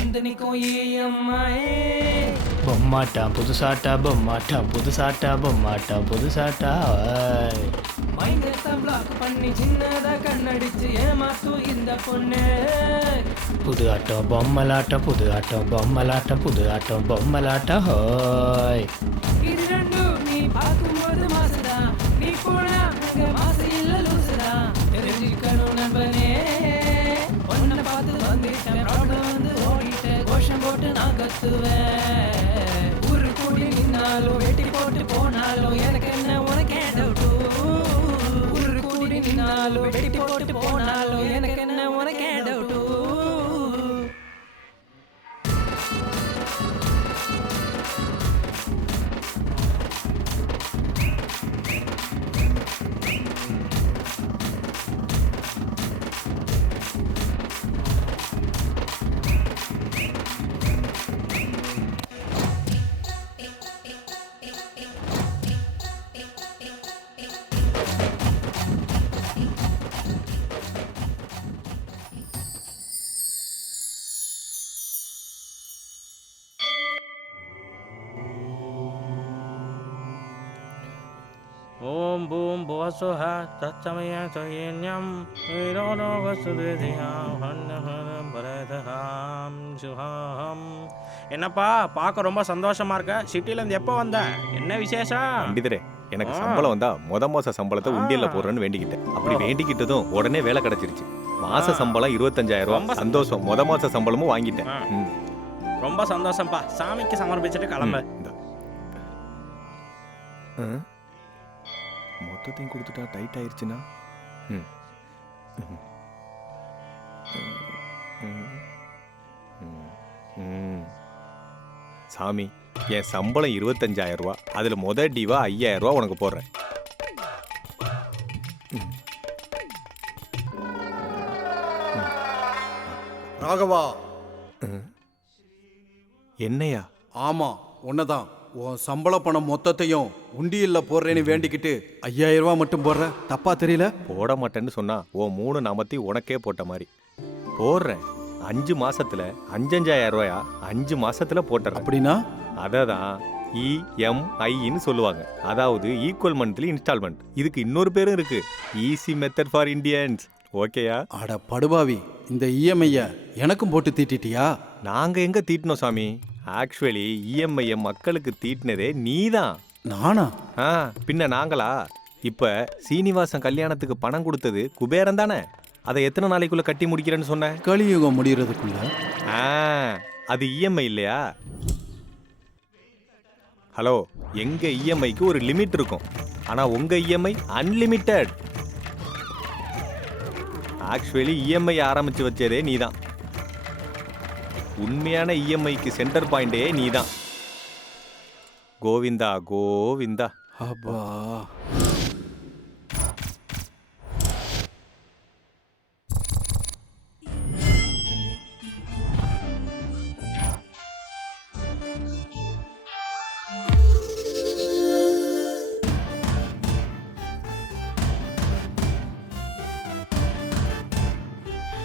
வந்து நிற்கும் EMI. பொம்மாட்டம் புதுசாட்டா பொம்மாட்டம் புதுசாட்டா பொம்மாட்டம் புதுசாட்டா மைண்டத்தை black பண்ணி சின்னதா கண்ணடிச்சு ஏமாத்து இந்த பொண்ணு. புது ஆட்டம் பொம்மலாட்டம் புது ஆட்டம் பொம்மலாட்டம் புது ஆட்டம் பொம்மலாட்டம் ஹோய். இது ரெண்டும் நீ பார்க்கும்போது மாசுதா, நீ போனா அங்க மாசு இல்ல லூசுதா. தெரிஞ்சுக்கணும் நண்பனே, பொண்ணை பார்த்து வந்துட்டேன், ரோட்ல வந்து ஓடிட்டேன், கோஷம் போட்டு நான் கத்துவேன். ஊரு கூடி நின்னாலும் வெட்டி போட்டு போனாலும் எனக்கு என்ன உனக்கே டவுட்டு. ஊரு கூடி நின்னாலும் வெட்டி போட்டு போனாலும் எனக்கு என்ன உனக்கே டவுட்டு. ஓம் பூம் புவசுஹ தச்சமய சயன்யம் வீரோனோ வசுதேதியாம் ஹன்னஹரம் பரதஹாம் சுஹாம். என்னப்பா பார்க்க ரொம்ப சந்தோஷமா இருக்க, சிட்டிலேருந்து எப்போ வந்த, என்ன விசேஷம்? பண்டிதரே, எனக்கு சம்பளம் வந்தா மாச சம்பளத்தை உண்டியல்ல போடுறேன்னு வேண்டிக்கிட்டேன். அப்படி வேண்டிக்கிட்டதும் உடனே வேலை கிடைச்சிருச்சு. மாச சம்பளம் 25,000 ரூபாய். சந்தோஷம். மாச சம்பளமும் வாங்கிட்டேன். ரொம்ப சந்தோஷம்ப்பா. சாமிக்கு சமர்ப்பிச்சுட்டு கிளம்பு. மொத்தத்தையும் கொடுத்துட்டா டைட் ஆயிடுச்சுன்னா சாமி, என் சம்பளம் 25,000 ரூபாய். அதுல டிவா 5,000 ரூபாய் உனக்கு போடுறேன். ராகவா. என்னையா? ஆமா, உன்னதான். உன் சம்பள பணம் மொத்தத்தையும் உண்டியல்ல போடுறேன்னு வேண்டிக்கிட்டு 5,000 ரூபாய் மட்டும் போடுற. தப்பா தெரியல? போட மாட்டேன்னு சொன்னா உன் 3 நாமத்தி உனக்கே போட்ட மாதிரி போடுறேன். 5 மாசத்துல 5,500 ரூபாயா 5 மாசத்துல போட்டுறேன். அப்படின்னா அததான் EMIன்னு சொல்லுவாங்க. அதாவது ஈக்குவல் மந்த்லி இன்ஸ்டால்மெண்ட். இதுக்கு இன்னொரு பேரும் இருக்கு, ஈஸி மெத்தட் ஃபார் இண்டியன்ஸ். ஓகேயா? அட படுபாவி, இந்த EMI எனக்கும் போட்டு தீட்டிட்டியா? நாங்க எங்க தீட்டினோம் சாமி? ஆக்சுவலி EMI மக்களுக்கு தீட்டினதே நீதான். நானா? பின்ன நாங்களா? இப்ப சீனிவாசன் கல்யாணத்துக்கு பணம் கொடுத்தது குபேரன் தானே? அதை எத்தனை நாளைக்குள்ள கட்டி முடிக்கிறேன்னு சொன்ன? கலியுகம் முடியறதுக்குள்ள. அது EMI இல்லையா? ஹலோ, எங்க EMIக்கு ஒரு லிமிட் இருக்கும். ஆனா உங்க EMI அன்லிமிட்டெட். ஆக்சுவலி EMI ஆரம்பிச்சு வச்சதே நீதான். உண்மையான EMIக்கு சென்டர் பாயிண்டே நீதான். கோவிந்தா கோவிந்தா. அப்பா,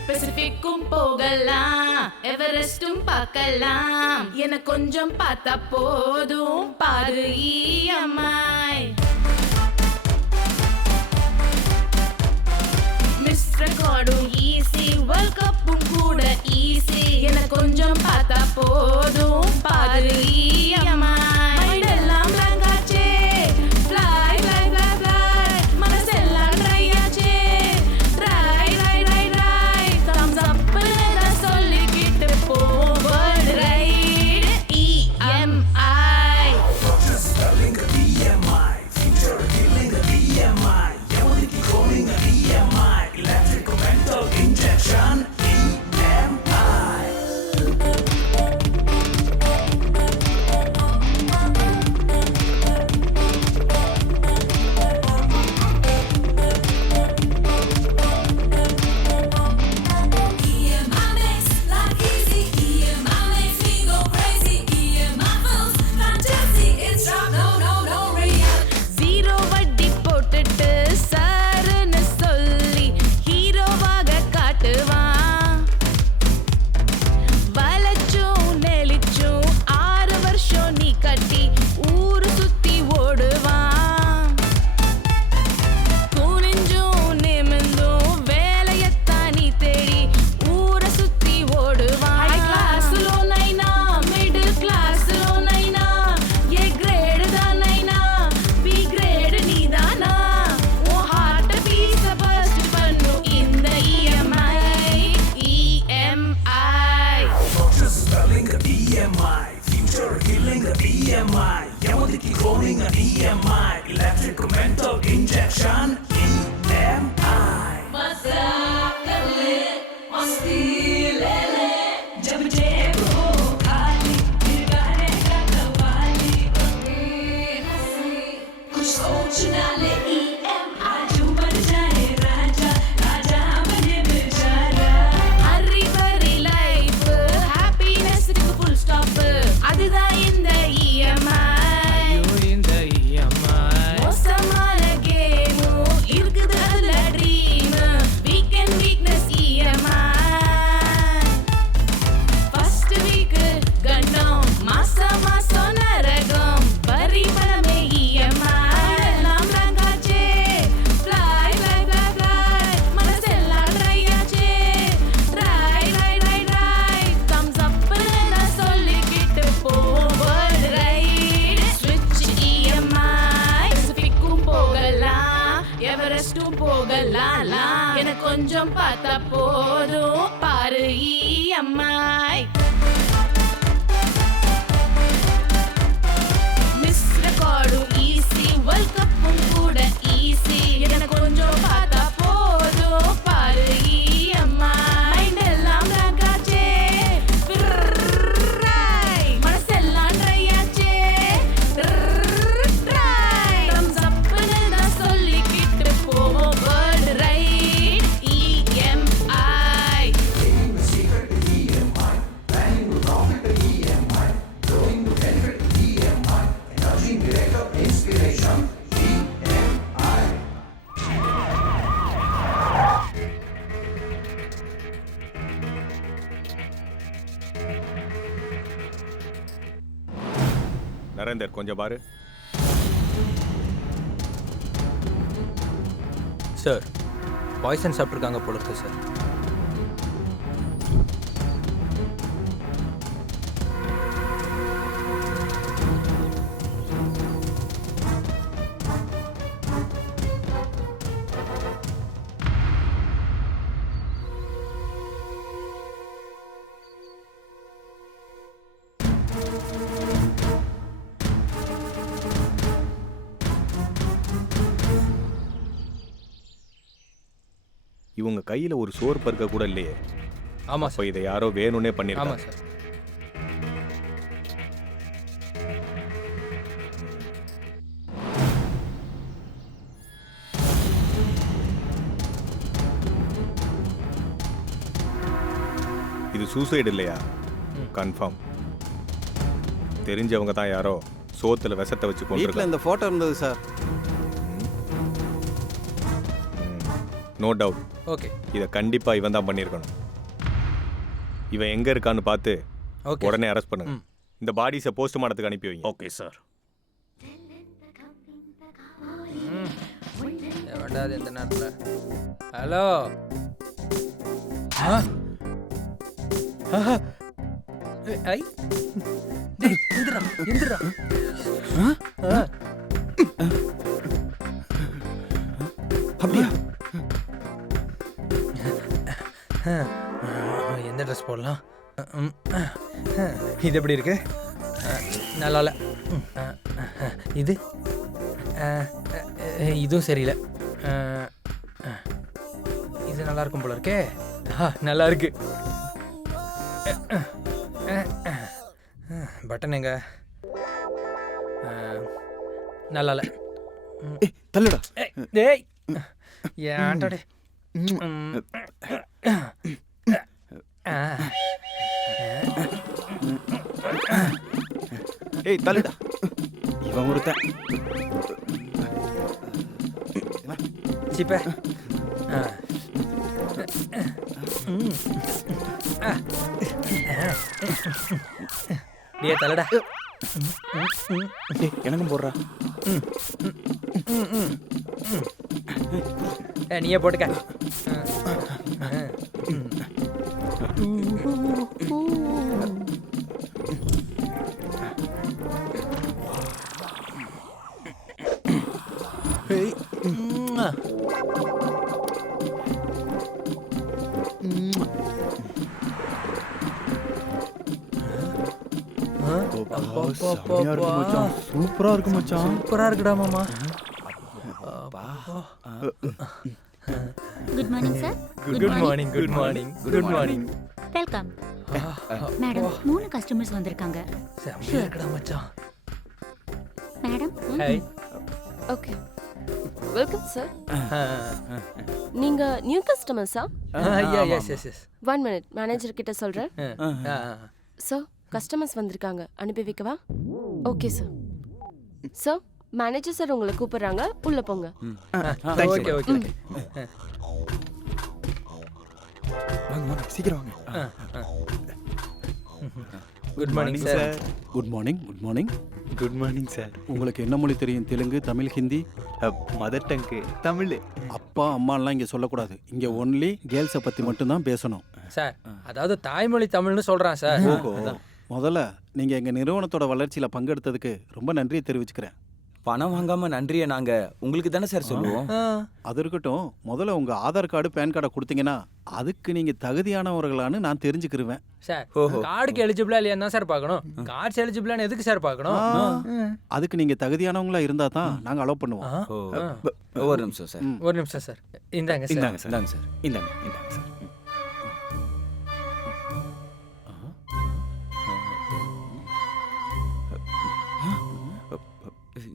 பெசிபிக்கும் போகலாம், எவரெஸ்டும் பார்க்கலாம், என கொஞ்சம் பார்த்தா போதும் பாரு EMI. மிஸ்டர் கார்டும் ஈஸி, வேர்ல்ட் கப்பும் கூட ஈஸி, என கொஞ்சம் பார்த்தா போதும் பாரு EMI. மைண்டெல்லாம் blank ஆச்சே, fly fly fly fly, மனசெல்லாம் dry ஆச்சே, dry dry dry dry, thumbs up ன்னு சொல்லிக்கிட்டு போவது ride EMI. Just spelling EMI, future healing EMI, everything going EMI, electrical mental injection EMI. killing a EMI, future killing a EMI, எமதிக்கு cloning a EMI, electrical mental injection EMI. Hari பரி life ஹாப்பினஸ்க்கு full stop அதுதான் இந்த EMI இந்த EMI மோசமான கேமும் இருக்குது அதுல dream weekend weakness EMI first week கண்டம் மாசம் மாசம் நரகம் வரி பணமே இஎம்ஐ எல்லாம் ரங்காச்சே ஃப்ளை ஃப்ளை ஃப்ளை ஃப்ளை மனசெல்லாம் ட்ரை ஆச்சே dry dry dry dry thumbs அப்னு நான் சொல்லிக்கிட்டு போவேன் ரைட் ஸ்விட்ச் இஎம்ஐ பசிபிக்கும் போகலாம் எவரெஸ்டும் போகலாம் எனக்கு கொஞ்சம் பார்த்தா போதும் பாரு இஎம்ஐ மிஸ் ரெக்கார்டும் ஈஸி வேர்ல்ட் கப்பும் கூட ஈஸி எனக்கு கொஞ்சம் பார்த்தா போதும் பாரு இஎம்ஐ மைண்ட் எல்லாம் ராகாச்சே மனசெல்லாம் ட்ரை ஆச்சே ட்ரை தம்ஸ் அப்னு நான் சொல்லிக்கிட்டு போவோம் வேர்ல்ட் ரைட் இஎம்ஐ நரேந்தர் கொஞ்சம் பாரு. சார் பாய்சன் சாப்பிட்ருக்காங்க போல இருக்கு சார். இவங்க கையில ஒரு சோறு பருக்க கூட இல்லையே. ஆமாம் அப்போ சார். இதை யாரோ வேணும்னே ஆமாம் பண்ணிருக்காங்க. சார். இது சூசைடு இல்லையா? கன்ஃபார்ம். தெரிஞ்சவங்க தான் யாரோ சோத்துல விஷத்தை வச்சு வீட்டில் கொண்டிருக்காங்க. இந்த ஃபோட்டோ இருந்தது சார். No doubt. ஓகே இதை கண்டிப்பா இவன் தான் பண்ணியிருக்கணும். இவன் எங்க இருக்கான்னு பார்த்து ஓகே உடனே அரெஸ்ட் பண்ணுங்க. ம். இந்த பாடிஸை போஸ்ட்மார்ட்டத்துக்கு அனுப்பி வைங்க. Okay sir. வேண்டாது இந்த நேரத்தில். ஹலோ ஐ டேய் எந்திரா எந்திரா. அப்படியா? எந்த ட்ரெஸ் போடலாம்? இது எப்படி இருக்கு? நல்லா இல்லை. இது இதுவும் சரியில்லை. இது நல்லா இருக்கும் போல இருக்கே. நல்லா இருக்கு. பட்டன் எங்க? நல்லா இல்லை. தள்ளுடா. டேய் ஏன்டா டே. ஏய் தள்ளுடா. இவன் ஒருத்தன். சிப்ப டே தலடா. எனக்கும் போடுறா. நீயே போட்டுக்க. சூப்பரா இருக்கு மச்சான். சூப்பரா இருக்குடா மாமா. Good morning sir. Good morning good morning good morning. Welcome madam. 3 customers வந்திருக்காங்க. செம்மையா இருக்குடா மச்சான். Madam hi. Okay welcome sir. நீங்க நியூ கஸ்டமர்ஸா? Yes yes yes. 1 minute manager கிட்ட சொல்றேன். சார் கஸ்டமர்ஸ் வந்திருக்காங்க, அனுப்பி வைக்கவா? Okay sir. Sir manager sir உங்களை கூப்பிடுறாங்க, உள்ள போங்க. Okay okay. சீக்கிரம் வாங்க. Good morning sir. Good morning. Good morning. Good morning sir. உங்களுக்கு என்ன மொழி தெரியும்? தெலுங்கு, தமிழ், ஹிந்தி? Mother tongue Tamil. அப்பா அம்மாலாம் இங்க சொல்லக்கூடாது. இங்க ஒன்லி கேர்ள்ஸை பத்தி மட்டும்தான் பேசணும். சார் அதாவது தாய்மொழி தமிழ்னு சொல்றான் சார். முதல்ல நீங்க எங்க நிறுவனத்தோட வளர்ச்சியில பங்கெடுத்ததுக்கு ரொம்ப நன்றியை தெரிவிச்சுக்கிறேன். பணம் வாங்காம நன்றியை நாங்க உங்களுக்கு தானே சார் சொல்லுவோம். அது இருக்கட்டும், முதல்ல உங்க ஆதார் கார்டு பேன் கார்டை கொடுத்தீங்கன்னா அதுக்கு நீங்க தகுதியானவர்களான்னு நான் தெரிஞ்சுக்கிருவேன். சார் கார்டுக்கு எலிஜிபிளா இல்லையா தான் சார் பார்க்கணும். கார்ட்ஸ் எலிஜிபிளான்னு எதுக்கு சார் பார்க்கணும்? அதுக்கு நீங்க தகுதியானவங்களா இருந்தா தான் நாங்க அலோவ் பண்ணுவோம். ஒரு நிமிஷம் சார். ஒரு நிமிஷம் சார். இந்தாங்க சார். இந்தாங்க சார். இந்தாங்க சார். இந்தாங்க இந்தாங்க சார்.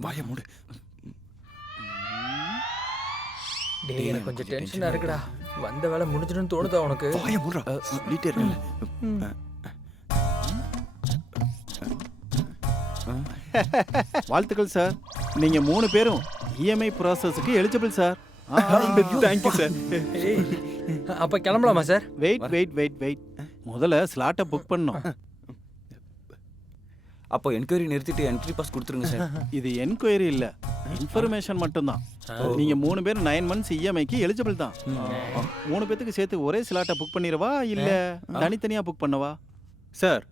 வாய மூடு. டேய் எனக்கு கொஞ்சம் டென்ஷனா இருக்குடா. வந்த வேலை முடிஞ்சிடும்னு தோணுதா உனக்கு? வாய மூடுடா. சொல்லிட்டே இருக்கல. வாழ்த்துக்கள் சார். நீங்க 3 பேரும் இஎம்ஐ ப்ராசஸ்க்கு எலிஜிபிள் சார். Thank you sir. அப்ப கிளம்பலாமா சார்? வெயிட். முதல்ல ஸ்லாட்டை புக் பண்ணணும். அப்போ என்கொயரி நிறுத்திட்டு என்ட்ரி பாஸ் கொடுத்துருங்க சார். இது என்கொயரி இல்ல, இன்ஃபர்மேஷன் மட்டும்தான். நீங்க 3 பேரும் 9 மந்த்ஸ் இஎம்ஐக்கு எலிஜிபிள் தான். 3 பேத்துக்கு சேர்த்து ஒரே ஸ்லாட்டை புக் பண்ணிரவா இல்ல தனித்தனியா புக் பண்ணவா? சார்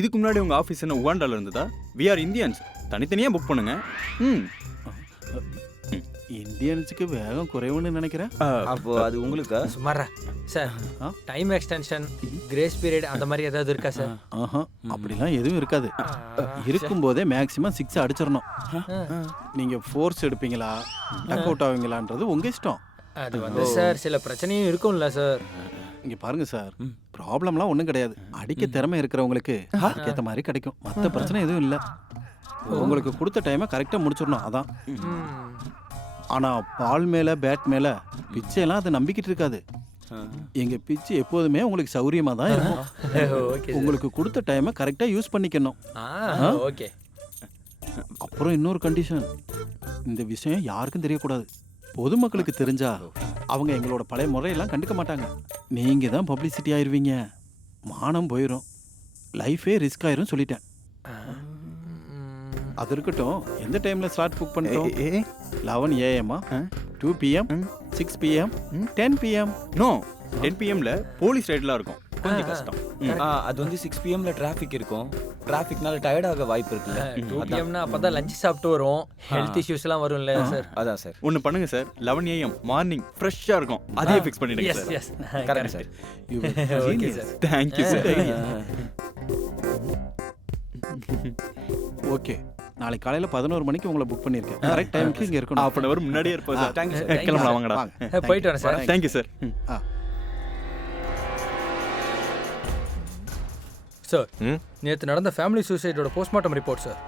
இதுக்கு முன்னாடி உங்க ஆஃபீஸ் என்ன உகாண்டால இருந்ததா? வி ஆர் இந்தியன்ஸ், தனித்தனியா புக் பண்ணுங்க. இந்தியன்ஸுக்கு வேகம் குறைவுன்னு நினைக்கிறேன். அப்போ அது உங்களுக்கு சுமாரா sir. Time extension, grace period அந்த மாதிரி ஏதாவது இருக்கா சார்? அப்படிலாம் எதுவும் இருக்காது. இருக்கும்போதே மேக்ஸிமம் 6 அடிச்சிடணும். நீங்க ஃபோர்ஸ் எடுப்பீங்களா டக் அவுட் ஆவீங்களான்றது உங்க இஷ்டம். அது வந்து சார் சில பிரச்சனையும் இருக்கும்ல சார். இங்க பாருங்க சார், ப்ராப்ளம்லாம் ஒன்றும் கிடையாது. அடிக்க திறமை இருக்கிறவங்களுக்கு ஏற்ற மாதிரி கிடைக்கும். மற்ற பிரச்சனை எதுவும் இல்லை. உங்களுக்கு கொடுத்த டைமை கரெக்டாக முடிச்சிடணும், அதான். ஆனால் பால் மேலே பேட் மேலே பிச்சையெல்லாம் அது நம்பிக்கிட்டு இருக்காது. எங்கள் பிச்சு எப்போதுமே உங்களுக்கு சௌரியமாக தான் இருக்கும். உங்களுக்கு கொடுத்த டைமை கரெக்டாக யூஸ் பண்ணிக்கணும். ஓகே. அப்புறம் இன்னொரு கண்டிஷன், இந்த விஷயம் யாருக்கும் தெரியக்கூடாது. பொதுமக்களுக்கு தெரிஞ்சா அவங்க எங்களோட பழைய முறையெல்லாம் கண்டுக்க மாட்டாங்க. நீங்கள் தான் பப்ளிசிட்டி ஆயிடுவீங்க, மானம் போயிடும், லைஃபே ரிஸ்க் ஆயிரும் சொல்லிட்டேன். அது இருக்கட்டும், எந்த டைமில் ஸ்லாட் புக் பண்ணிட்டோம்? 11 AM, 2 PM, 6 PM, 10 PM? No, 10 PMல police ரைட்லாம் இருக்கும், கொஞ்சம் கஷ்டம். அது வந்து 6 PMல டிராஃபிக் இருக்கும். டிராஃபிக்னால டயர்ட் ஆக வாய்ப்பு இருக்குல்ல. 2 PMனா அப்பதான் லஞ்ச் சாப்பிட்டு வரும், ஹெல்த் இஷ்யூஸ்லாம் வரும்ல சார். அதான் சார். ஒன்று பண்ணுங்க சார், 11 AM மார்னிங் ஃப்ரெஷ்ஷாக இருக்கும், அதே ஃபிக்ஸ் பண்ணிடுங்க sir. Yes correct sir. Okay sir. Thank you sir. Okay, நாளைக்கு காலையில் 11 மணிக்கு உங்களை புக் பண்ணியிருக்கேன். கரெக்ட் டைமுக்கு இங்கே இருக்கணும். half an hour முன்னாடியே இருப்போம் சார். Thank you sir. கிளம்பலாம் வாங்கடா. போயிட்டு வரேன் சார். Thank you sir. சார் நேற்று நடந்த ஃபேமிலி சூசைடோட போஸ்ட்மார்ட்டம் ரிப்போர்ட் சார்.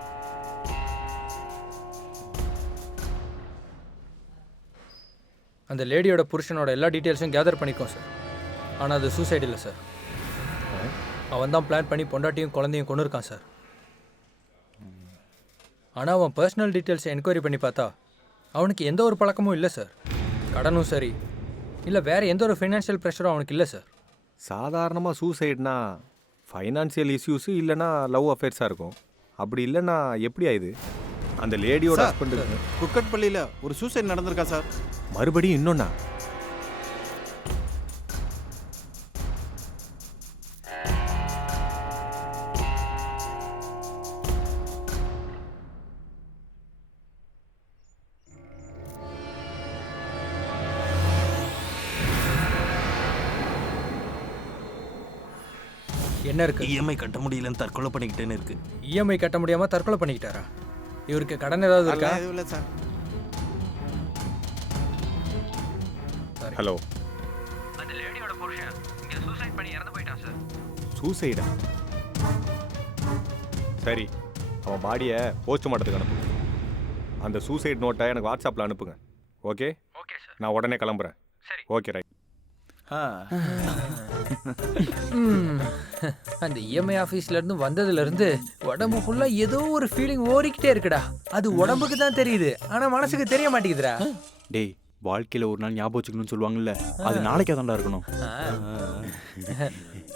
அந்த லேடியோட புருஷனோட எல்லா டீட்டெயில்ஸும் கேதர் பண்ணிக்கோம் சார். ஆனால் அது சூசைட் இல்லை சார். அவன் தான் பிளான் பண்ணி பொண்டாட்டியும் குழந்தையும் கொண்டு இருக்கான் சார். ஆனால் அவன் பர்சனல் டீட்டெயில்ஸை என்கொயரி பண்ணி பார்த்தா அவனுக்கு எந்த ஒரு பழக்கமும் இல்லை சார். கடனும் சரி இல்லை வேறு எந்த ஒரு ஃபைனான்ஷியல் ப்ரெஷரும் அவனுக்கு இல்லை சார். சாதாரணமாக சூசைட்னா ஃபைனான்சியல் இஷ்யூஸு இல்லைனா லவ் அஃபேர்ஸாக இருக்கும். அப்படி இல்லைன்னா எப்படி ஆயுது? அந்த லேடியோட ஹஸ்பண்டு குக்கட்பள்ளியில் ஒரு சூசைட் நடந்திருக்கா சார்? மறுபடியும் இன்னொன்னா? என்ன இருக்கு? இஎம்ஐ கட்ட முடியலன்னு தற்கொலை பண்ணிக்கிட்டேன்னு இருக்கு. இஎம்ஐ கட்ட முடியாம தற்கொலை பண்ணிக்கிட்டாரா? இவருக்கு கடன் ஏதாவது இருக்கா? எதுவும் இல்லை சார். ஹலோ, அந்த லேடியோட புருஷன் இங்க சூசைட் பண்ணி இறந்து போயிட்டான் சார். சூசைடா? சரி, அவன் பாடியை போஸ்ட்மார்ட்டத்துக்கு அனுப்புங்க. அந்த சூசைட் நோட்டை எனக்கு வாட்ஸ்அப்பில் அனுப்புங்க. ஓகே? Okay sir. நான் உடனே கிளம்புறேன். சரி. Okay, right. அந்த இஎம்ஐ ஆஃபீஸ்ல இருந்து வந்ததுல இருந்து உடம்பு ஃபுல்லா ஏதோ ஒரு ஃபீலிங் ஓடிக்கிட்டே இருக்குடா. அது உடம்புக்கு தான் தெரியுது, ஆனா மனசுக்கு தெரிய மாட்டேங்குதுடா. டேய், வாழ்க்கையில ஒரு நாள் ஞாபகம் வச்சுக்கணும்னு சொல்லுவாங்கல்ல, அது நாளைக்கே தான்டா இருக்கணும்.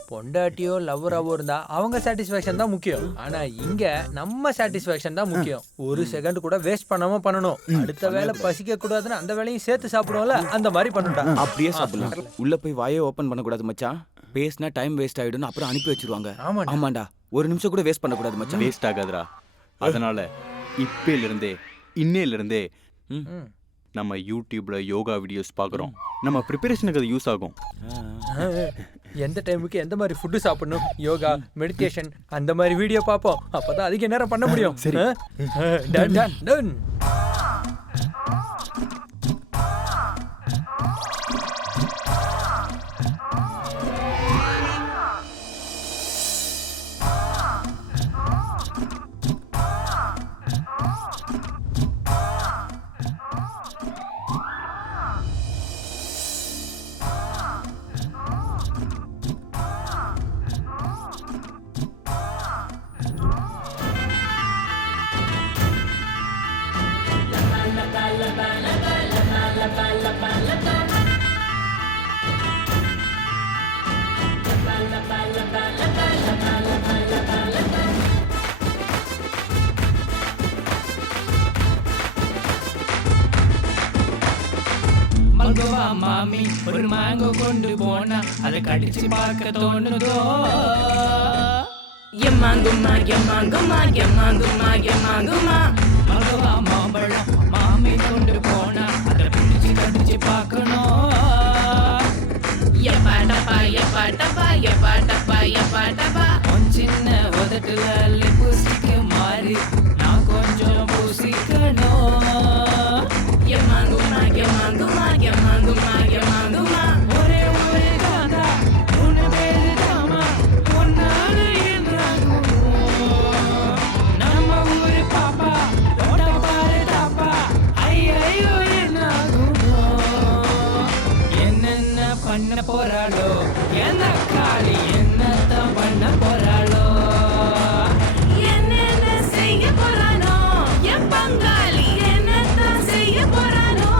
பொண்டாட்டியோ லவ்வராவோ இருந்தா அவங்க சாட்டிஸ்ஃபேக்ஷன் தான் முக்கியம். ஆனா இங்க நம்ம சாட்டிஸ்ஃபேக்ஷன் தான் முக்கியம். ஒரு செகண்ட் கூட வேஸ்ட் பண்ணாம பண்ணணும். அடுத்த வேலை பசிக்க கூடாதுன்னு அந்த வேலையும் சேர்த்து சாப்பிடுவோம்ல, அந்த மாதிரி பண்ணுடா. அப்படியே சாப்பிடலாம். உள்ள போய் வாயே ஓபன் பண்ண கூடாது மச்சான். பேசினா டைம் வேஸ்ட் ஆயிடும், அப்புறம் அனுப்பி வச்சிருவாங்க. ஆமாண்டா, ஒரு நிமிஷம் கூட வேஸ்ட் பண்ண கூடாது மச்சான். வேஸ்ட் ஆகாதுடா. அதனால இன்னையிலிருந்தே நம்ம யூடியூப்ல யோகா வீடியோஸ் பார்க்குறோம். நம்ம ப்ரிப்பரேஷனுக்கு அது யூஸ் ஆகும். எந்த டைமுக்கு எந்த மாதிரி ஃபுட்டு சாப்பிடணும், யோகா, மெடிடேஷன் அந்த மாதிரி வீடியோ பார்ப்போம். அப்பதான் அதிக நேரம் பண்ண முடியும். சரி. Done done done. மல்கோவா மாமி ஒரு மேங்கோ கொண்டு போனா அதை கடிச்சு பார்க்க தோணுதோ? எம்மாங்குமா எம்மாங்குமா எம்மாங்குமா எம்மாங்குமா. மல்கோவா மாம்பழம் மாமி கொண்டு போனா அதை பிடிச்சு கடிச்சு பார்க்கணும். எப்பாட்டப்பா எப்பாட்டப்பா எப்பாட்டப்பா எப்பாட்டப்பா. சின்ன உதட்டுல லிப்ஸ்டிக் மாறி நான் கொஞ்சம் பூசிக்கணும். எம்மாங்குமா எம்மாங்குமா எம்மாங்குமா எம்மாங்குமா. ஒரே ஒரு காந்தா உன்னு பேரு தாமா உன்னால என்னாகும். நம்ம ஊரு பாப்பா ஓட பாரு தாப்பா ஐயோ என்னாகும். என்னென்ன பண்ண போறாளோ எந்த காளி என்னத்தான் பண்ண போறாளோ? என்னென்ன செய்ய போறானோ என் பங்காளி என்னத்தான் செய்ய போறானோ?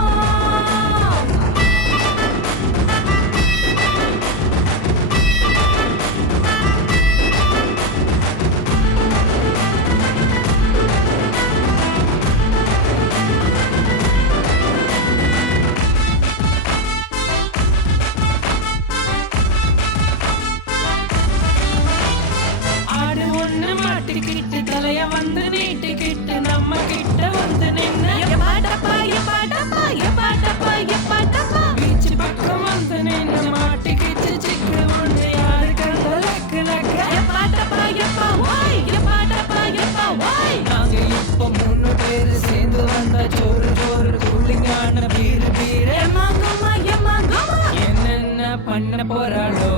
ஆடு ஒண்ணு மாட்டிக்கிட்டு தலைய வந்து நீட்டிக்கிட்டு நம்ம கிட்ட வந்து நின்ன எப்பாட்டப்பா எப்பாட்டப்பா எப்பாட்டப்பா எப்பாட்டப்பா. பீச் பக்கம் வந்து நின்ன மாட்டிக்கிட்டு சிக்கு ஒண்ணு யாரு கண்ட லக்கு லக்க. எப்பாட்டப்பா எப்பா ஓய் எப்பாட்டப்பா எப்பா ஓய். நாங்க இப்ப 3 பேரு சேர்ந்து வந்த சோறு சோறு கூலிங்கான பீரு பீரு. எம்மாங்குமா எம்மாங்குமா. என்னென்ன பண்ண போறாளோ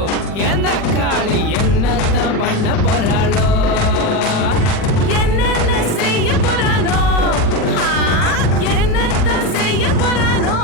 எந்த காளி என்னத்தான் பண்ண போறாளோ? என்னென்ன செய்ய போறானோ என்னத்தான் செய்ய போறானோ?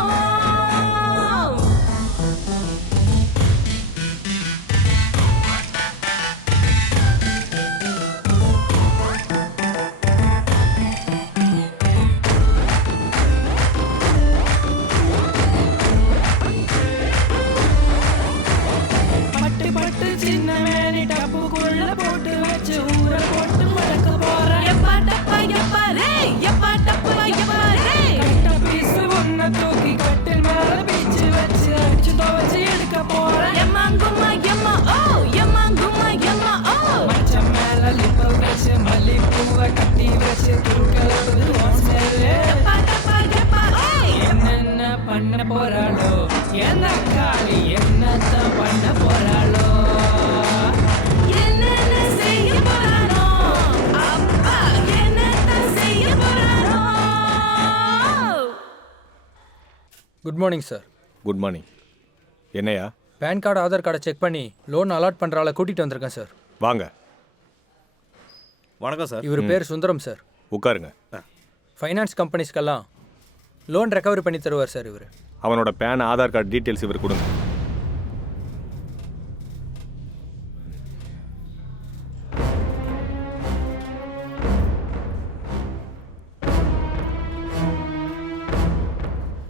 பட்டு பட்டு சின்ன மேனி டப்புக்குள்ள போட்டு வச்சு ஊற போட்டு வளர்க்க போறேன். எப்பாட்டப்பா எப்பா ரே எப்பாட்டப்பா எப்பா ரே. கட்ட பீசு ஒன்ன தூக்கி கட்டில் மேல பீச்சு வச்சு அடிச்சு துவச்சு எடுக்க போறேன். எம்மாங்குமா எம்மா ஓ எம்மாங்குமா எம்மா ஓ. மச்சம் மேல லிப்ப வச்சு மல்லிப்பூவை கட்டி வச்சு தூக்கலது ஓசேரு. எப்பாட்டப்பா எப்பா ஓய். என்னென்ன பண்ண போறாளோ எந்த காளி என்னத்தான் பண்ண போறாளோ? என்ன good morning sir. Good morning. என்னையா? பேன் கார்டு ஆதார் கார்டை செக் பண்ணி லோன் அலாட் பண்ணுற ஆளை கூட்டிகிட்டு வந்திருக்கேன் சார். வாங்க. வணக்கம் சார். இவர் பேர் சுந்தரம் சார். உட்காருங்க. ஃபைனான்ஸ் கம்பெனிஸ்க்கெல்லாம் லோன் ரெக்கவரி பண்ணி தருவார் சார் இவர். அவனோட பேன் ஆதார் கார்டு டீட்டெயில்ஸ் இவர் கொடுங்க.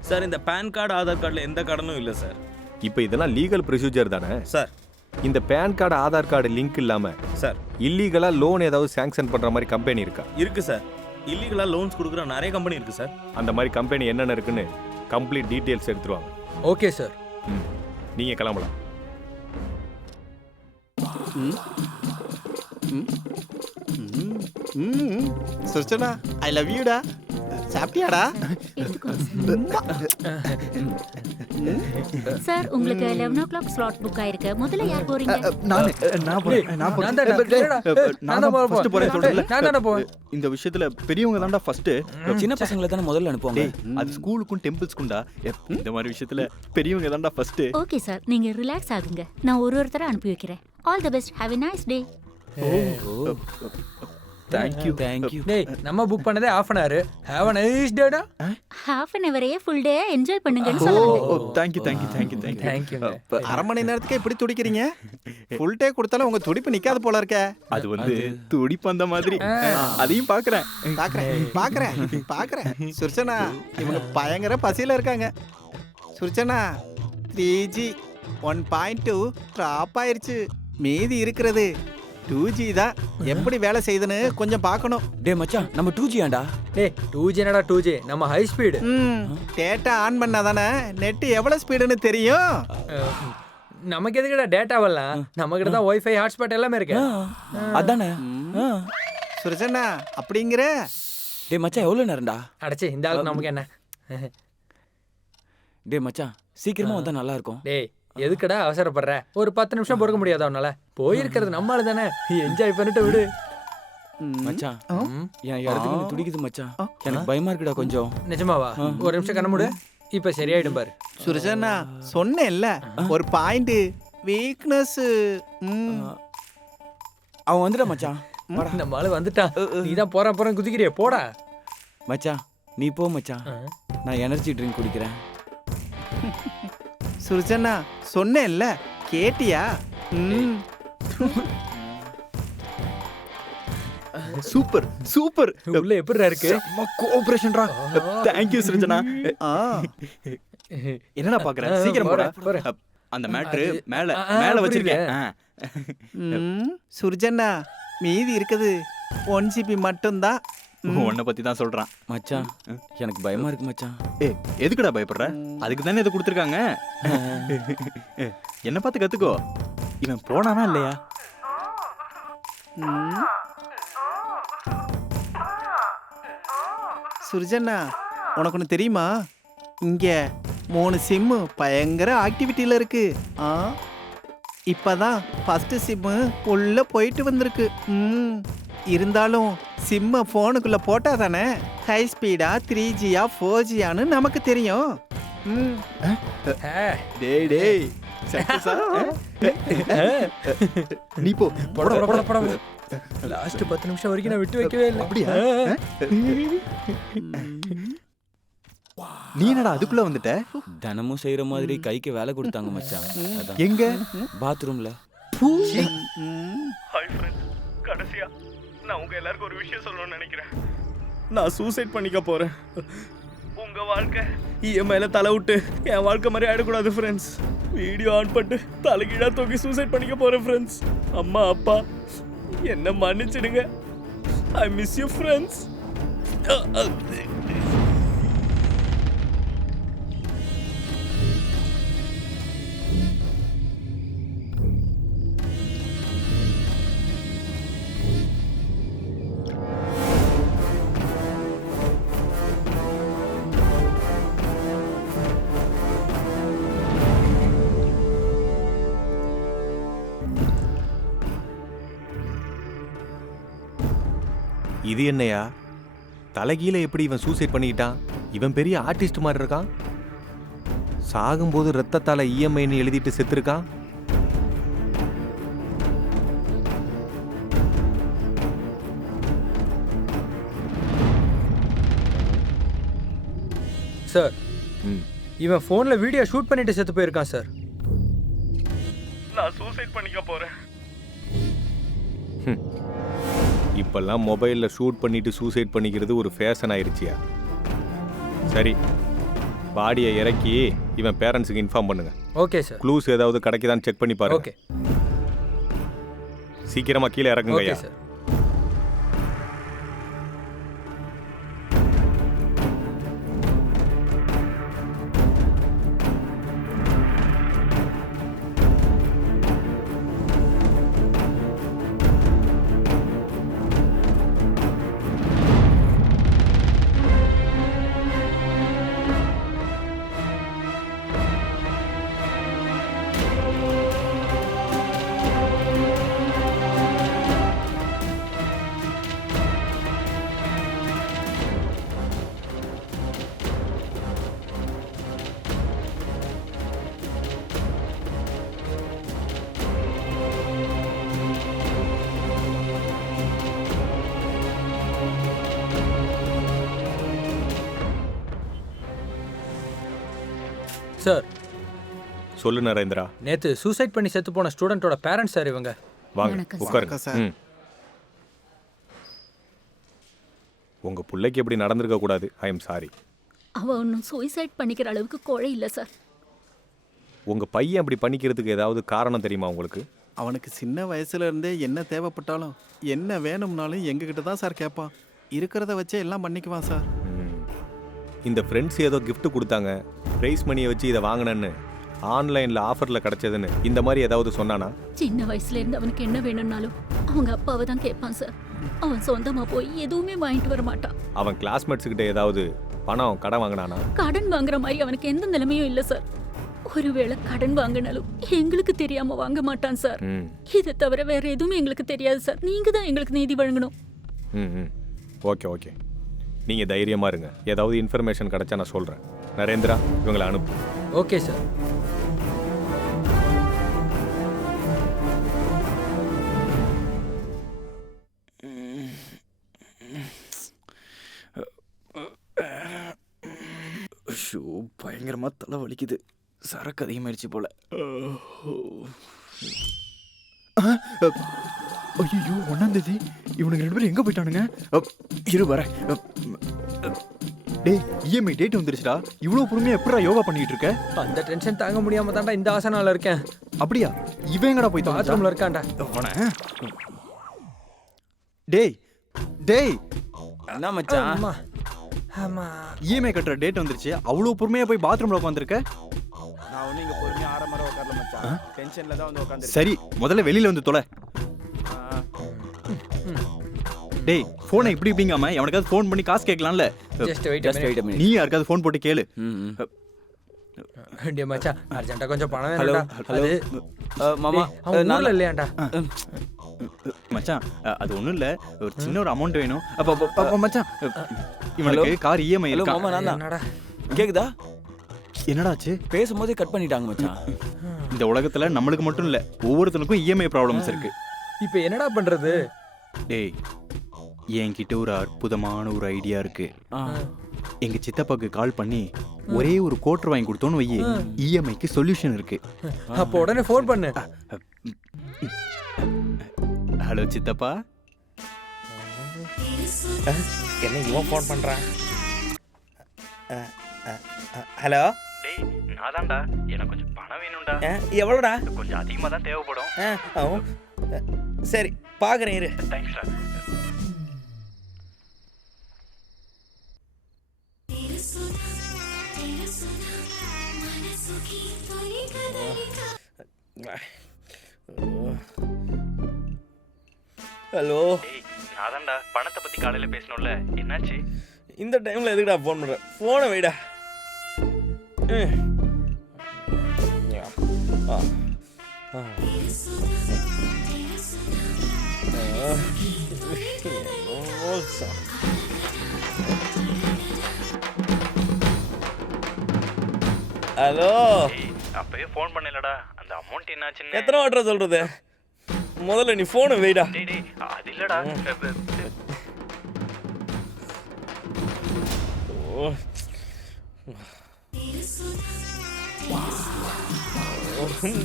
சார் இந்த பேன் கார்டு ஆதார் கார்டில் எந்த கடனும் இல்லை சார். இப்போ இதெல்லாம் லீகல் ப்ரொசீஜர் தானே சார்? இந்த PAN card Aadhaar card link இல்லாமல் சார் இல்லீகலாக லோன் ஏதாவது சேங்ஷன் பண்ணுற மாதிரி கம்பெனி இருக்கா? இருக்கு சார். இல்லீகலாக லோன்ஸ் கொடுக்குற நிறைய கம்பெனி இருக்கு சார். அந்த மாதிரி கம்பெனி என்னென்ன இருக்குன்னு கம்ப்ளீட் டீட்டெயில்ஸ் எடுத்துருவாங்க. Okay sir. நீங்கள் கிளம்பலாம். சுர்ச்சனா ஐ லவ் யூடா. சாப்பிட்டியாடா? சார் உங்களுக்கு 11 ஸ்லாட் புக் ஆயிருக்கு. முதல்ல யார் போறீங்க? இந்த விஷயத்துல பெரியவங்க தான்டா ஃபர்ஸ்ட். சின்ன பசங்களை தானே முதல்ல அனுப்புவாங்க. அது ஸ்கூலுக்கும் டெம்பிள்ஸ்க்கும்டா. இந்த மாதிரி விஷயத்துல பெரியவங்க தான்டா ஃபர்ஸ்ட். ஓகே சார், நீங்க ரிலாக்ஸ் ஆகுங்க. நான் ஒருத்தர அனுப்பி வைக்கிறேன். All the best. Have a nice day. Thank you thank you. டேய் நம்ம புக் பண்ணதே half an hour. Have a nice day டா. half an hour full day enjoy பண்ணுங்கன்னு சொல்லுங்க. Thank you thank you thank you thank you. Thank you. அரை மணி நேரத்துக்கு இப்படி துடிக்கிறீங்க? ஃபுல் டே கொடுத்தாலும் உங்க துடிப்பு நிக்காது போல இருக்கே. அது வந்து துடிப்பு அந்த மாதிரி. அதையும் பாக்குறேன். சுர்ச்சனா இவங்க பயங்கர பசியில இருக்காங்க. சுர்ச்சனா 3G 1.2 ட்ராப் ஆயிருச்சு. மீதி இருக்கிறது 2G தான். எப்படி வேலை செய்யுதுன்னு கொஞ்சம் பார்க்கணும். டே மச்சான் நம்ம 2G ஆண்டா. டேய் 2G என்னடா 2G? நம்ம ஹை ஸ்பீடு. டேட்டா ஆன் பண்ணாதானே நெட் எவ்வளவு ஸ்பீடுன்னு தெரியும். நமக்கு எதுக்குடா டேட்டா வரலாம்? நம்ம கிட்ட தான் வைஃபை ஹாட்ஸ்பாட் எல்லாமே இருக்கு. அதானே. சுரஜனா அப்படிங்கிற. டே மச்சான் எவ்வளவு நேரம்டா? அடச்சே இந்த ஆளு நமக்கு என்ன? டே மச்சான் சீக்கிரமா வந்தா நல்லா இருக்கும். டேய் எதுக்குடா அவசரப்படுற? ஒரு 10 நிமிஷம் பொறுக்க முடியாதா உன்னால? போயிருக்கிறது நம்மள தானே, என்ஜாய் பண்ணிட்டு விடு. மச்சான் என் இடத்துக்கு நீ துடிக்குது மச்சான். எனக்கு பயமா இருக்குடா கொஞ்சம். நிஜமாவா? ஒரு நிமிஷம் கண்ண மூடு. இப்ப சரியாயிடும் பாரு. சுரஜனா சொன்னேன்ல ஒரு பாயிண்ட் வீக்னஸ். அவன் வந்துடா மச்சான். இந்த மாலு வந்துட்டான். நீ தான் போற குதிக்கிறிய போடா. மச்சான் நீ போ மச்சான். நான் எனர்ஜி ட்ரிங்க் குடிக்கிறேன். சுர்ஜனா சொன்னேன்ல கேட்டியா? Super super. உள்ள எப்படிடா இருக்கு? கோஆபரேஷன்டா. Thank you Surjana. என்னடா பாக்குற? சீக்கிரம் போடா. அந்த மேட்ரு மேல வச்சிருக்கேன். சுர்ஜனா மீதி இருக்குது 1GB மட்டும்தான். உன்னை பத்தி தான் சொல்றான் மச்சான். எனக்கு பயமா இருக்கு மச்சான். எதுக்குடா பயப்படுற? அதுக்கு தானே இதை கொடுத்துருக்காங்க. என்ன பார்த்து கத்துக்கோ. இவன் போனானா இல்லையா? சுர்ஜனா உனக்கு ஒன்று தெரியுமா? இங்க 3 சிம்மு பயங்கர ஆக்டிவிட்டியில இருக்கு. இப்பதான் ஃபர்ஸ்ட் சிம்மு உள்ள போயிட்டு வந்திருக்கு. இருந்தாலும் சிம்ம போனுக்குள்ள போட்டா தானே ஹை ஸ்பீடா 3Gயா 4Gயான்னு நமக்கு தெரியும். டேய் டேய் நீ போ. போட லாஸ்ட் 10 நிமிஷம் வரைக்கும் நான் விட்டு வைக்கவே இல்லை. அப்படியா? நீ என்னடா அதுக்குள்ள வந்துட்ட? தினமும் செய்யற மாதிரி கைக்கு வேலை கொடுத்தாங்க மச்சான். எங்க? பாத்ரூம்ல. ஹாய் ஃப்ரெண்ட்ஸ், கடைசியா நான் உங்க எல்லாருக்கும் ஒரு விஷயம் சொல்லணும்னு நினைக்கிறேன். நான் சூசைட் பண்ணிக்க போறேன். உங்க வாழ்க்கை இஎம்ஐல தலை விட்டு என் வாழ்க்கை மாதிரி ஆயிடக்கூடாது ஃப்ரெண்ட்ஸ். வீடியோ ஆன் பண்ணிட்டு தலைகீழா தூக்கி சூசைட் பண்ணிக்க போறேன் ஃப்ரெண்ட்ஸ். அம்மா அப்பா என்ன மன்னிச்சிடுங்க. I miss you friends. இது என்னையா தலைகீழ எப்படி இவன் சூசைட் பண்ணிக்கிட்டான்? இவன் பெரிய ஆர்டிஸ்ட் மாதிரி இருக்கான். சாகும்போது ரத்தத்தால இஎம்ஐன்னு எழுதிட்டு செத்துருக்கான். சார் இவன் ஃபோனில் வீடியோ ஷூட் பண்ணிட்டு செத்து போயிருக்கான் சார். நான் சூசைட் பண்ணிக்க போறேன். இப்பெல்லாம் மொபைலில் ஷூட் பண்ணிட்டு சூசைட் பண்ணிக்கிறது ஒரு ஃபேஷன் ஆயிடுச்சியா? சரி, பாடியை இறக்கி இவன் பேரண்ட்ஸுக்கு இன்ஃபார்ம் பண்ணுங்க. Okay sir. க்ளூஸ் ஏதாவது கிடைக்குதான்னு செக் பண்ணி பாருங்க. ஓகே, சீக்கிரமா கீழே இறக்குங்க. Okay sir. சார் சொல்லு நரேந்திரா. நேத்து சூசைட் பண்ணி செத்து போன ஸ்டூடெண்டோட பேரண்ட்ஸ் சார் இவங்க. வாங்க உட்காருங்க சார். உங்க பிள்ளைக்கு எப்படி நடந்திருக்க கூடாது. I am sorry. அவ ஒன்றும் சூசைட் பண்ணிக்கிற அளவுக்கு கோழை இல்லை சார். உங்க பையன் அப்படி பண்ணிக்கிறதுக்கு ஏதாவது காரணம் தெரியுமா உங்களுக்கு? அவனுக்கு சின்ன வயசுல இருந்தே என்ன தேவைப்பட்டாலும் என்ன வேணும்னாலும் எங்ககிட்ட தான் சார் கேட்பான். இருக்கிறத வச்சே எல்லாம் பண்ணிக்குவான் சார். இந்த ஃப்ரெண்ட்ஸ் ஏதோ gift கொடுத்தாங்க, ப்ரைஸ் மணியை வச்சு இதை வாங்கினேன்னு, ஆன்லைனில் ஆஃபரில் கிடச்சதுன்னு இந்த மாதிரி ஏதாவது சொன்னானா? சின்ன வயசுல இருந்து அவனுக்கு என்ன வேணும்னாலும் அவங்க அப்பாவை தான் கேட்பான் சார். அவன் சொந்தமா போய் எதுவுமே வாங்கிட்டு வர மாட்டான். அவன் கிளாஸ்மேட்ஸ் கிட்ட ஏதாவது பணம் கடன் வாங்கினானா? கடன் வாங்குற மாதிரி அவனுக்கு எந்த நிலைமையும் இல்லை சார். ஒருவேளை கடன் வாங்கினாலும் எங்களுக்கு தெரியாம வாங்க மாட்டான் சார். இதை தவிர வேற எதுவுமே எங்களுக்கு தெரியாது சார். நீங்க தான் எங்களுக்கு நீதி வழங்கணும். ஓகே ஓகே, நீங்கள் தைரியமாக இருங்க. ஏதாவது இன்ஃபர்மேஷன் கிடைச்சா நான் சொல்கிறேன். நரேந்திரா, இவங்களை அனுப்பு. Okay sir. ஷோ, பயங்கரமா தலை வலிக்குது. சரக்கு அதிகமாயிடுச்சு போல. ஐயோ, 1ஆம் தேதி இவனுக்கு 2 பேரும் எங்க போயிட்டானுங்க? இரு வர. டேய், இஎம்ஐ டேட் வந்துருச்சுடா. இவ்வளவு பொறுமையா எப்படிடா யோகா பண்ணிட்டு இருக்க? அந்த டென்ஷன் தாங்க முடியாம தான்டா இந்த ஆசனால இருக்கேன். அப்படியா? இவன் எங்கடா போய் பாத்ரூம்ல இருக்கான்டா. டேய் டேய், என்ன மச்சான்? அம்மா அம்மா, இஎம்ஐ கட்டுற டேட் வந்துருச்சு. அவ்வளவு பொறுமையா போய் பாத்ரூம்ல உட்காந்துருக்க? நான் ஒண்ணு இங்க பொறுமையா ஆரம்பர உட்காரல மச்சான். டென்ஷன்ல தான் வந்து உட்கார்ந்திருக்கேன். சரி, முதல்ல வெளியில வந்து தொலை. டேய், போனை இப்படி இப்படிங்காம எவனுக்காவது ஃபோன் பண்ணி காசு கேட்கலாம்ல. Just wait a minute. நீ யாருக்காவது ஃபோன் போட்டு கேளு. டேய் மச்சான், அர்ஜென்ட்டா கொஞ்சம் பணம் ஹலோ வேணும்டா. ஹலோ மாமா, அவன் ஊர்ல இல்லையாண்டா. மச்சான், அது ஒண்ணும் இல்ல, ஒரு சின்ன ஒரு அமௌண்ட் வேணும். அப்ப மச்சான், இவனுக்கு கார் இஎம்ஐ ஹலோ இருக்கா? மாமா, நான் தான். என்னடா கேக்குதா? என்னடாச்சு? பேசும்போதே கட் பண்ணிட்டாங்க மச்சான். இந்த உலகத்துல நம்மளுக்கு மட்டும் இல்ல, ஒவ்வொருத்தனுக்கும் இஎம்ஐ ப்ராப்ளம்ஸ் இருக்கு. இப்போ என்னடா பண்றது? டேய், என்கிட்ட ஒரு அற்புதமான ஒரு ஐடியா இருக்கு. எங்க சித்தப்பாக்கு கால் பண்ணி ஒரே ஒரு கோட்டர் வாங்கி கொடுத்தோன்னு வையே, இஎம்ஐக்கு சொல்யூஷன் இருக்கு. அப்போ உடனே ஃபோன் பண்ணு. ஹலோ சித்தப்பா. என்ன இவன் ஃபோன் பண்ணுறான்? ஹலோ. டேய், நான் தான்டா. எனக்கு கொஞ்சம் பணம் வேணும்டா. எவ்வளோடா? கொஞ்சம் அதிகமாக தான் தேவைப்படும். சரி, பார்க்குறேன் இரு. தேங்க்ஸ்டா. ஹலோ. நான் தான்டா. பணத்தை பத்தி காலையில பேசணும்ல, என்னாச்சு? இந்த டைமில் எதுக்குடா ஃபோன் பண்ணுறேன்? ஃபோனை வைடா. ஹலோ அப்பயே ஃபோன் பண்ணலடா அந்த அமௌண்ட் என்னாச்சுன்னு எத்தனை வாட்டர் சொல்றது? முதல்ல நீ போனை வைடா. அது இல்லடா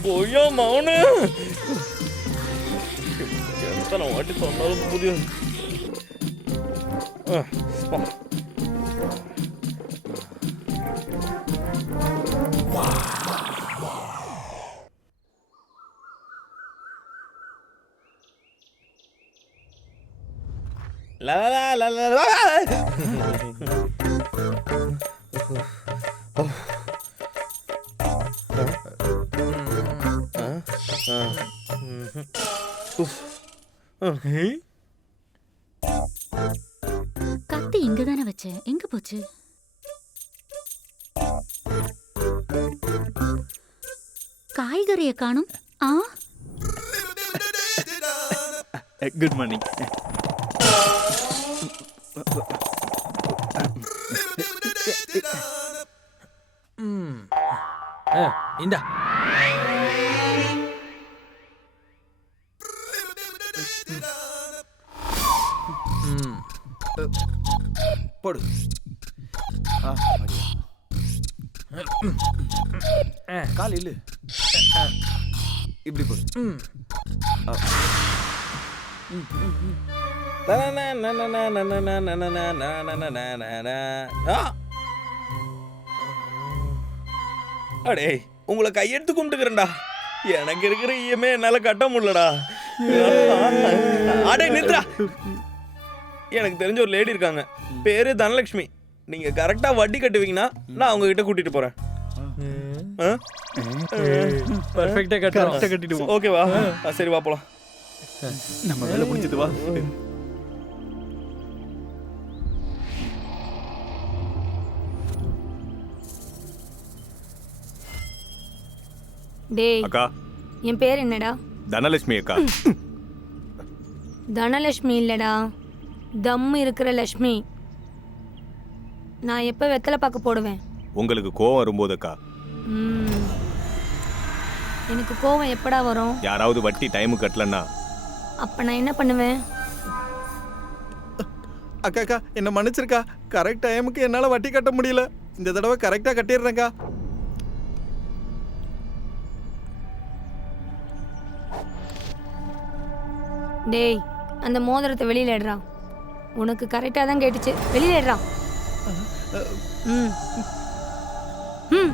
போயா மௌனு எத்தனை வாட்டி சொன்னாலும் புரியும். La la la la la. கத்தி இங்க தானே வச்சேன், எங்க போச்சு? காய்கறியை காணும். ஆ, குட் மார்னிங். இந்தா போடு. கால் இல்லு, இப்படி போடு. அடே உங்களை கையெடுத்து கும்பிட்டுக்கிறேன்டா. எனக்கு இருக்கிற இஎம்ஐ என்னால கட்ட முடியலடா. அடே நித்ரா, எனக்கு தெரிஞ்ச ஒரு லேடி இருக்காங்க, பேரு தனலட்சுமி. நீங்க கரெக்டா வட்டி கட்டுவீங்கன்னா நான் அவங்க கிட்ட கூட்டிட்டு போறேன். பர்ஃபெக்ட்டா கட்டிடுவோம். ஓகேவா? சரி வா போலாம். நம்ம வேலை முடிஞ்சது வா. டேய் அக்கா என் பேர் என்னடா? தனலட்சுமி அக்கா. தனலட்சுமி இல்லடா, தம் இருக்கிற லட்சுமி. நான் எப்போ வெத்தலை பார்க்க போடுவேன்? உங்களுக்கு கோவம் வரும்போது அக்கா. எனக்கு கோவம் எப்படா வரும்? யாராவது வட்டி டைமுக்கு கட்டலன்னா அப்ப நான் என்ன பண்ணுவேன்? அக்கா அக்கா என்ன மன்னிச்சிருக்கா. கரெக்ட் டைமுக்கு என்னால் வட்டி கட்ட முடியல. இந்த தடவை கரெக்டாக கட்டிடுறேங்க்கா. டேய் அந்த மோதிரத்தை வெளியில எடுறா. உனக்கு கரெக்டாக தான் கேட்டுச்சு, வெளியில எடுறா. ம் ம்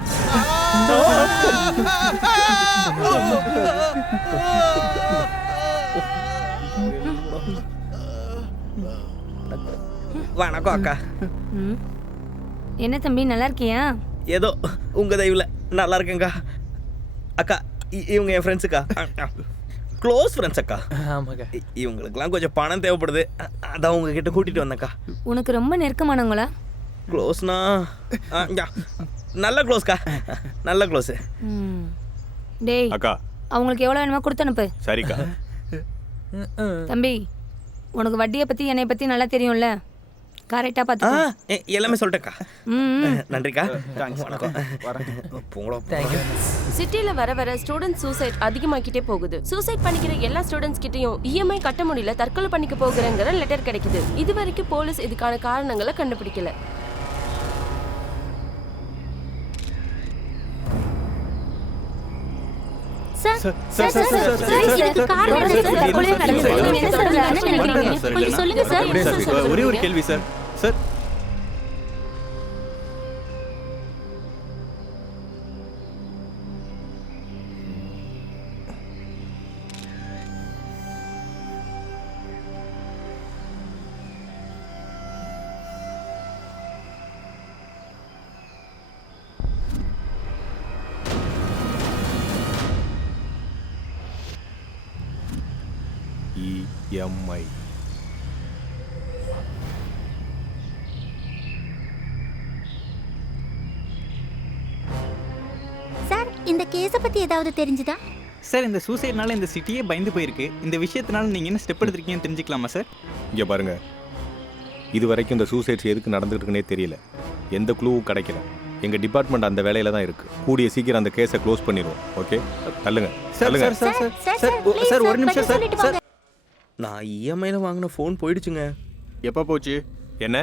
வணக்கம் அக்கா. என்ன தம்பி நல்லா இருக்கியா? ஏதோ உங்க தயவுல நல்லா இருக்கேங்க்கா. அக்கா இவங்க என் ஃப்ரெண்ட்ஸுக்கா, க்ளோஸ் ஃப்ரெண்ட்ஸ் அக்கா. ஆமாக்கா. இவங்களுக்குலாம் கொஞ்சம் பணம் தேவைப்படுது, அதான் உங்ககிட்ட கூட்டிட்டு வந்தேன்க்கா. உனக்கு ரொம்ப நெருக்கமானவங்களா? க்ளோஸ்னா நல்ல க்ளோஸ்க்கா, நல்ல க்ளோஸு. டேய் அக்கா அவங்களுக்கு எவ்வளோ வேணுமோ கொடுத்து அனுப்பு. சரிக்கா. தம்பி உனக்கு வட்டியை பற்றி என்னை பற்றி நல்லா தெரியும்ல, கரெக்டாக பார்த்து எல்லாமே சொல்லிட்டேக்கா. நன்றிக்கா. வணக்கம். சிட்டில வர வர ஸ்டூடெண்ட் சூசைட் அதிகமாக்கிட்டே போகுது. சூசைட் பண்ணிக்கிற எல்லா ஸ்டூடெண்ட்ஸ் கிட்டயும் இஎம்ஐ கட்ட முடியல, தற்கொலை பண்ணிக்க போகிறேங்கிற லெட்டர் கிடைக்குது. இது வரைக்கும் போலீஸ் இதுக்கான காரணங்களை கண்டுபிடிக்கல. ஒரே ஒரு கேள்வி சார். சார் இஎம்ஐ சார் இந்த கேஸை பத்தி ஏதாவது தெரிஞ்சுதா? சார் இந்த சூசைட்னால இந்த சிட்டியே பயந்து போயிருக்கு. இந்த விஷயத்தினால நீங்க என்ன ஸ்டெப் எடுத்திருக்கீங்கன்னு தெரிஞ்சுக்கலாமா சார்? இங்கே பாருங்க, இது வரைக்கும் இந்த சூசைட்ஸ் எதுக்கு நடந்துட்டு இருக்குன்னே தெரியல, எந்த க்ளூவும் கிடைக்கல. எங்க டிபார்ட்மெண்ட் அந்த வேலையில தான் இருக்கு. கூடிய சீக்கிரம் அந்த கேஸை க்ளோஸ் பண்ணிடுவோம். ஓகே, தள்ளுங்க தள்ளுங்க. சார் ஒரு நிமிஷம் சார். நான் இஎம்ஐல வாங்கின ஃபோன் போயிடுச்சுங்க. எப்போ போச்சு? என்ன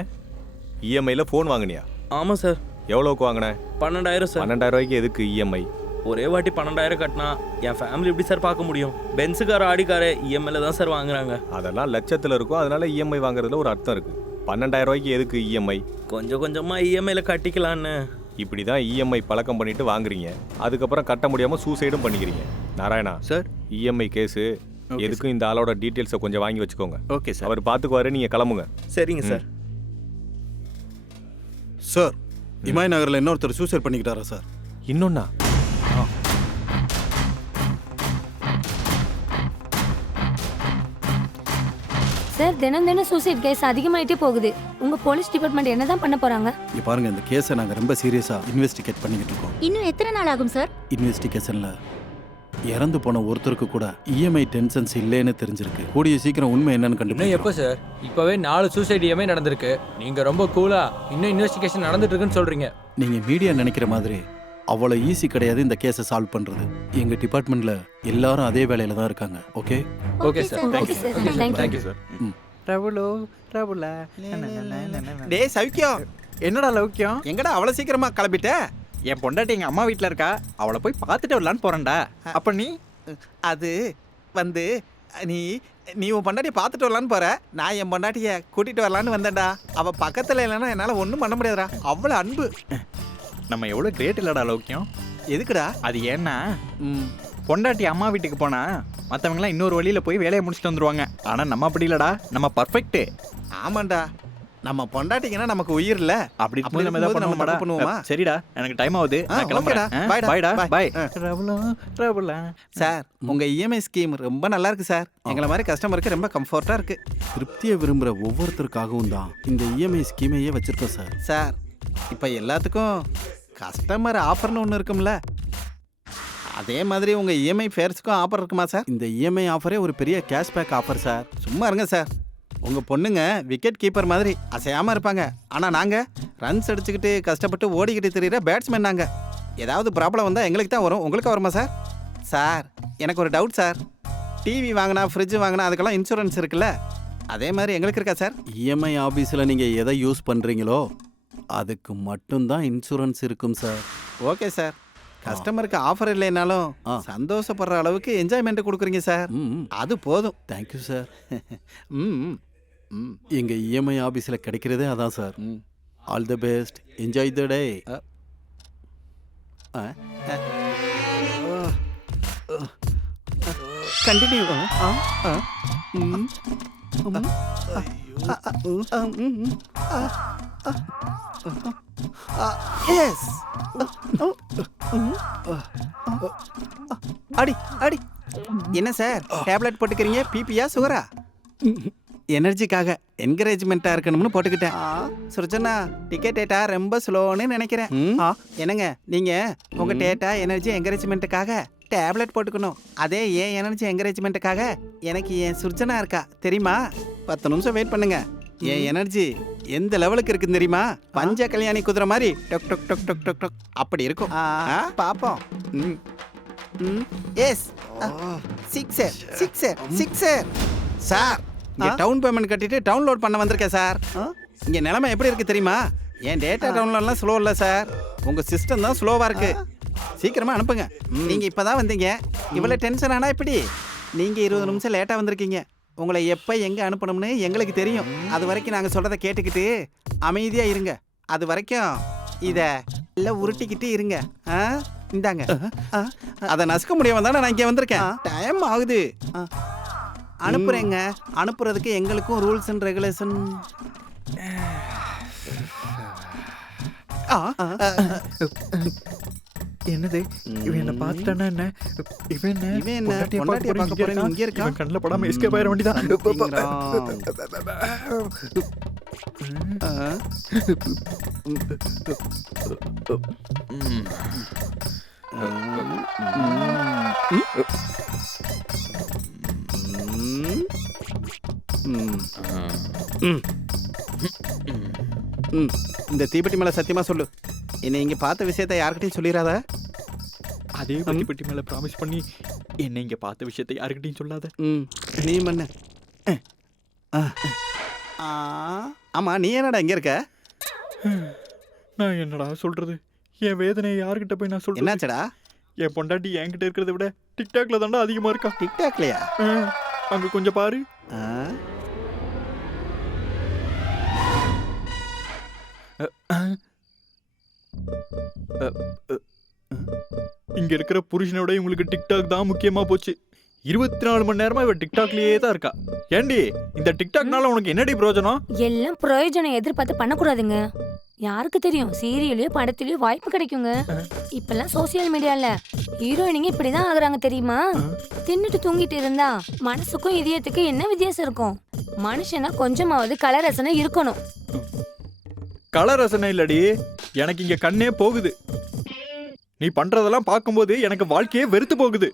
இஎம்ஐல ஃபோன் வாங்கினியா? ஆமாம் சார். எவ்வளோக்கு வாங்கின? 12,000 சார். 12,000 ரூபாய்க்கு எதுக்கு இஎம்ஐ? ஒரே வாட்டி 12,000 கட்டினா என் ஃபேமிலி எப்படி சார் பார்க்க முடியும்? பென்ஸுக்கார ஆடிக்கார இஎம்ஐல தான் சார் வாங்குறாங்க. அதெல்லாம் லட்சத்தில் இருக்கும், அதனால இஎம்ஐ வாங்குறதுல ஒரு அர்த்தம் இருக்கு. 12,000 ரூபாய்க்கு எதுக்கு இஎம்ஐ? கொஞ்சம் கொஞ்சமாக இஎம்ஐல கட்டிக்கலான்னு. இப்படி தான் இஎம்ஐ பழக்கம் பண்ணிட்டு வாங்குறீங்க, அதுக்கப்புறம் கட்ட முடியாமல் சூசைடும் பண்ணிக்கிறீங்க. நாராயணா சார், இஎம்ஐ கேஸு எதுக்கும் இந்த ஆளோட டீட்டெயில்ஸை கொஞ்சம் வாங்கி வச்சுக்கோங்க. Okay sir. அவர் பார்த்துக்குவாரு, நீங்கள் கிளம்புங்க. சரிங்க சார். சார், இமாய் நகரில் இன்னொருத்தர் சூசைட் பண்ணிக்கிட்டாரா சார்? இன்னொன்னா? சார், தினம் தினம் சூசைட் கேஸ் அதிகமாயிட்டே போகுது. உங்க போலீஸ் டிபார்ட்மெண்ட் என்னதான் பண்ண போறாங்க? இங்க பாருங்க, இந்த கேஸை நாங்கள் ரொம்ப சீரியஸா இன்வெஸ்டிகேட் பண்ணிக்கிட்டு இருக்கோம். இன்னும் எத்தனை நாள் ஆகும் சார்? இன்வெஸ்டிகேஷன்ல இறந்து போன ஒருத்தருக்கு கூட இஎம்ஐ டென்ஷன்ஸ் இல்லைன்னு தெரிஞ்சிருக்கு. கூடிய சீக்கிரம் உண்மை என்னன்னு இன்னும் கண்டுபிடிக்கும். எப்போ சார்? இப்போவே 4 சூசைட் இஎம்ஐ நடந்திருக்கு. நீங்கள் ரொம்ப கூலா இன்னும் இன்வெஸ்டிகேஷன் நடந்துட்டு இருக்குன்னு சொல்கிறீங்க. நீங்க மீடியா நினைக்கிற மாதிரி அவ்வளோ ஈஸி கிடையாது இந்த கேஸை சால்வ் பண்றது. எங்க டிபார்ட்மெண்ட்ல எல்லாரும் அதே வேலையில தான் இருக்காங்க. Okay okay sir. Thank you sir. ரவுலா டேய் சௌக்கியம். என்னடா லௌக்கியம்? எங்கடா அவ்வளோ சீக்கிரமா கிளம்பிட்ட? என் பொண்டாட்டி எங்க அம்மா வீட்டில் இருக்கா, அவளை போய் பார்த்துட்டு வரலான்னு போறேன்டா. அப்ப நீ அது வந்து நீ நீ உன் பொண்டாட்டியை பார்த்துட்டு வரலான்னு போற, நான் என் பொண்டாட்டியை கூட்டிட்டு வரலான்னு வந்தேன்டா. அவ பக்கத்துல இல்லைன்னா என்னால் ஒன்றும் பண்ண முடியாதுடா, அவ்வளோ அன்பு. நம்ம எவ்வளோ கிரேட் இல்லடா லௌக்கியம். எதுக்குடா? அது ஏன்னா பொண்டாட்டி அம்மா வீட்டுக்கு போனா மற்றவங்களாம் இன்னொரு வழியில போய் வேலையை முடிச்சுட்டு வந்துருவாங்க. ஆனா நம்ம அப்படி இல்லடா, நம்ம பர்ஃபெக்ட். ஆமாண்டா, நம்ம பொண்டாட்டிங்கன்னா நமக்கு உயிர் இல்ல. அப்படி நம்ம ஏதாவது பண்ணுவோமா? சரிடா, எனக்கு டைம் ஆகுது, நான் கிளம்புறேன். பாய்டா, பாய். சார், உங்க இஎம்ஐ ஸ்கீம் ரொம்ப நல்லா இருக்கு சார். எங்களை மாதிரி கஸ்டமருக்கு ரொம்ப கம்ஃபர்ட்டா இருக்கு. திருப்தியை விரும்புகிற ஒவ்வொருத்தருக்காகவும் தான் இந்த இஎம்ஐ ஸ்கீமையே வச்சிருக்கோம் சார். சார், இப்போ எல்லாத்துக்கும் கஸ்டமர் ஆஃபர்னு ஒன்று இருக்கும்ல, அதே மாதிரி உங்கள் இஎம்ஐ ஃபேர்ஸுக்கும் ஆஃபர் இருக்குமா சார்? இந்த இஎம்ஐ ஆஃபரே ஒரு பெரிய கேஷ்பேக் ஆஃபர் சார். சும்மா இருங்க சார். உங்கள் பொண்ணுங்க விக்கெட் கீப்பர் மாதிரி அசையாமல் இருப்பாங்க. ஆனால் நாங்கள் ரன்ஸ் அடிச்சுக்கிட்டு கஷ்டப்பட்டு ஓடிக்கிட்டு தெரியுற பேட்ஸ்மேன். நாங்கள் ஏதாவது ப்ராப்ளம் வந்தால் எங்களுக்கு தான் வரும், உங்களுக்கு வருமா சார்? சார், எனக்கு ஒரு டவுட் சார். டிவி வாங்கினா, ஃப்ரிட்ஜ் வாங்கினா அதுக்கெல்லாம் இன்சூரன்ஸ் இருக்குல்ல, அதே மாதிரி எங்களுக்கு இருக்கா சார்? இஎம்ஐ ஆஃபீஸில் நீங்கள் எதை யூஸ் பண்ணுறீங்களோ அதுக்கு மட்டும்தான் இன்சூரன்ஸ் இருக்கும் சார். Okay sir. கஸ்டமருக்கு ஆஃபர் இல்லைனாலும் சந்தோஷப்படுற அளவுக்கு என்ஜாய்மெண்ட் கொடுக்குறீங்க சார், அது போதும். Thank you sir. எங்கள் இஎம்ஐ ஆஃபீஸில் கிடைக்கிறதே அதான் sir. All the best, enjoy the day. Continue. Yes. அடி அடி. என்ன சார், டேப்லெட் போட்டுக்கிறீங்க? பிபியா, சுகரா? எனர்ஜிக்காக என்கரேஜ்மெண்ட்டாக இருக்கணும்னு போட்டுக்கிட்டேன். சுர்ஜனா, டிக்கெட் டேட்டா ரொம்ப ஸ்லோன்னு நினைக்கிறேன். என்னங்க, நீங்கள் உங்கள் டேட்டா எனர்ஜி என்கரேஜ்மெண்ட்டுக்காக டேப்லெட் போட்டுக்கணும். அதே ஏன் எனர்ஜி என்கரேஜ்மெண்ட்டுக்காக எனக்கு என் சுர்ஜனா இருக்கா தெரியுமா? 10 நிமிஷம் வெயிட் பண்ணுங்க. என் எனர்ஜி எந்த லெவலுக்கு இருக்குன்னு தெரியுமா? பஞ்ச கல்யாணி குதிரை மாதிரி டொக் டொக் டொக் டொக் டொக் டொக் அப்படி இருக்கும். பாப்போம். Yes, sixer sixer sixer. Sir, இங்கே டவுன் பேமெண்ட் கட்டிட்டு டவுன்லோட் பண்ண வந்திருக்கேன் சார். இங்கே நிலைமை எப்படி இருக்கு தெரியுமா? என் டேட்டா டவுன்லோட்லாம் ஸ்லோ இல்லை சார், உங்கள் சிஸ்டம் தான் ஸ்லோவாக இருக்கு. சீக்கிரமாக அனுப்புங்க. நீங்கள் இப்போ தான் வந்தீங்க, இவ்வளோ டென்ஷன் ஆனால் இப்படி? நீங்கள் 20 நிமிஷம் லேட்டாக வந்திருக்கீங்க. உங்களை எப்போ எங்கே அனுப்பணும்னு எங்களுக்கு தெரியும். அது வரைக்கும் நாங்கள் சொல்கிறத கேட்டுக்கிட்டு அமைதியாக இருங்க. அது வரைக்கும் இதை எல்லாம் உருட்டிக்கிட்டு இருங்க. இந்தாங்க. அதை நசுக்க முடியாம தானே நான் இங்கே வந்திருக்கேன். டைம் ஆகுது. அனுப்புறேங்க. அனுப்புறதுக்கு எங்களுக்கும் ரூல்ஸ் அண்ட் ரெகுலேஷன். என்னது, இவன் என்ன பார்த்துட்டானா என்ன? இவன் என்ன பொண்டாட்டியை பார்க்க போறேன்னு இங்கே இருக்கான். கண்ணில் படாம எஸ்கேப் ஆயிட வேண்டியதான். இந்த தீப்பெட்டி மேல சத்தியமா சொல்லு, என்னை இங்க பார்த்த விஷயத்த யார்கிட்டயும் சொல்லிடாத. அதே வட்டி பெட்டி மேல ப்ராமிஸ் பண்ணி என்ன இங்க பார்த்த விஷயத்தை யாருக்கிட்டையும் சொல்லாத. நீ பண்ண. ஆமா, நீ என்னடா இங்க இருக்க? நான் என்னடா சொல்றது? என் வேதனையை யாருக்கிட்ட போய் நான் சொல்றேன்? என்னாச்சடா? என் பொண்டாட்டி என்கிட்ட இருக்கிறத விட டிக்டாக்ல தாண்டா அதிகமா இருக்கா. டிக்டாக்லயா? அங்க கொஞ்சம் பாரு. இங்க இருக்கிற புருஷனோட இவங்களுக்கு டிக்டாக் தான் முக்கியமா போச்சு. 24 மணி நேரமா இவ டிக்டாக்லயே தான் இருக்கா. ஏண்டி இந்த டிக்டாக்னால உனக்கு என்னடி பிரயோஜனம்? எல்லாம் பிரயோஜனம் எதிர்பார்த்து பண்ணக்கூடாதுங்க. யாருக்கு தெரியும், சீரியலையோ படத்திலயோ வாய்ப்பு கிடைக்குங்க. இப்பெல்லாம் சோசியல் மீடியால ஹீரோயினிங்க இப்படிதான் ஆகுறாங்க தெரியுமா? தின்னுட்டு தூங்கிட்டு இருந்தா மனசுக்கும் இதயத்துக்கும் என்ன வித்தியாசம் இருக்கும்? மனுஷனா கொஞ்சமாவது கலர் ரசனை இருக்கணும். கலர் ரசனை இல்லடி, எனக்கு இங்க கண்ணே போகுது. நீ பண்றதெல்லாம் பார்க்கும்போது எனக்கு வாழ்க்கையே வெறுத்து போகுது.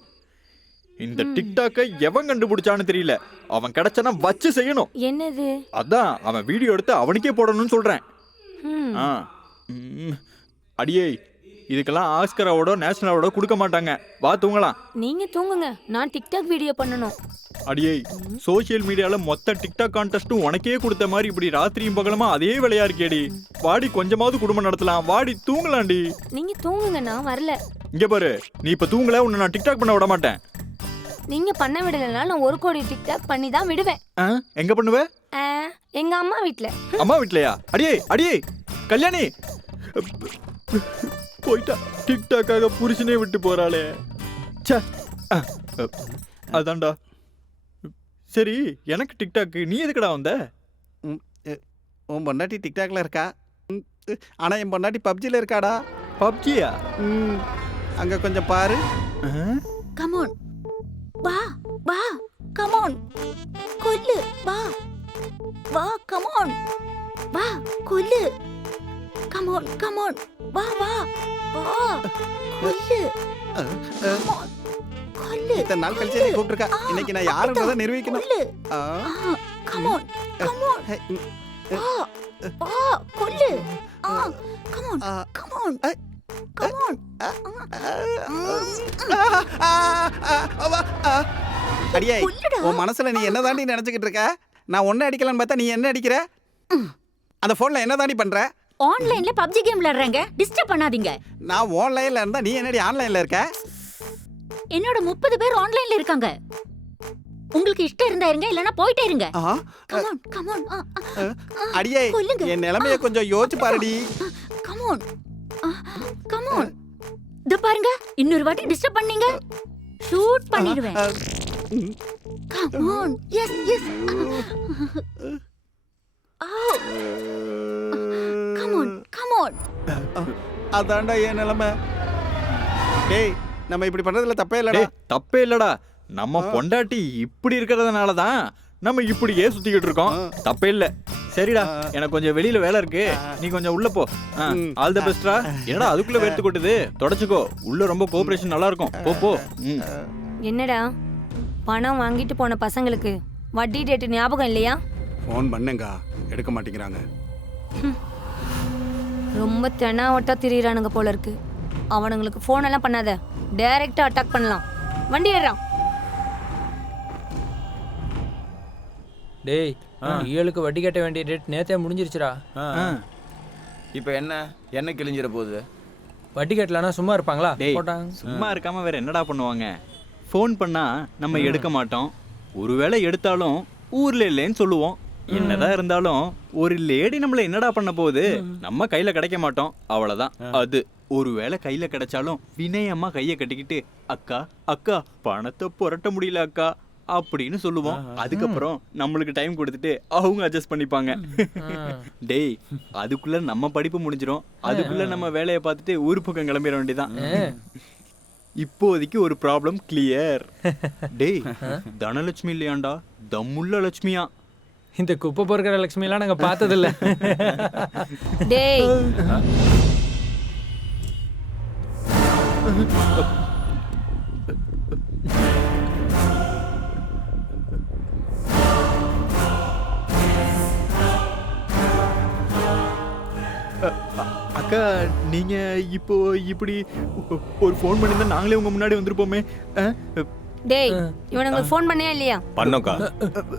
இந்த டிக்டாக்கை எவன் கண்டுபிடிச்சான்னு தெரியல. அவன் கிடைச்சனா வச்சு செய்யணும். என்னது? அதான் அவன் வீடியோ எடுத்து அவனுக்கே போடணும்னு சொல்றேன். அடியே, இதுக்கெல்லாம் ஆஸ்கர் அவார்டோ நேஷனல் அவார்டோ கொடுக்க மாட்டாங்க. வா தூங்கலாம். நீங்க தூங்குங்க, நான் டிக்டாக் வீடியோ பண்ணணும். அடியே, சோசியல் மீடியால மொத்த டிக்டாக் கான்டெஸ்டும் உனக்கே கொடுத்த மாதிரி இப்படி ராத்திரியும் பகலமா அதே வேலையா இருக்கேடி. வாடி, கொஞ்சமாவது குடும்பம் நடத்தலாம். வாடி தூங்கலாம்டி. நீங்க தூங்குங்க, நான் வரல. இங்க பாரு, நீ இப்ப தூங்கல, உன்னை நான் டிக்டாக் பண்ண விட மாட்டேன். நீங்க பண்ண விடலனா நான் 1 கோடி டிக்டாக் பண்ணி தான் விடுவேன். எங்க பண்ணுவ? எங்க அம்மா வீட்ல. அம்மா வீட்லயா? அடியே அடியே, கல்யாணி போயிட்டா. டிக்டாக்காக புருஷனே விட்டு போறாளே. அதான்டா. சரி, எனக்கு டிக்டாக் நீ எதுக்குடா வந்த? உன் பொண்டாட்டி டிக்டாக்ல இருக்கா. ஆனா என் பொண்டாட்டி பப்ஜில இருக்காடா. பப்ஜியா? அங்க கொஞ்சம் பாரு. கம் ஆன், வா வா, கம் ஆன், கொல்லு, வா வா, கம் ஆன், வா கொல்லு, கம் ஆன், கம் ஆன், வா வா வா, கொல்லு, கம் ஆன், கொல்லு. இத்தனை நாள் கழிச்சு நீ கூப்பிட்டுருக்கா. இன்னைக்கு நான் யாருன்றதை நிரூபிக்கணும். கம் ஆன், கம் ஆன், வா வா, கொல்லு, come on, come on, come on. அடியே, உன் மனசுல நீ என்ன தாண்டி நினைச்சுக்கிட்டு இருக்க? நான் ஒன்னு அடிக்கலான்னு பார்த்தா நீ என்ன அடிக்கிற? அந்த போன்ல என்ன தாண்டி பண்ற? ஆன்லைன்ல பப்ஜி கேம் விளையாடுறாங்க, டிஸ்டர்ப் பண்ணாதீங்க. நான் ஆன்லைன்ல இருந்தா நீ என்னடி ஆன்லைன்ல இருக்க? என்னோட 30 பேர் ஆன்லைன்ல இருக்காங்க. உங்களுக்கு இஷ்டம் இருந்தா இருங்க, இல்லனா போயிட்டே இருங்க. Come on, come on. அடியே, என் நிலைமைய கொஞ்சம் யோசிச்சு பாருடி. Come on, come on. இத பாருங்க, இன்னொரு வாட்டி டிஸ்டர்ப் பண்ணீங்க ஷூட் பண்ணிடுவேன். Come on, yes yes. Come on, come on. அதான்டா என் நிலைமை. டேய், நம்ம இப்படி பண்றதுல தப்பே இல்லடா. தப்பே இல்லடா. நம்ம பொண்டாட்டி இப்படி இருக்கிறதுனால தான் நம்ம இப்படியே சுத்திக்கிட்டு இருக்கோம். தப்பே இல்ல. சரிடா, எனக்கு கொஞ்சம் வெளியில வேலை இருக்கு, நீ கொஞ்சம் உள்ள போ. ஆல் தி பெஸ்ட்ரா. என்னடா அதுக்குள்ள வேர்த்து கொட்டுது? தொடச்சுக்கோ. உள்ள ரொம்ப கோஆபரேஷன் நல்லா இருக்கும். போ போ. என்னடா, பணம் வாங்கிட்டு போன பசங்களுக்கு வட்டி டேட் ஞாபகம் இல்லையா? ஃபோன் பண்ணுங்க, எடுக்க மாட்டேங்கிறாங்க. ரொம்ப தெனாவட்டா திரியிறானுங்க போல இருக்கு. அவனுங்களுக்கு ஃபோன் எல்லாம் பண்ணாத, டைரக்டா அட்டாக் பண்ணலாம். வண்டி ஏறான். டேய், ஈயலுக்கு வட்டி கட்ட வேண்டிய டேட் நேத்தே முடிஞ்சிருச்சுடா. இப்போ என்ன கிழிஞ்சிர போகுது? வட்டி கட்டலனா சும்மா இருப்பாங்களா? சும்மா இருக்காம வேற என்னடா பண்ணுவாங்க? ஃபோன் பண்ணா நம்ம எடுக்க மாட்டோம். ஒருவேளை எடுத்தாலும் ஊர்ல இல்லைன்னு சொல்லுவோம். என்னதான் இருந்தாலும் ஒரு லேடி நம்மள என்னடா பண்ண போகுது? நம்ம கையில கிடைக்க மாட்டோம், அவ்வளவுதான். அது ஒருவேளை கையில கிடைச்சாலும் வினயமா கைய கட்டிக்கிட்டு, அக்கா அக்கா பணத்தை புரட்ட முடியல அக்கா அப்படின்னு சொல்லுவோம். அதுக்கப்புறம் நம்மளுக்கு டைம் கொடுத்துட்டு அவங்க அட்ஜஸ்ட் பண்ணிப்பாங்க. டேய், அதுக்குள்ள நம்ம படிப்பு முடிஞ்சிடும். அதுக்குள்ள நம்ம வேலையை பார்த்துட்டு ஊர் பக்கம் கிளம்பிட வேண்டியதான். இப்போதைக்கு ஒரு ப்ராப்ளம் கிளியர். டேய், தனலட்சுமி இல்லையாண்டா, தம்முள்ள லட்சுமியா. இந்த குப்பை பொறுக்கிற லட்சுமி எல்லாம் நாங்க பார்த்ததில்ல. டேய், அக்கா நீங்க இப்போ இப்படி ஒரு ஃபோன் பண்ணியிருந்தா நாங்களே உங்க முன்னாடி வந்திருப்போமே. டேய் இவனுங்களுக்கு ஃபோன் பண்ணியா இல்லையா? பண்ணோக்கா.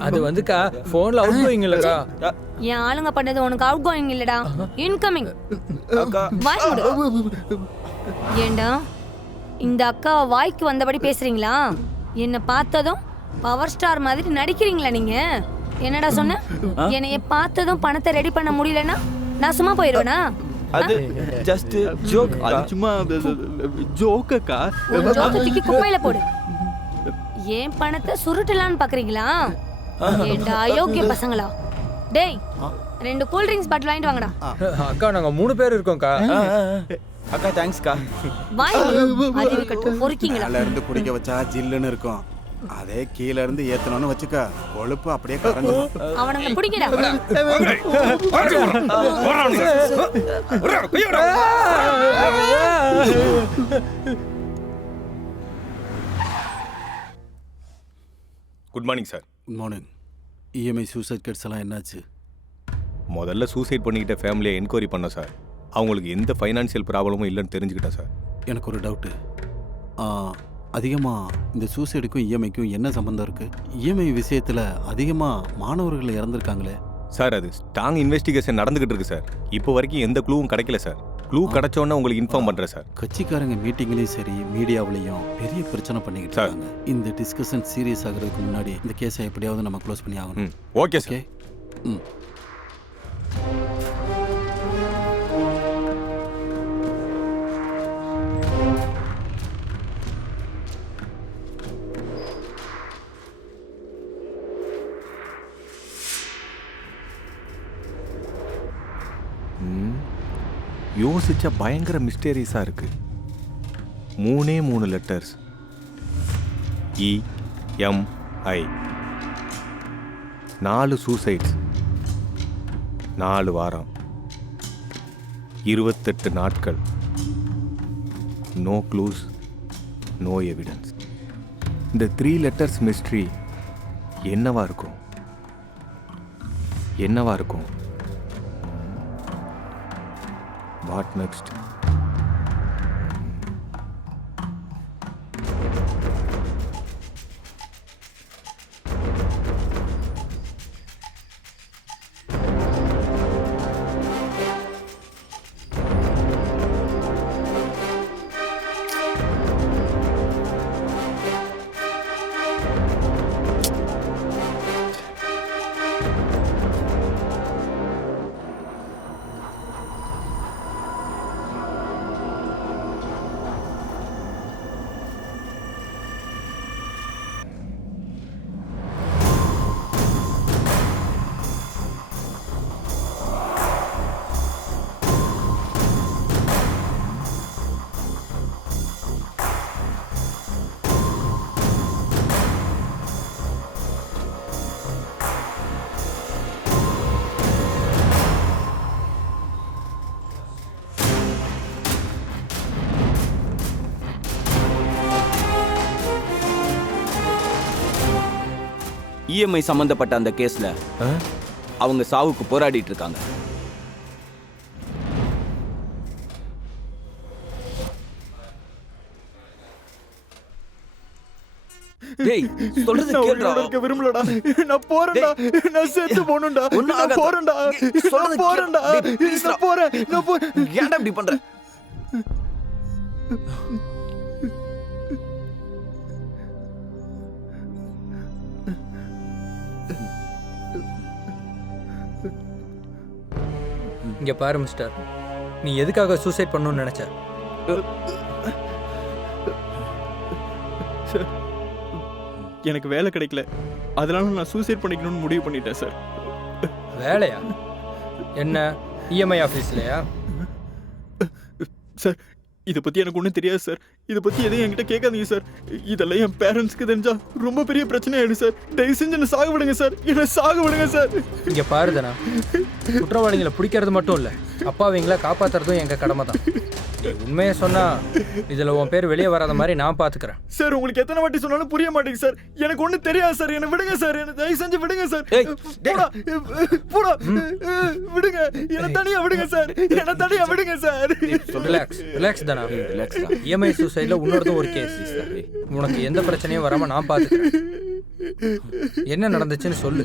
அது வந்துக்கா ஃபோன்ல அவுட் கோயிங் இல்லக்கா. என் ஆளுங்க பண்ணது உனக்கு அவுட் கோயிங் இல்லடா, இன்கமிங். வாய் மூடு. ஏண்டா இந்த அக்கா வாய்க்கு வந்தபடி பேசுறீங்களா? என்ன பார்த்ததும் பவர் ஸ்டார் மாதிரி நடிக்கிறீங்களா நீங்க? என்னடா சொன்ன? என்னைய பார்த்ததும் பணத்தை ரெடி பண்ண முடியலன்னா நான் சும்மா போயிடுவேனா? அது ஜஸ்ட் ஜோக். அது சும்மா ஜோக் அக்கா. ஜோக்கத்துக்கு குப்பையில போடு. ஏன் பணத்தை சுருட்டலான்னு பாக்குறீங்களா? ஏண்டா அயோக்கிய பசங்களா? டேய் 2 கூல் ட்ரிங்க்ஸ் பாட்டில் வாங்கிட்டு வாங்கடா. அக்கா நாங்க 3 பேர் இருக்கோம்க்கா. அக்கா தேங்க்ஸ்க்கா. வாய் அது கட்டு பொறுக்கீங்களா? மேல இருந்து குடிக்க வச்சா ஜில்லுன்னு இருக்கும். அதே கீழ இருந்து ஏத்தணும்னு வச்சுக்க கொழுப்பு அப்படியே கறந்துடும். அவனுங்க பிடிக்கடா. Good morning sir. Good morning. EMI suicide gates எல்லாம் என்னாச்சு? முதல்ல சூசைட் பண்ணிக்கிட்ட ஃபேமிலியை என்கொயரி பண்ணோம் சார். அவங்களுக்கு எந்த ஃபைனான்சியல் ப்ராப்ளமும் இல்லைன்னு தெரிஞ்சுக்கிட்டேன் சார். எனக்கு ஒரு டவுட்டு. அதிகமாக இந்த சூசைடுக்கும் இஎம்ஐக்கும் என்ன சம்மந்தம் இருக்குது? இஎம்ஐ விஷயத்தில் அதிகமாக மாணவர்கள் இறந்துருக்காங்களே சார். அது ஸ்ட்ராங் இன்வெஸ்டிகேஷன் நடந்துகிட்டு இருக்கு சார். இப்போ வரைக்கும் எந்த க்ளூவும் கிடைக்கல சார். க்ளூ கிடைச்சோன்னே உங்களுக்கு இன்ஃபார்ம் பண்ணுறேன் சார். கட்சிக்காரங்க மீட்டிங்லேயும் சரி மீடியாவிலையும் பெரிய பிரச்சனை பண்ணிக்கிட்டு இருக்காங்க. இந்த டிஸ்கஷன் சீரியஸ் ஆகிறதுக்கு முன்னாடி இந்த கேஸை எப்படியாவது நம்ம க்ளோஸ் பண்ணி ஆகணும். Okay sir. ம். யோசிச்சா பயங்கர மிஸ்டீரியஸாக இருக்கு. 3 லெட்டர்ஸ். EMI. 4 சூசைட்ஸ். 4 வாரம். 28 நாட்கள். No clues, no evidence. இந்த 3 லெட்டர்ஸ் மிஸ்ட்ரி என்னவா இருக்கும்? என்னவா இருக்கும்? What next? இஎம்ஐ சம்பந்தப்பட்ட அந்த கேஸ்ல அவங்க சாவுக்கு போராடிட்டு இருக்காங்க. டேய் சொல்றது கேளுடா. நான் விரும்பலடா. நான் போறேன்டா. நான் செத்து போணும்டா. நான் போறேன்டா. சொல்றது போறேன்டா. நான் போறேன். ஏன்டா இப்படி பண்ற? இங்க பாரு மிஸ்டர், நீ எதுக்காக சூசைட் பண்ணணும்னு நினைச்ச? எனக்கு வேலை கிடைக்கல, அதனால நான் சூசைட் பண்ணிக்கணும்னு முடிவு பண்ணிட்டேன் சார். வேலையா? என்ன இஎம்ஐ ஆஃபீஸ்லையா? சார் இதை பற்றி எனக்கு ஒன்றும் தெரியாது சார். இதை பற்றி எதையும் என்கிட்ட கேட்காதீங்க சார். இதெல்லாம் என் பேரண்ட்ஸ்க்கு தெரிஞ்சா ரொம்ப பெரிய பிரச்சனை ஆயிடும் சார். தயவு செஞ்சு என்ன சாக விடுங்க சார். என்ன சாக விடுங்க சார். இங்க பாருதனா, குற்றவாளிகளை பிடிக்கிறது மட்டும் இல்லை, அப்பாவிங்களை காப்பாற்றுறதும் எங்கள் கடமை தான். உண்மையை சொன்னா இதுல உன் பேர் வெளியே வராத மாதிரி நான் பாத்துக்கிறேன். சார் உங்களுக்கு எத்தனை வாட்டி சொன்னாலும் புரிய மாட்டேங்குது சார். எனக்கு ஒண்ணும் தெரியாது சார். என்ன விடுங்க சார். என்ன தயவு செஞ்சு விடுங்க சார். போடா போடா விடுங்க. என்ன தனியா விடுங்க சார். என்ன தனியா விடுங்க சார். ரிலாக்ஸ் தானா? இஎம்ஐ சூசைட்ல உன்னோடதும் ஒரு கேஸ். உனக்கு எந்த பிரச்சனையும் வராம நான் பாத்துக்கிறேன். என்ன நடந்துச்சுன்னு சொல்லு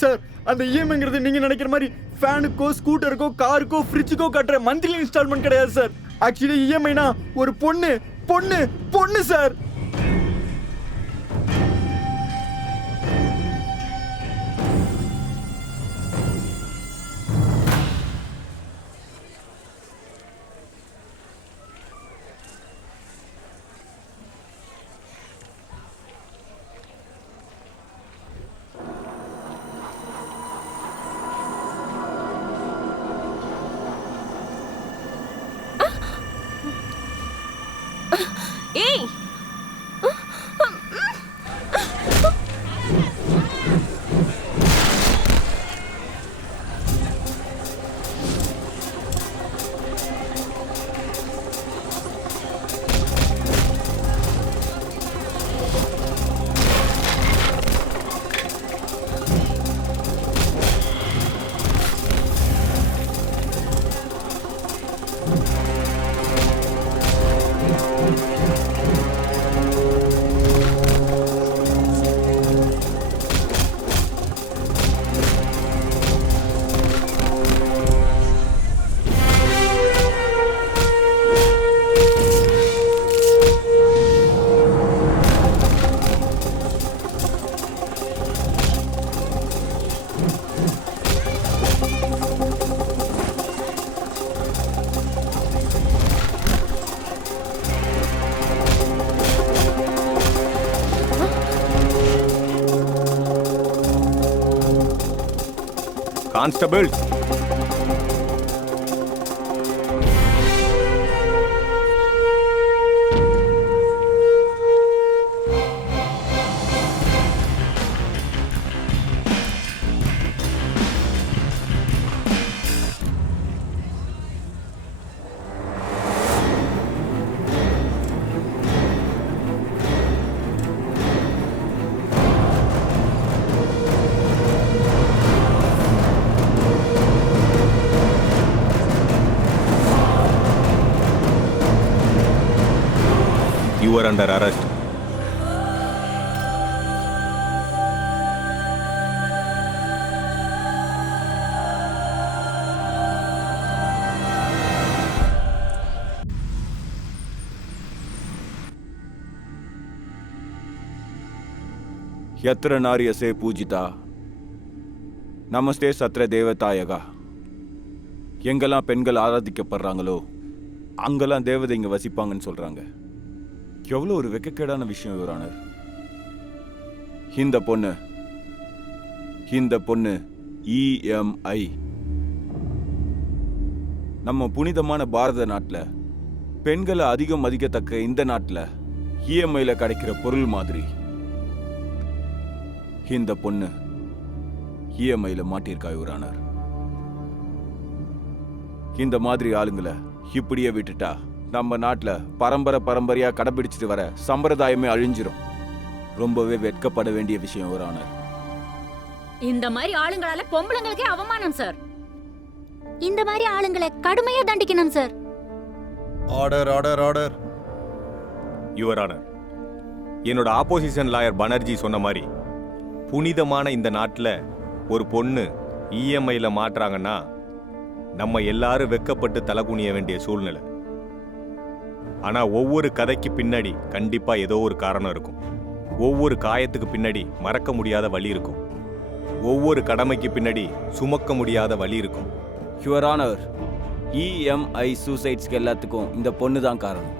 சார். அந்த இஎம்ஐங்கிறது நீங்க நினைக்கிற மாதிரி ஃபேனுக்கோ ஸ்கூட்டருக்கோ காருக்கோ ஃப்ரிட்ஜுக்கோ கட்டுற மந்த்லி இன்ஸ்டால்மெண்ட் கிடையாது சார். ஆக்சுவலி இஎம்ஐனா ஒரு பொண்ணு பொண்ணு பொண்ணு சார். ஏய் constables, you are under arrest. यत्र नार्यसे पूजिता நமஸ்தே சத்ர தேவதாயகா. எங்கெல்லாம் பெண்கள் ஆராதிக்கப்படுறாங்களோ அங்கெல்லாம் தேவதை இங்கே வசிப்பாங்கன்னு சொல்கிறாங்க. எவ்வளோ ஒரு வெக்கக்கேடான விஷயம் யுவர். இந்த பொண்ணு இஎம்ஐ நம்ம புனிதமான பாரத நாட்டில் பெண்களை அதிகம் மதிக்கத்தக்க இந்த நாட்டில் இஎம்ஐயில் கிடைக்கிற பொருள் மாதிரி இந்த பொண்ணு இஎம்ஐயில் மாட்டியிருக்கா யுவர். இந்த மாதிரி ஆளுங்களை இப்படியே விட்டுட்டா நம்ம நாட்டில் பரம்பரையா கடைபிடிச்சிட்டு வர சம்பிரதாயமே அழிஞ்சிரும். ரொம்பவே வெட்கப்பட வேண்டிய விஷயம் யுவர். இந்த மாதிரி ஆளுங்களால பொம்பளைங்களுக்கே அவமானம் சார். இந்த மாதிரி ஆளுங்களை கடுமையா தண்டிக்கணும் sir. Order order order. Your honour, என்னோட ஆப்போசிஷன் லாயர் பானர்ஜி சொன்ன மாதிரி புனிதமான இந்த நாட்டில் ஒரு பொண்ணு இஎம்ஐயில் மாட்டுறாங்கன்னா நம்ம எல்லாரும் வெக்கப்பட்டு தலை குனிய வேண்டிய சூழ்நிலை. ஆனால் ஒவ்வொரு கதைக்கு பின்னாடி கண்டிப்பாக ஏதோ ஒரு காரணம் இருக்கும். ஒவ்வொரு காயத்துக்கு பின்னாடி மறக்க முடியாத வலி இருக்கும். ஒவ்வொரு கடமைக்கு பின்னாடி சுமக்க முடியாத வலி இருக்கும். யுவர் ஆனர், இஎம்ஐ சூசைட்ஸ்க்கு எல்லாத்துக்கும் இந்த பொண்ணு தான் காரணம்.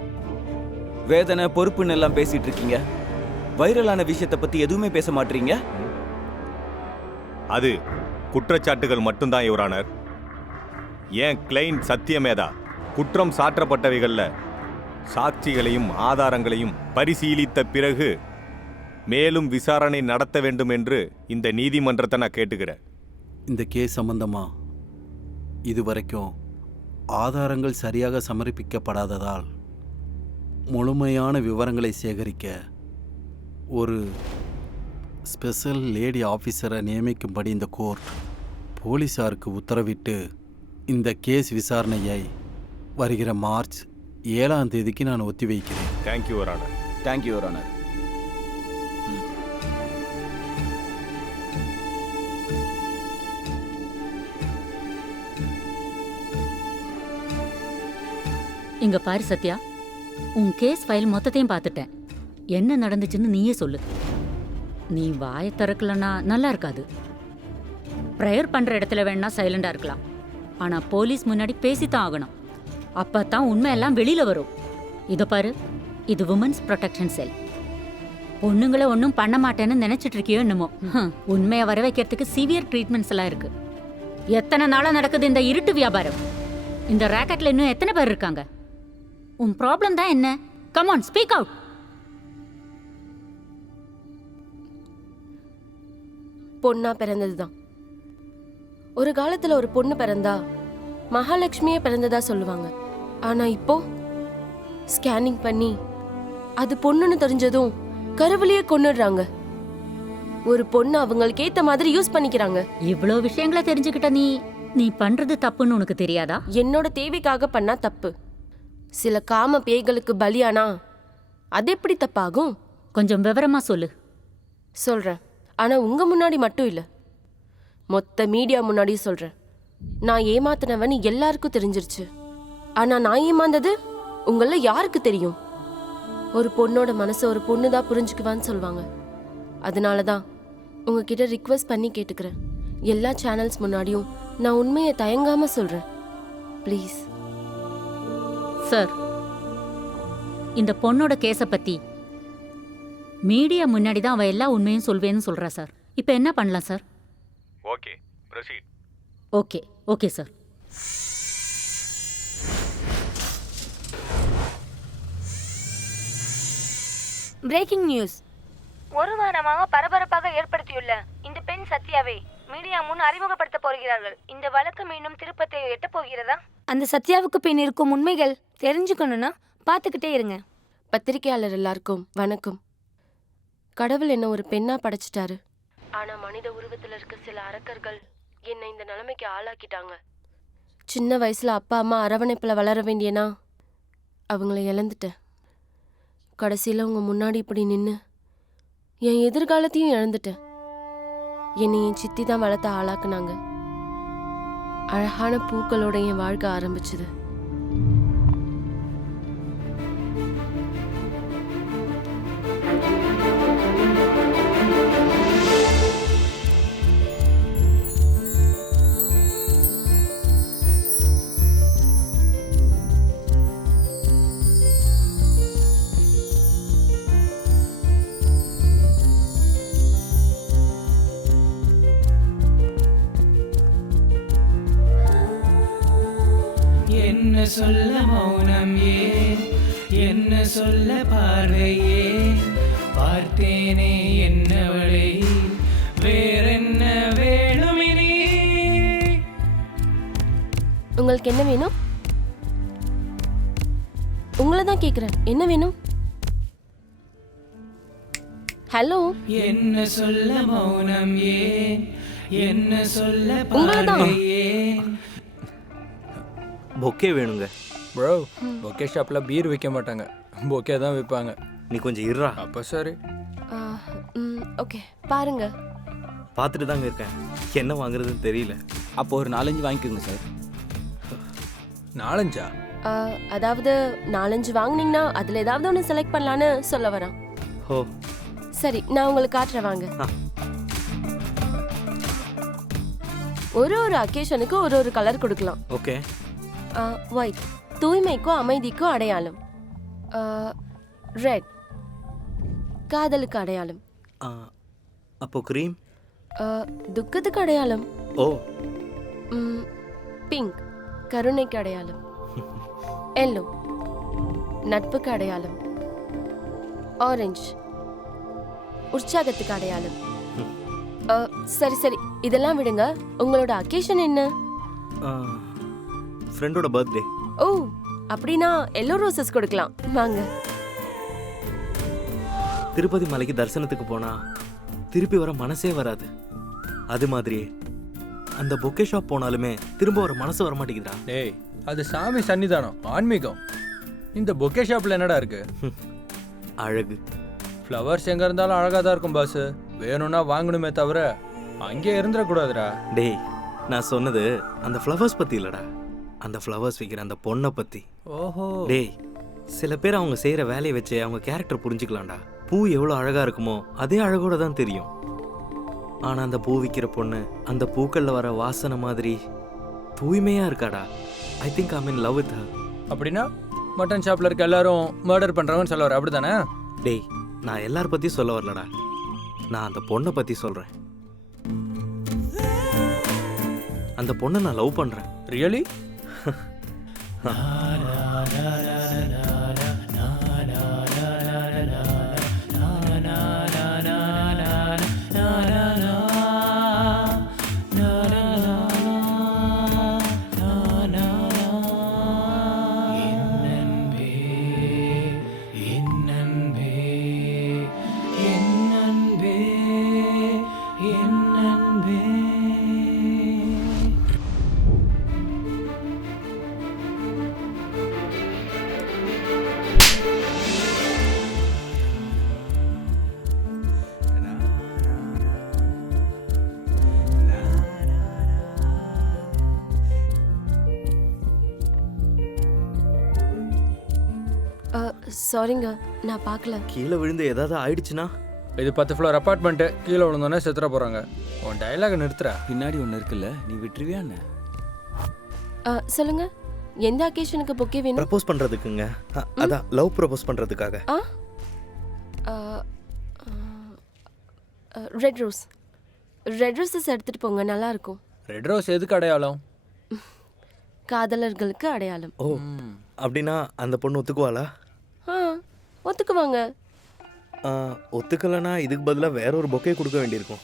வேதனை பொறுப்புன்னு எல்லாம் பேசிட்டு இருக்கீங்க. வைரலான விஷயத்தை பற்றி எதுவுமே பேச மாட்டீங்க. அது குற்றச்சாட்டுகள் மட்டும்தான் யுவர் ஆனர். ஏன் கிளைண்ட் சத்தியமேதா குற்றம் சாற்றப்பட்டவைகளில் சாட்சிகளையும் ஆதாரங்களையும் பரிசீலித்த பிறகு மேலும் விசாரணை நடத்த வேண்டும் என்று இந்த நீதிமன்றத்தை நான் கேட்டுக்கிறேன். இந்த கேஸ் சம்பந்தமா இது வரைக்கும் ஆதாரங்கள் சரியாக சமர்ப்பிக்கப்படாததால் முழுமையான விவரங்களை சேகரிக்க ஒரு ஸ்பெஷல் லேடி ஆஃபீஸரை நியமிக்கும்படி இந்த கோர்ட் போலீஸாருக்கு உத்தரவிட்டு இந்த கேஸ் விசாரணையை வருகிற மார்ச் 7ஆம் தேதிக்கு நான் ஒத்தி வைக்கிறேன். Thank you your honour. Thank you your honour. இங்க பாரு சத்யா, உன் கேஸ் ஃபைல் மொத்தத்தையும் பார்த்துட்டேன். என்ன நடந்துச்சுன்னு நீயே சொல்லு. நீ வாயை திறக்கலன்னா நல்லா இருக்காது. ப்ரேயர் பண்ற இடத்துல வேணா சைலண்டா இருக்கலாம், ஆனா போலீஸ் முன்னாடி பேசித்தான் ஆகணும். அப்பதான் உண்மையெல்லாம் வெளியில வரும். இத பாரு, இது உமன்ஸ் ப்ரொடெக்ஷன் செல். பொண்ணுங்களை ஒன்றும் பண்ண மாட்டேன்னு நினைச்சிட்டு இருக்கியோ என்னமோ. உண்மையை வர வைக்கிறதுக்கு சிவியர் ட்ரீட்மெண்ட்ஸ் எல்லாம் இருக்கு. எத்தனை நாளா நடக்குது இந்த இருட்டு வியாபாரம்? இந்த ராக்கெட்ல இன்னும் எத்தனை பேர் இருக்காங்க? உன் ப்ராப்ளம் தான் என்ன? Come on, speak out. பொண்ணா பிறந்ததுதான். ஒரு காலத்துல ஒரு பொண்ணு பிறந்தா மகாலட்சுமியே பிறந்ததா சொல்லுவாங்க. ஆனா இப்போ ஸ்கேனிங் பண்ணி அது பொண்ணுன்னு தெரிஞ்சதும் கருவிலேயே கொன்னுடுறாங்க. ஒரு பொண்ணு அவங்களுக்கு ஏத்த மாதிரி யூஸ் பண்ணிக்கிறாங்க. இவ்ளோ விஷயங்களை தெரிஞ்சுக்கிட்ட நீ பண்றது தப்புன்னு உனக்கு தெரியாதா? என்னோட தேவைக்காக பண்ணா தப்பு. சில காம பேய்களுக்கு பலியானா அது எப்படி தப்பாகும்? கொஞ்சம் விவரமா சொல்லு. சொல்றேன், ஆனா உங்க முன்னாடி மட்டும் இல்ல, மொத்த மீடியா முன்னாடியும் சொல்றேன். நான் ஏமாத்தினவன் எல்லாருக்கும் தெரிஞ்சிருச்சு. ஆனா நான் ஏமாந்தது உங்கள யாருக்கு தெரியும்? ஒரு பொண்ணோட மனசை ஒரு பொண்ணு தான் புரிஞ்சுக்குவான்னு சொல்லுவாங்க. அதனாலதான் உங்ககிட்ட ரிக்வெஸ்ட் பண்ணி கேட்டுக்கிறேன். எல்லா சேனல்ஸ் முன்னாடியும் நான் உண்மையை தயங்காம சொல்றேன். ப்ளீஸ் சார், இந்த பொண்ணோட கேஸை பத்தி மீடியா முன்னாடி தான் அவ எல்லா உண்மையும் சொல்வேன்னு சொல்றா சார். இப்போ என்ன பண்ணலாம் sir? Okay, proceed. Okay okay sir. Breaking news. ஒரு வாரமாக பரபரப்பாக ஏற்படுத்தியுள்ள இந்த பெண் சத்யாவை மீடியா முன் அறிமுகப்படுத்த போகிறார்கள். இந்த வழக்கு மீண்டும் திருப்பத்தை எட்ட போகிறதா? அந்த சத்யாவுக்கு பின் இருக்கும் உண்மைகள் தெரிஞ்சுக்கணும்னா பார்த்துக்கிட்டே இருங்க. பத்திரிகையாளர் எல்லாருக்கும் வணக்கம். கடவுள் என்ன ஒரு பெண்ணா படைச்சிட்டாரு. ஆனா மனித உருவத்துல இருக்க சில அரக்கர்கள் என்னை இந்த நிலைமைக்கு ஆளாக்கிட்டாங்க. சின்ன வயசுல அப்பா அம்மா அரவணைப்புல வளர வேண்டியனா அவங்கள இழந்துட்டேன். கடைசியில உங்க முன்னாடி இப்படி நின்று என் எதிர்காலத்தையும் இழந்துட்டேன். என்னை என் சித்தி தான் வளர்த்த ஆளாக்குனாங்க. அழகான பூக்களோட என் வாழ்க்கை ஆரம்பிச்சது. என்ன சொல்ல மௌனம் ஏன், என்ன சொல்ல பார்வையே, பார்த்தேனே என்னவளை, வேறென்ன வேணுமினி. உங்களுக்கு என்ன வேணும்? உங்களை தான் கேக்குறேன், என்ன வேணும்? ஹலோ. என்ன சொல்ல மௌனம் ஏன், என்ன சொல்ல உங்களதான். பார்வையே. பொக்கே வேணுங்க. ப்ரோ, பொக்கே ஷாப்ல பீர் விற்க மாட்டாங்க, பொக்கே தான் விற்பாங்க. நீ கொஞ்சம் இருறா. அப்போ சரி. ஓகே, பாருங்க. பார்த்துட்டு தாங்க இருக்கேன், என்ன வாங்குறதுன்னு தெரியல. அப்போ ஒரு 4-5 வாங்கிக்கோங்க சார். 4-5? அதாவது 4-5 வாங்குனீங்கன்னா அதுல ஏதாவது ஒன்று செலக்ட் பண்ணலான்னு சொல்ல வரேன். ஓ சரி, நான் உங்களுக்கு காட்டுறேன் வாங்க. ஒரு அக்கேஷனுக்கு ஒரு கலர் கொடுக்கலாம். ஓகே. ஒயிட் தூய்மைக்கும் அமைதிக்கும் அடையாளம். ரெட் காதலுக்கு அடையாளம். அப்போ கிரீம் துக்கத்துக்கு அடையாளம். ஓ. பிங்க் கருணைக்கு அடையாளம். எல்லோ நட்புக்கு அடையாளம். ஆரஞ்சு உற்சாகத்துக்கு அடையாளம். சரி சரி, இதெல்லாம் விடுங்க. உங்களோட அக்கேஷன் என்ன? ஃப்ரெண்டோட பர்த்டே. ஓ அப்படின்னா எல்லோ ரோசஸ் கொடுக்கலாம் வாங்க. திருப்பதி மலைக்கு தரிசனத்துக்கு போனா திருப்பி வர மனசே வராது. அது மாதிரியே அந்த பொக்கே ஷாப் போனாலுமே திரும்ப வர மனசு வர மாட்டேங்குதுடா. டேய் அது சாமி சன்னிதானம், ஆன்மீகம். இந்த பொக்கே ஷாப்ல என்னடா இருக்கு? அழகு. ஃப்ளவர்ஸ் எங்க இருந்தாலும் அழகா தான் இருக்கும் பாஸ். வேணும்னா வாங்கணுமே தவிர அங்கேயே இருந்துடக்கூடாதுடா. டேய் நான் சொன்னது அந்த ஃப்ளவர்ஸ் பத்தி இல்லடா, அந்த ஃப்ளவர்ஸ் விற்கிற அந்த பொண்ணை பத்தி. ஓஹோ. டேய் சில பேர் அவங்க செய்யற வேலையை வச்சு அவங்க கேரக்டர் புரிஞ்சுக்கலாம்டா. பூ எவ்வளோ அழகா இருக்குமோ அதே அழகோட தான் தெரியும். ஆனா அந்த பூ விற்கிற பொண்ணு அந்த பூக்கள்ல வர வாசனை மாதிரி தூய்மையா இருக்காடா. I think I'm in love with her. அப்படின்னா மட்டன் ஷாப்ல இருக்க எல்லாரும் மர்டர் பண்றவங்கன்னு சொல்ல வர, அப்படிதானே? டேய் நான் எல்லார பத்தியும் சொல்ல வரலடா, நான் அந்த பொண்ணை பத்தி சொல்றேன். அந்த பொண்ணை நான் லவ் பண்றேன். ரியலி? சாரிங்க நான் பார்க்கல. கீழே விழுந்து ஏதாவது ஆயிடுச்சுன்னா? இது 10 ஃப்ளோர் அப்பார்ட்மெண்ட். கீழே விழுந்தோன்னே செத்துற போறாங்க. உன் டயலாக் நிறுத்துற. பின்னாடி ஒன்று இருக்குல்ல, நீ விட்டுருவியா என்ன? சொல்லுங்க எந்த அக்கேஷனுக்கு பொக்கே வேணும்? ப்ரப்போஸ் பண்றதுக்குங்க. அதான் லவ் ப்ரப்போஸ் பண்றதுக்காக. Red rose. ரெட் ரோஸஸ் எடுத்துட்டு போங்க, நல்லா இருக்கும். ரெட் ரோஸ் எதுக்கு அடையாளம்? காதலர்களுக்கு அடையாளம். ஓ அப்படின்னா அந்த பொண்ணு ஒத்துக்குவாளா? ஒத்துக்குவாங்க. ஒத்துக்கலனா இதுக்கு பதிலாக வேற ஒரு பொக்கே கொடுக்க வேண்டியிருக்கும்.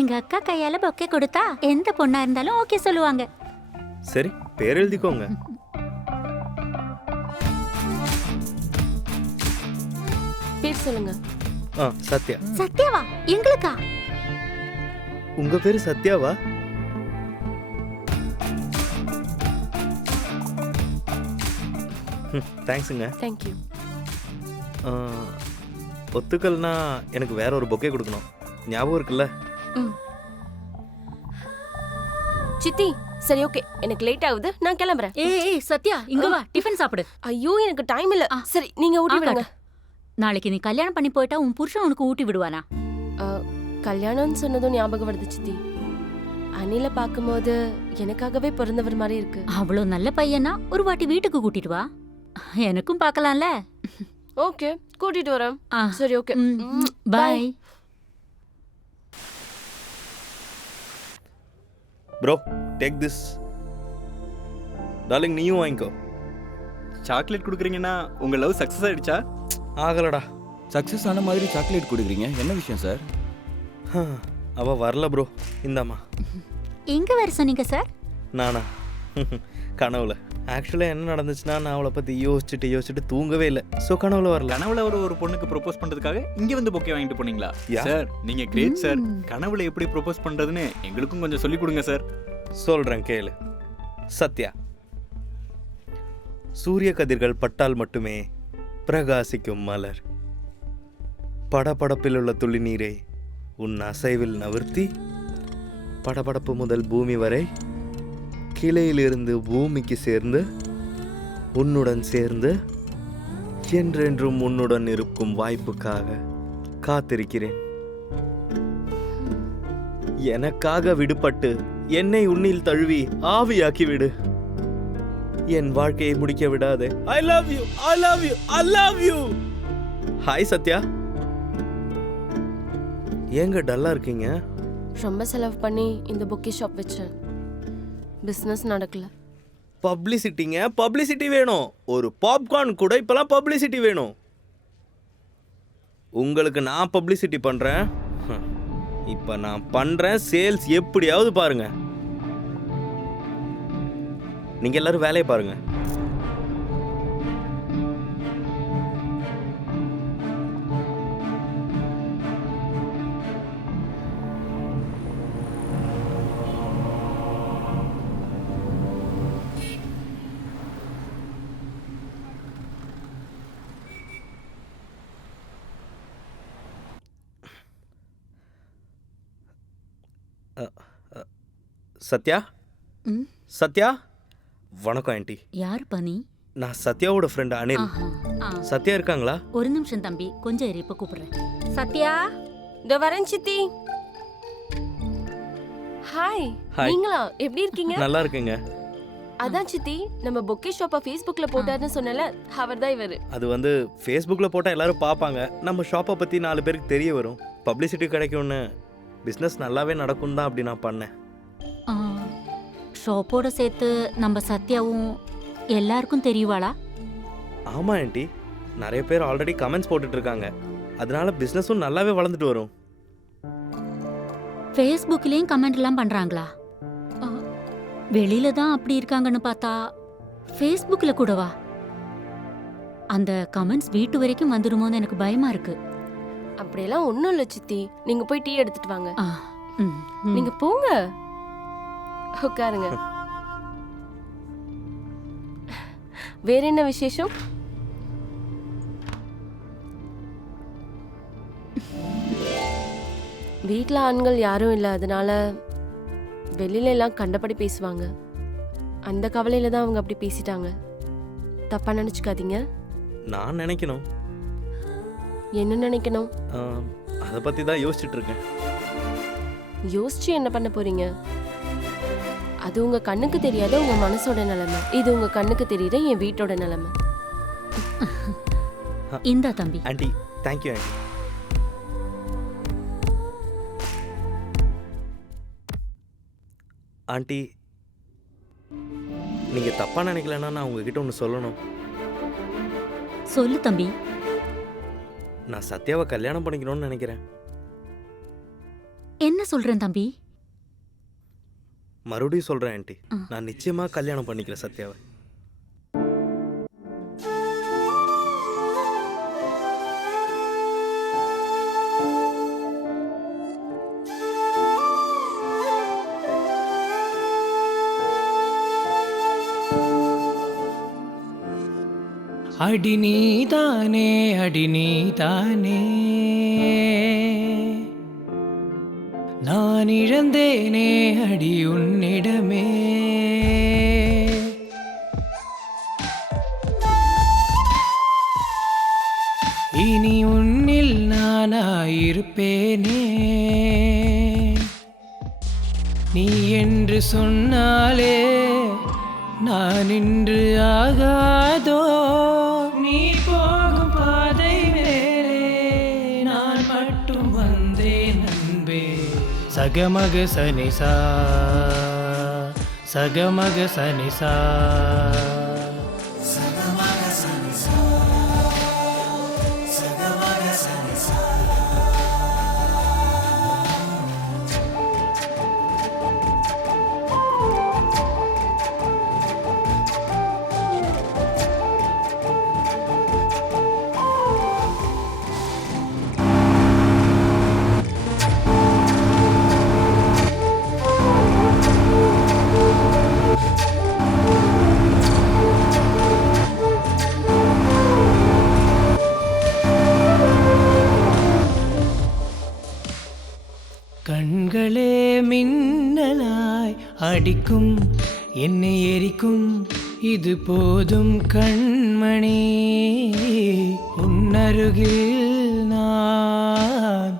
எங்க அக்கா கையால பொக்கே கொடுத்தா எந்த பொண்ணா இருந்தாலும் ஓகே சொல்லுவாங்க. சரி பேர் எழுதிக்கோங்க. பேர் சொல்லுங்க. சத்யா. சத்யாவா? எங்களுக்கா? உங்க பேரு சத்யாவா? தேங்க்ஸுங்க. தேங்க்யூ. ஒத்துக்கல்னா எனக்கு வேற ஒரு பொக்கே கொடுக்கணும், ஞாபகம் இருக்குல்ல? சித்தி சரி ஓகே, எனக்கு லேட் ஆகுது, நான் கிளம்புறேன். ஏய் சத்யா இங்க வா, டிஃபன் சாப்பிடு. ஐயோ எனக்கு டைம் இல்ல. சரி நீங்க ஊட்டி விடுங்க. நாளைக்கு நீ கல்யாணம் பண்ணி போயிட்டா உன் புருஷன் உனக்கு ஊட்டி விடுவானா? கல்யாணம்னு சொன்னதும் ஞாபகம் வருது சித்தி. அனில பாக்கும்போது எனக்காகவே பிறந்தவர் மாதிரி இருக்கு. அவ்வளவு நல்ல பையனா ஒரு வாட்டி வீட்டுக்கு கூட்டிட்டு வா, எனக்கும் பார்க்கலாம்ல. ஓகே கூட்டிட்டு வரேன். சரி okay bye. Bro take this. Darling நீயும் வாங்கிக்கோ. சாக்லேட் கொடுக்குறீங்கன்னா உங்க லவ் சக்சஸ் ஆயிடுச்சா? ஆகலடா. சக்சஸ் ஆன மாதிரி சாக்லேட் கொடுக்குறீங்க, என்ன விஷயம் சார்? அவ வரல ப்ரோ. இந்தாம்மா. எங்க வர சொன்னீங்க சார்? நானா? கனவுல. ஆக்சுவலாக என்ன நடந்துச்சுன்னா நான் அவளை பற்றி யோசிச்சுட்டு தூங்கவே இல்லை. ஸோ கனவுல வரல. கனவுல ஒரு பொண்ணுக்கு ப்ரொபோஸ் பண்ணுறதுக்காக இங்கே வந்து பொக்கே வாங்கிட்டு போனீங்களா? சார் நீங்கள் கிரேட் சார். கனவுல எப்படி ப்ரொபோஸ் பண்ணுறதுன்னு எங்களுக்கும் கொஞ்சம் சொல்லிக் கொடுங்க சார். சொல்கிறேன் கேளு. சத்யா, சூரிய கதிர்கள் பட்டால் மட்டுமே பிரகாசிக்கும் மலர். படபடப்பில் உள்ள துளி நீரை உன் அசைவில் நவர்த்தி, படபடப்பு முதல் பூமி வரை கிளையிலிருந்து பூமிக்கு சேர்ந்து உன்னுடன் சேர்ந்து என்றென்றும் உன்னுடன் இருக்கும் வாய்ப்புக்காக காத்திருக்கிறேன். எனக்காக விடுபட்டு என்னை உன்னில் தழுவி ஆவியாக்கி விடு. என் வாழ்க்கையை முடிக்க விடாதே. I love you, I love you, I love you. Hi Sathya. ஏங்க டல்லா இருக்கீங்க? ரொம்ப செலவு பண்ணி இந்த பொக்கே ஷாப் வச்சேன், பிசினஸ் நடக்கல. பப்ளிசிட்டிங்க, பப்ளிசிட்டி வேணும். ஒரு பாப்கார்ன் கூட இப்பெல்லாம் பப்ளிசிட்டி வேணும். உங்களுக்கு நான் பப்ளிசிட்டி பண்றேன். இப்ப நான் பண்றேன் சேல்ஸ் எப்படியாவது பாருங்க. நீங்கள் எல்லாரும் வேலையை பாருங்கள். சத்யா? சத்யா, வணக்கம் ஆண்டி. யார் பனி? நான் சத்யாவோட ஃப்ரெண்ட் அனில். சத்யா இருக்காங்களா? ஒரு நிமிஷம் தம்பி, கொஞ்சம் இரு, இப்ப கூப்பிடுறேன். சத்யா, இதோ வரேன் சித்தி. ஹாய். Hi. நீங்களா எப்படி இருக்கீங்க? நல்லா இருக்குங்க. அதான் சித்தி, நம்ம பொக்கே ஷாப்பை ஃபேஸ்புக்ல போட்டாருன்னு சொன்னல, அவர்தான் இவரு. அது வந்து ஃபேஸ்புக்கில் போட்டால் எல்லாரும் பார்ப்பாங்க, நம்ம ஷாப்பை பற்றி 4 பேருக்கு தெரிய வரும், பப்ளிசிட்டி கிடைக்கும்னு, பிஸ்னஸ் நல்லாவே நடக்கும் தான் அப்படி நான் பண்ணேன். ஷாப்போட சேர்த்து நம்ம சத்யாவும் எல்லாருக்கும் தெரியுவாளா? ஆமாம் ஆண்டி, நிறைய பேர் ஆல்ரெடி கமெண்ட்ஸ் போட்டுட்டு இருக்காங்க, அதனால பிஸ்னஸும் நல்லாவே வளர்ந்துட்டு வரும். ஃபேஸ்புக்லேயும் கமெண்ட்லாம் பண்ணுறாங்களா? வெளியில தான் அப்படி இருக்காங்கன்னு பார்த்தா ஃபேஸ்புக்கில் கூடவா? அந்த கமெண்ட்ஸ் வீட்டு வரைக்கும் வந்துடுமோன்னு எனக்கு பயமா இருக்கு. அப்படியெல்லாம் ஒன்றும் இல்லை சித்தி, நீங்க போய் டீ எடுத்துட்டு வாங்க. நீங்க போங்க, உட்காருங்க. வேற என்ன விசேஷம்? வீட்டில் ஆண்கள் யாரும் இல்லை, அதனால வெளியில எல்லாம் கண்டபடி பேசுவாங்க. அந்த கவலையில தான் அவங்க அப்படி பேசிட்டாங்க. தப்பா நினைச்சுக்காதீங்க. நான் நினைக்கணும். என்ன நினைக்கணும்? அதை பற்றி தான் யோசிச்சுட்டு இருக்கேன். யோசிச்சு என்ன பண்ண போறீங்க? அது உங்க கண்ணுக்கு தெரியாத உங்க மனசோட நிலைமை, இது உங்க கண்ணுக்கு தெரியுற என் வீட்டோட நிலைமை. இந்தா தம்பி. Aunty, thank you aunty. ஆண்டி, நீங்க தப்பா நினைக்கலன்னா நான் உங்ககிட்ட ஒன்று சொல்லணும். சொல்லு தம்பி. நான் சத்யாவை கல்யாணம் பண்ணிக்கணும்னு நினைக்கிறேன். என்ன சொல்றேன் தம்பி? மறுபடியும் சொல்றேன் ஆண்டி, நான் நிச்சயமா கல்யாணம் பண்ணிக்கிறேன் சத்யாவை. அடி நீதானே, அடி நீதானே, நான் இழந்தேனே அடி உன்னிடமே. இனி உன்னில் நானாயிருப்பேனே, நீ என்று சொன்னாலே நான் இன்று ஆகாதோ. நீ போகும் பாதை வேறே, நான் மட்டும் வந்தேன் அன்பே. சகமக சனிசா, சகமக சனிசா, சகமக சனிசா, சகமக சனிசா. கண்களே மின்னலாய் அடிக்கும், என்னை எரிக்கும், இது போதும் கண்மணி. உன்னருகில் நான்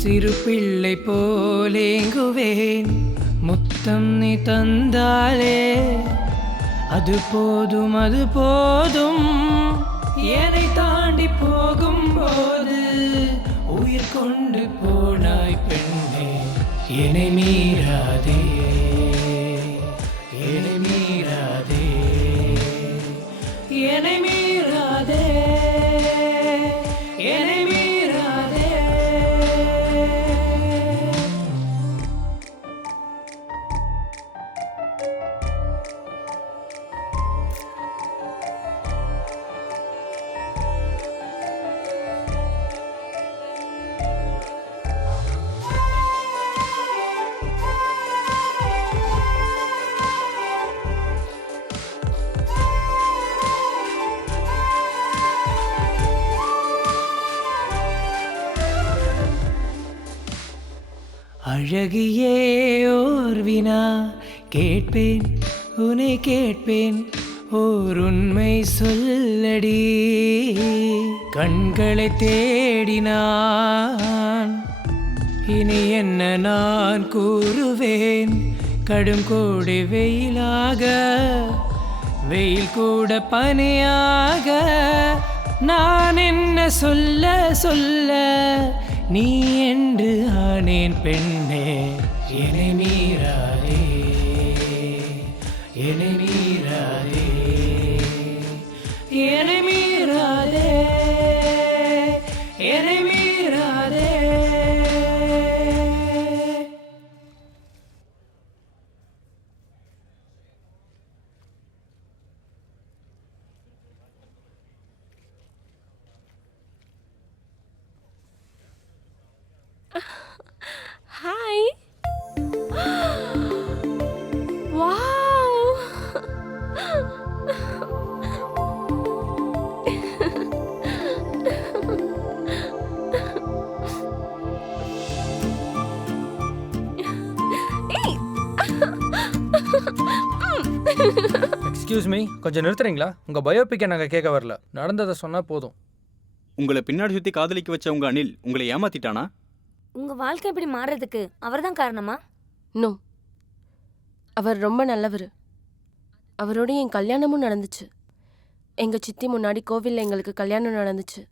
சிறு பிள்ளை போலேங்குவேன். முத்தம் நீ தந்தாலே அது போதும், அது போதும். என்னை தாண்டி போகும்போது உயிர் கொண்டு போனாய் பெண்ணே. என்னை மீறாதே, என்னை மீறாதே, என்னை மீறாதே, என்னை மீறாதே. அழகியே ஓர் வினா கேட்பேன் உன்னை கேட்பேன் ஓர் உண்மை சொல்லடி கண்களை தேடினான் இனி என்ன நான் கூறுவேன் கடும் கோடி வெயிலாக வெயில் கூட பனியாக நான் என்ன சொல்ல சொல்ல நீ என்று ஆனேன் பெண்ணே என்னை மீறாதே என்னை மீறாதே என்னை மீறாதே என்னை மீறாதே Hi. Wow. எக்ஸ்கியூஸ் மீ, கொஞ்சம் நிறுத்துறீங்களா? உங்க பயோபிக்கை நாங்க கேட்க வரல, நடந்ததை சொன்னா போதும். உங்களை பின்னாடி சுத்தி காதலிக்க வச்ச உங்க அனில் உங்களை ஏமாத்திட்டானா? உங்க வாழ்க்கை இப்படி மாறுறதுக்கு அவர்தான் காரணமா? நோ, அவர் ரொம்ப நல்லவர். அவரோட என் கல்யாணமும் நடந்துச்சு. எங்க சித்தி முன்னாடி கோவில்ல எங்களுக்கு கல்யாணம் நடந்துச்சு.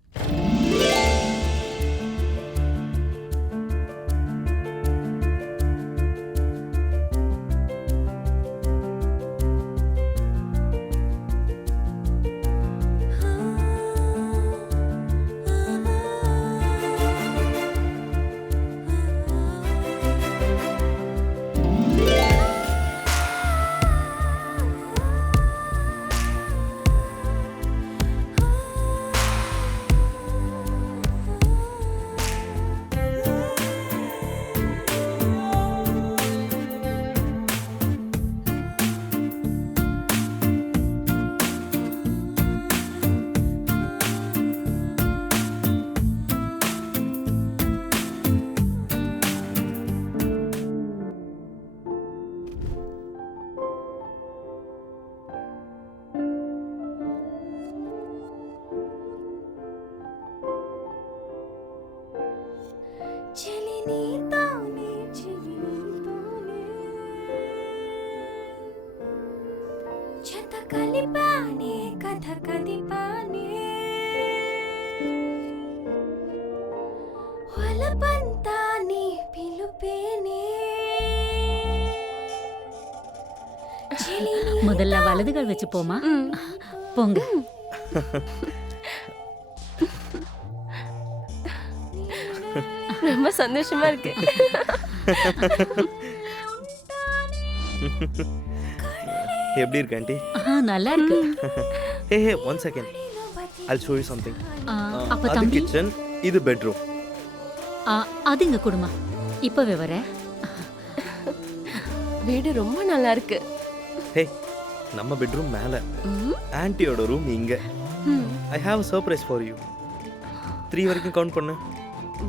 முதல்ல வலதுகள் வச்சு போமா. போங்க. ரொம்ப சந்தோஷமா இருக்கு. எப்படி இருக்கு ஆண்டி? நல்லா இருக்கு. ஹே ஹே, 1 second. I'll show you something. அப்ப அது தம்பி, கிச்சன், இது பெட்ரூம். அது இங்க குடுமா. இப்பவே வரேன். வீடு ரொம்ப நல்லா இருக்கு. ஹே, நம்ம பெட்ரூம் மேல, ஆன்ட்டியோட ரூம் இங்க. I have a surprise for you. 3 வரைக்கும் கவுண்ட் பண்ணு.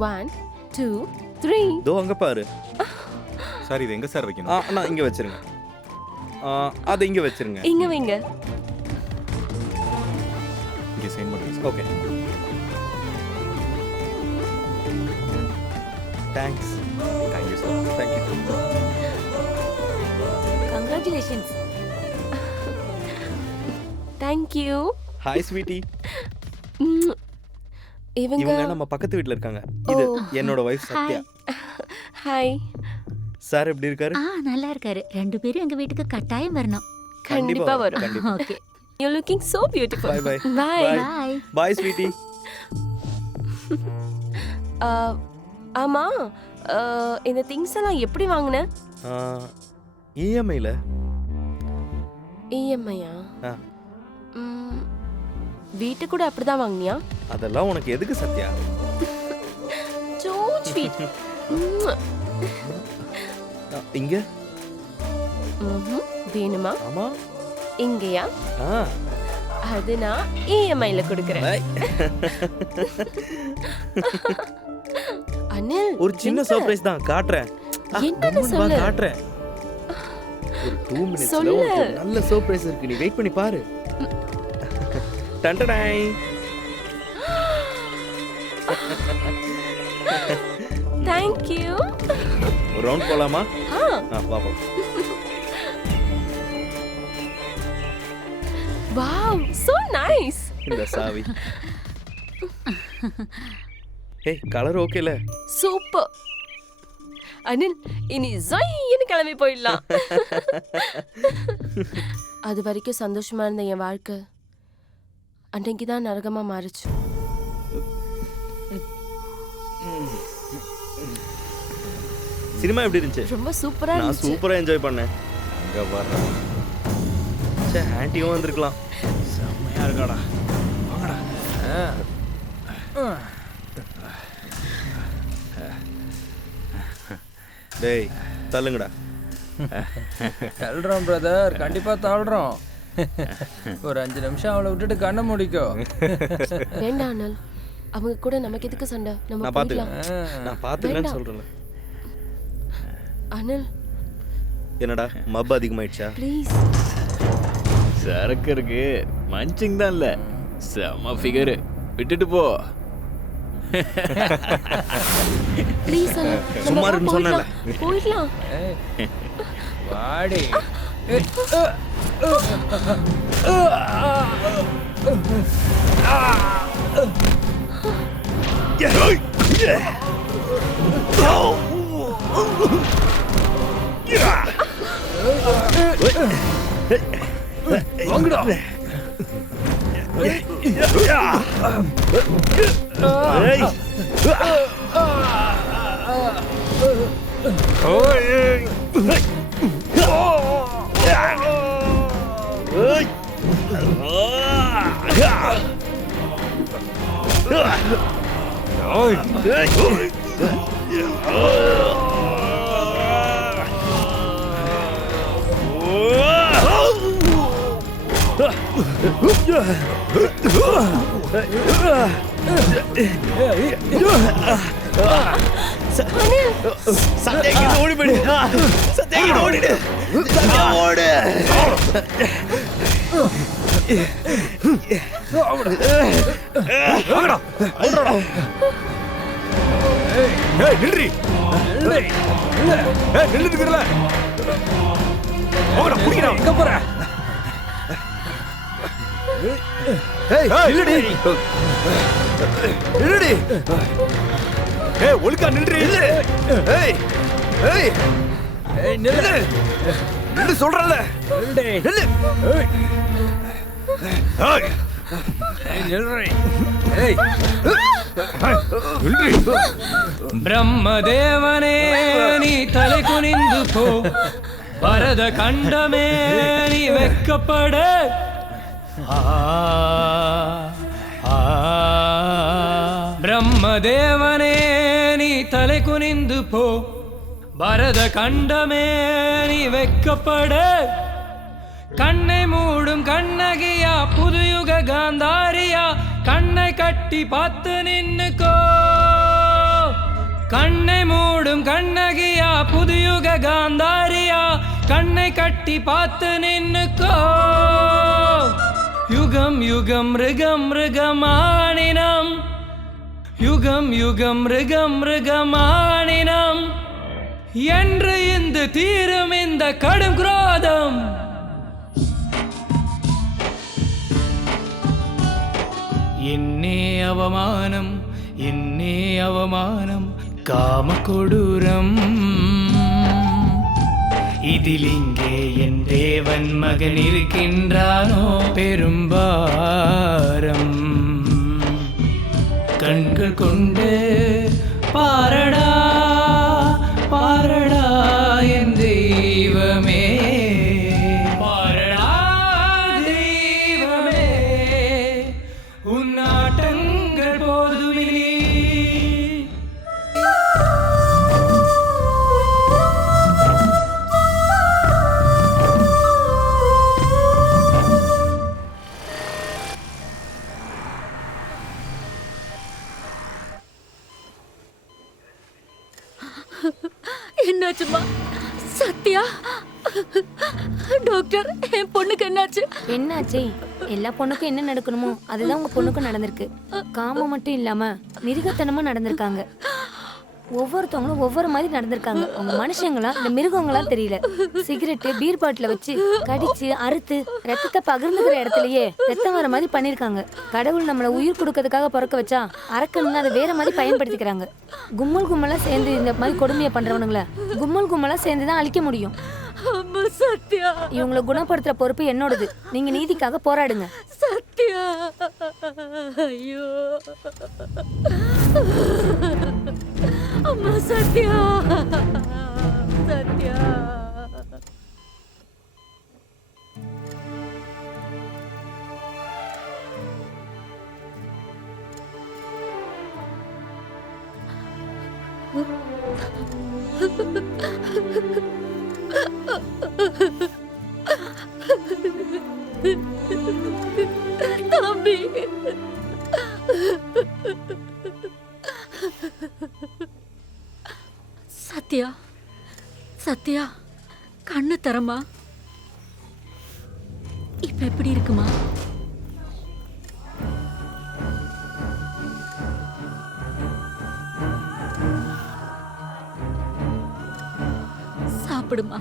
1 2 3. தோ அங்க பாரு. சார், இது எங்க சார் வைக்கணும்? நான் இங்க வச்சிருங்க. அது இங்க வச்சிருங்க. இங்க வைங்க. இங்க சைன் பண்ணுங்க. Okay. Thanks. Thank you sir. Thank you. Congratulations. Thank you. Hi sweetie. இவங்க நம்ம பக்கத்து வீட்ல இருக்காங்க. இது என்னோட வைஃப் சத்யா. ஹாய். சார் எப்படி இருக்காரு? நல்லா இருக்காரு. ரெண்டு பேரும் எங்க வீட்டுக்கு கட்டாயம் வரணும். கண்டிப்பா வரும். Okay. You looking so beautiful. Bye bye. Bye. Bye. Bye sweetie. ஆமா, இந்த திங்ஸ் எல்லாம் எப்படி வாங்குன? EMI-ல. EMI-யா? வீட்டு கூட அப்படிதான் வாங்குனியா? அதெல்லாம் உனக்கு எதுக்கு சத்யா? So sweet. இங்க? வேணுமா? ஆமா. இங்கயா? அது நான் EMI-ல கொடுக்கிறேன். அனில், ஒரு சின்ன சர்ப்ரைஸ் தான், காட்றேன். என்னன்னு சொல்லு. காட்டுறேன். ஒரு 2 மினிட்ஸ்ல சொல்லு. ஒரு நல்ல சர்ப்ரைஸ் இருக்கு. நீ வெயிட் பண்ணி பாரு. டண்டடாய். Thank you. ஒரு ரவுண்ட் போலாமா? பாப்போம். Wow, so nice. இந்த சாவி. ஏய் கலர் ஓகேல? சூப்பர். அனில் இனி ஜொய்ன்னு கிளம்பி போயிடலாம். அது வரைக்கும் சந்தோஷமா இருந்த என் வாழ்க்கை அன்றைக்கு தான் நரகமா மாறுச்சு. சினிமா எப்படி இருந்துச்சு? ரொம்ப சூப்பரா நான் இருந்துச்சு. சூப்பரா என்ஜாய் பண்ணேன். அங்க வர்ற. ஆன்ட்டியும் வந்திருக்கலாம். செம்மையா இருக்காடா. வாங்கடா. டேய் தள்ளுங்கடா. தள்ளுறோம் பிரதர், கண்டிப்பா தள்ளுறோம். ஒரு 5 நிமிஷம் அவளை விட்டுட்டு கண்ணை முடிக்கோ. வேண்டாம் அனல், அவங்க கூட நமக்கு எதுக்கு சண்டை? நம்ம நான் பாத்துக்கிறேன். நான் பாத்துக்கிறேன்னு சொல்றேன். அனல் என்னடா மப் அதிகமாயிடுச்சா? ப்ளீஸ். சரக்கு இருக்கு, மஞ்சிங் தான் இல்ல. செம்ம ஃபிகர். விட்டுட்டு போ. ப்ளீஸ் அனல், சும்மா இருன்னு சொன்னேன்ல. போயிடலாம். வாடி. வாங்கடா. சத்தியகிட்ட ஓடி போயிடு. சத்தியகிட்ட ஓடிடு. சத்தியா ஓடு. வாங்கடா. ஓடுடா. ஏய் நில்றி. ஏய் நில்லுதுக்குறல. வாங்கடா புடிடா. எங்க போற? ஏய் நில்லுடி. நில்லுடி. ஏய் ஒழுங்கா நில்றி. ஏய் ஏய் ஏய் நில்லு. நில்லு சொல்றல. நில்லுடி. நில்லு. ஏய் ஏய் ஏய் நில்றி. ஏய் நில்றி. பிரம்மதேவனே நீ தலை குனிந்து போ, பரத கண்டமே நீ வெக்கப்பட. பிரம்மதேவனே நீ தலை குனிந்து போ, பரத கண்டமே நீ வெக்கப்பட. கண்ணை மூடும் கண்ணகியா புதுயுக காந்தாரியா, கண்ணை கட்டி பார்த்து நின்னுக்கோ. கண்ணை மூடும் கண்ணகியா புதுயுக காந்தாரியா, கண்ணை கட்டி பார்த்து நின்னுக்கோ. யுகம் யுகம் மிருகம் மிருகமானினம், யுகம் யுகம் மிருகம் மிருகமானினம், என்று இந்த தீரும் இந்த கடும் குரோதம். என்னே அவமானம், என்னே அவமானம், காம கொடூரம். இதில் இங்கே என் தேவன் மகன் இருக்கின்றானோ பெரும்பாரம். கண்கள் கொண்டு பாரடா பாரடா என் தெய்வமே, பாரடா தெய்வமே, உன் ஆட்டங்கள் போதுமில்லை. இன்ஸ்பெக்டர் என் பொண்ணுக்கு என்னாச்சு? என்னாச்சு? எல்லா பொண்ணுக்கும் என்ன நடக்கணுமோ அதுதான் உங்க பொண்ணுக்கும் நடந்திருக்கு. காமம் மட்டும் இல்லாம மிருகத்தனமா நடந்திருக்காங்க. ஒவ்வொருத்தவங்களும் ஒவ்வொரு மாதிரி நடந்திருக்காங்க. அவங்க மனுஷங்களா இந்த மிருகங்களா தெரியல. சிகரெட்டு பீர் பாட்டில வச்சு கடிச்சு அறுத்து ரத்தத்தை பகிர்ந்துக்கிற இடத்துலயே ரத்தம் வர மாதிரி பண்ணிருக்காங்க. கடவுள் நம்மள உயிர் கொடுக்கறதுக்காக பிறக்க வச்சா அரக்கணும்னு அதை வேற மாதிரி பயன்படுத்திக்கிறாங்க. கும்மல் கும்மலா சேர்ந்து இந்த மாதிரி கொடுமையை பண்றவனுங்கள கும்மல் கும்மலா சேர்ந்துதான் அழிக்க முடியும். சத்யா, இவங்களை குணப்படுத்துற பொறுப்பு என்னோடது. நீங்க நீதிக்காக போராடுங்க. சத்யா, ஐயோ அம்மா, சத்யா, சத்யா. தம்பி, சத்யா, சத்யா, கண்ணு தரமா? இப்ப எப்படி இருக்குமா? சாப்பிடுமா.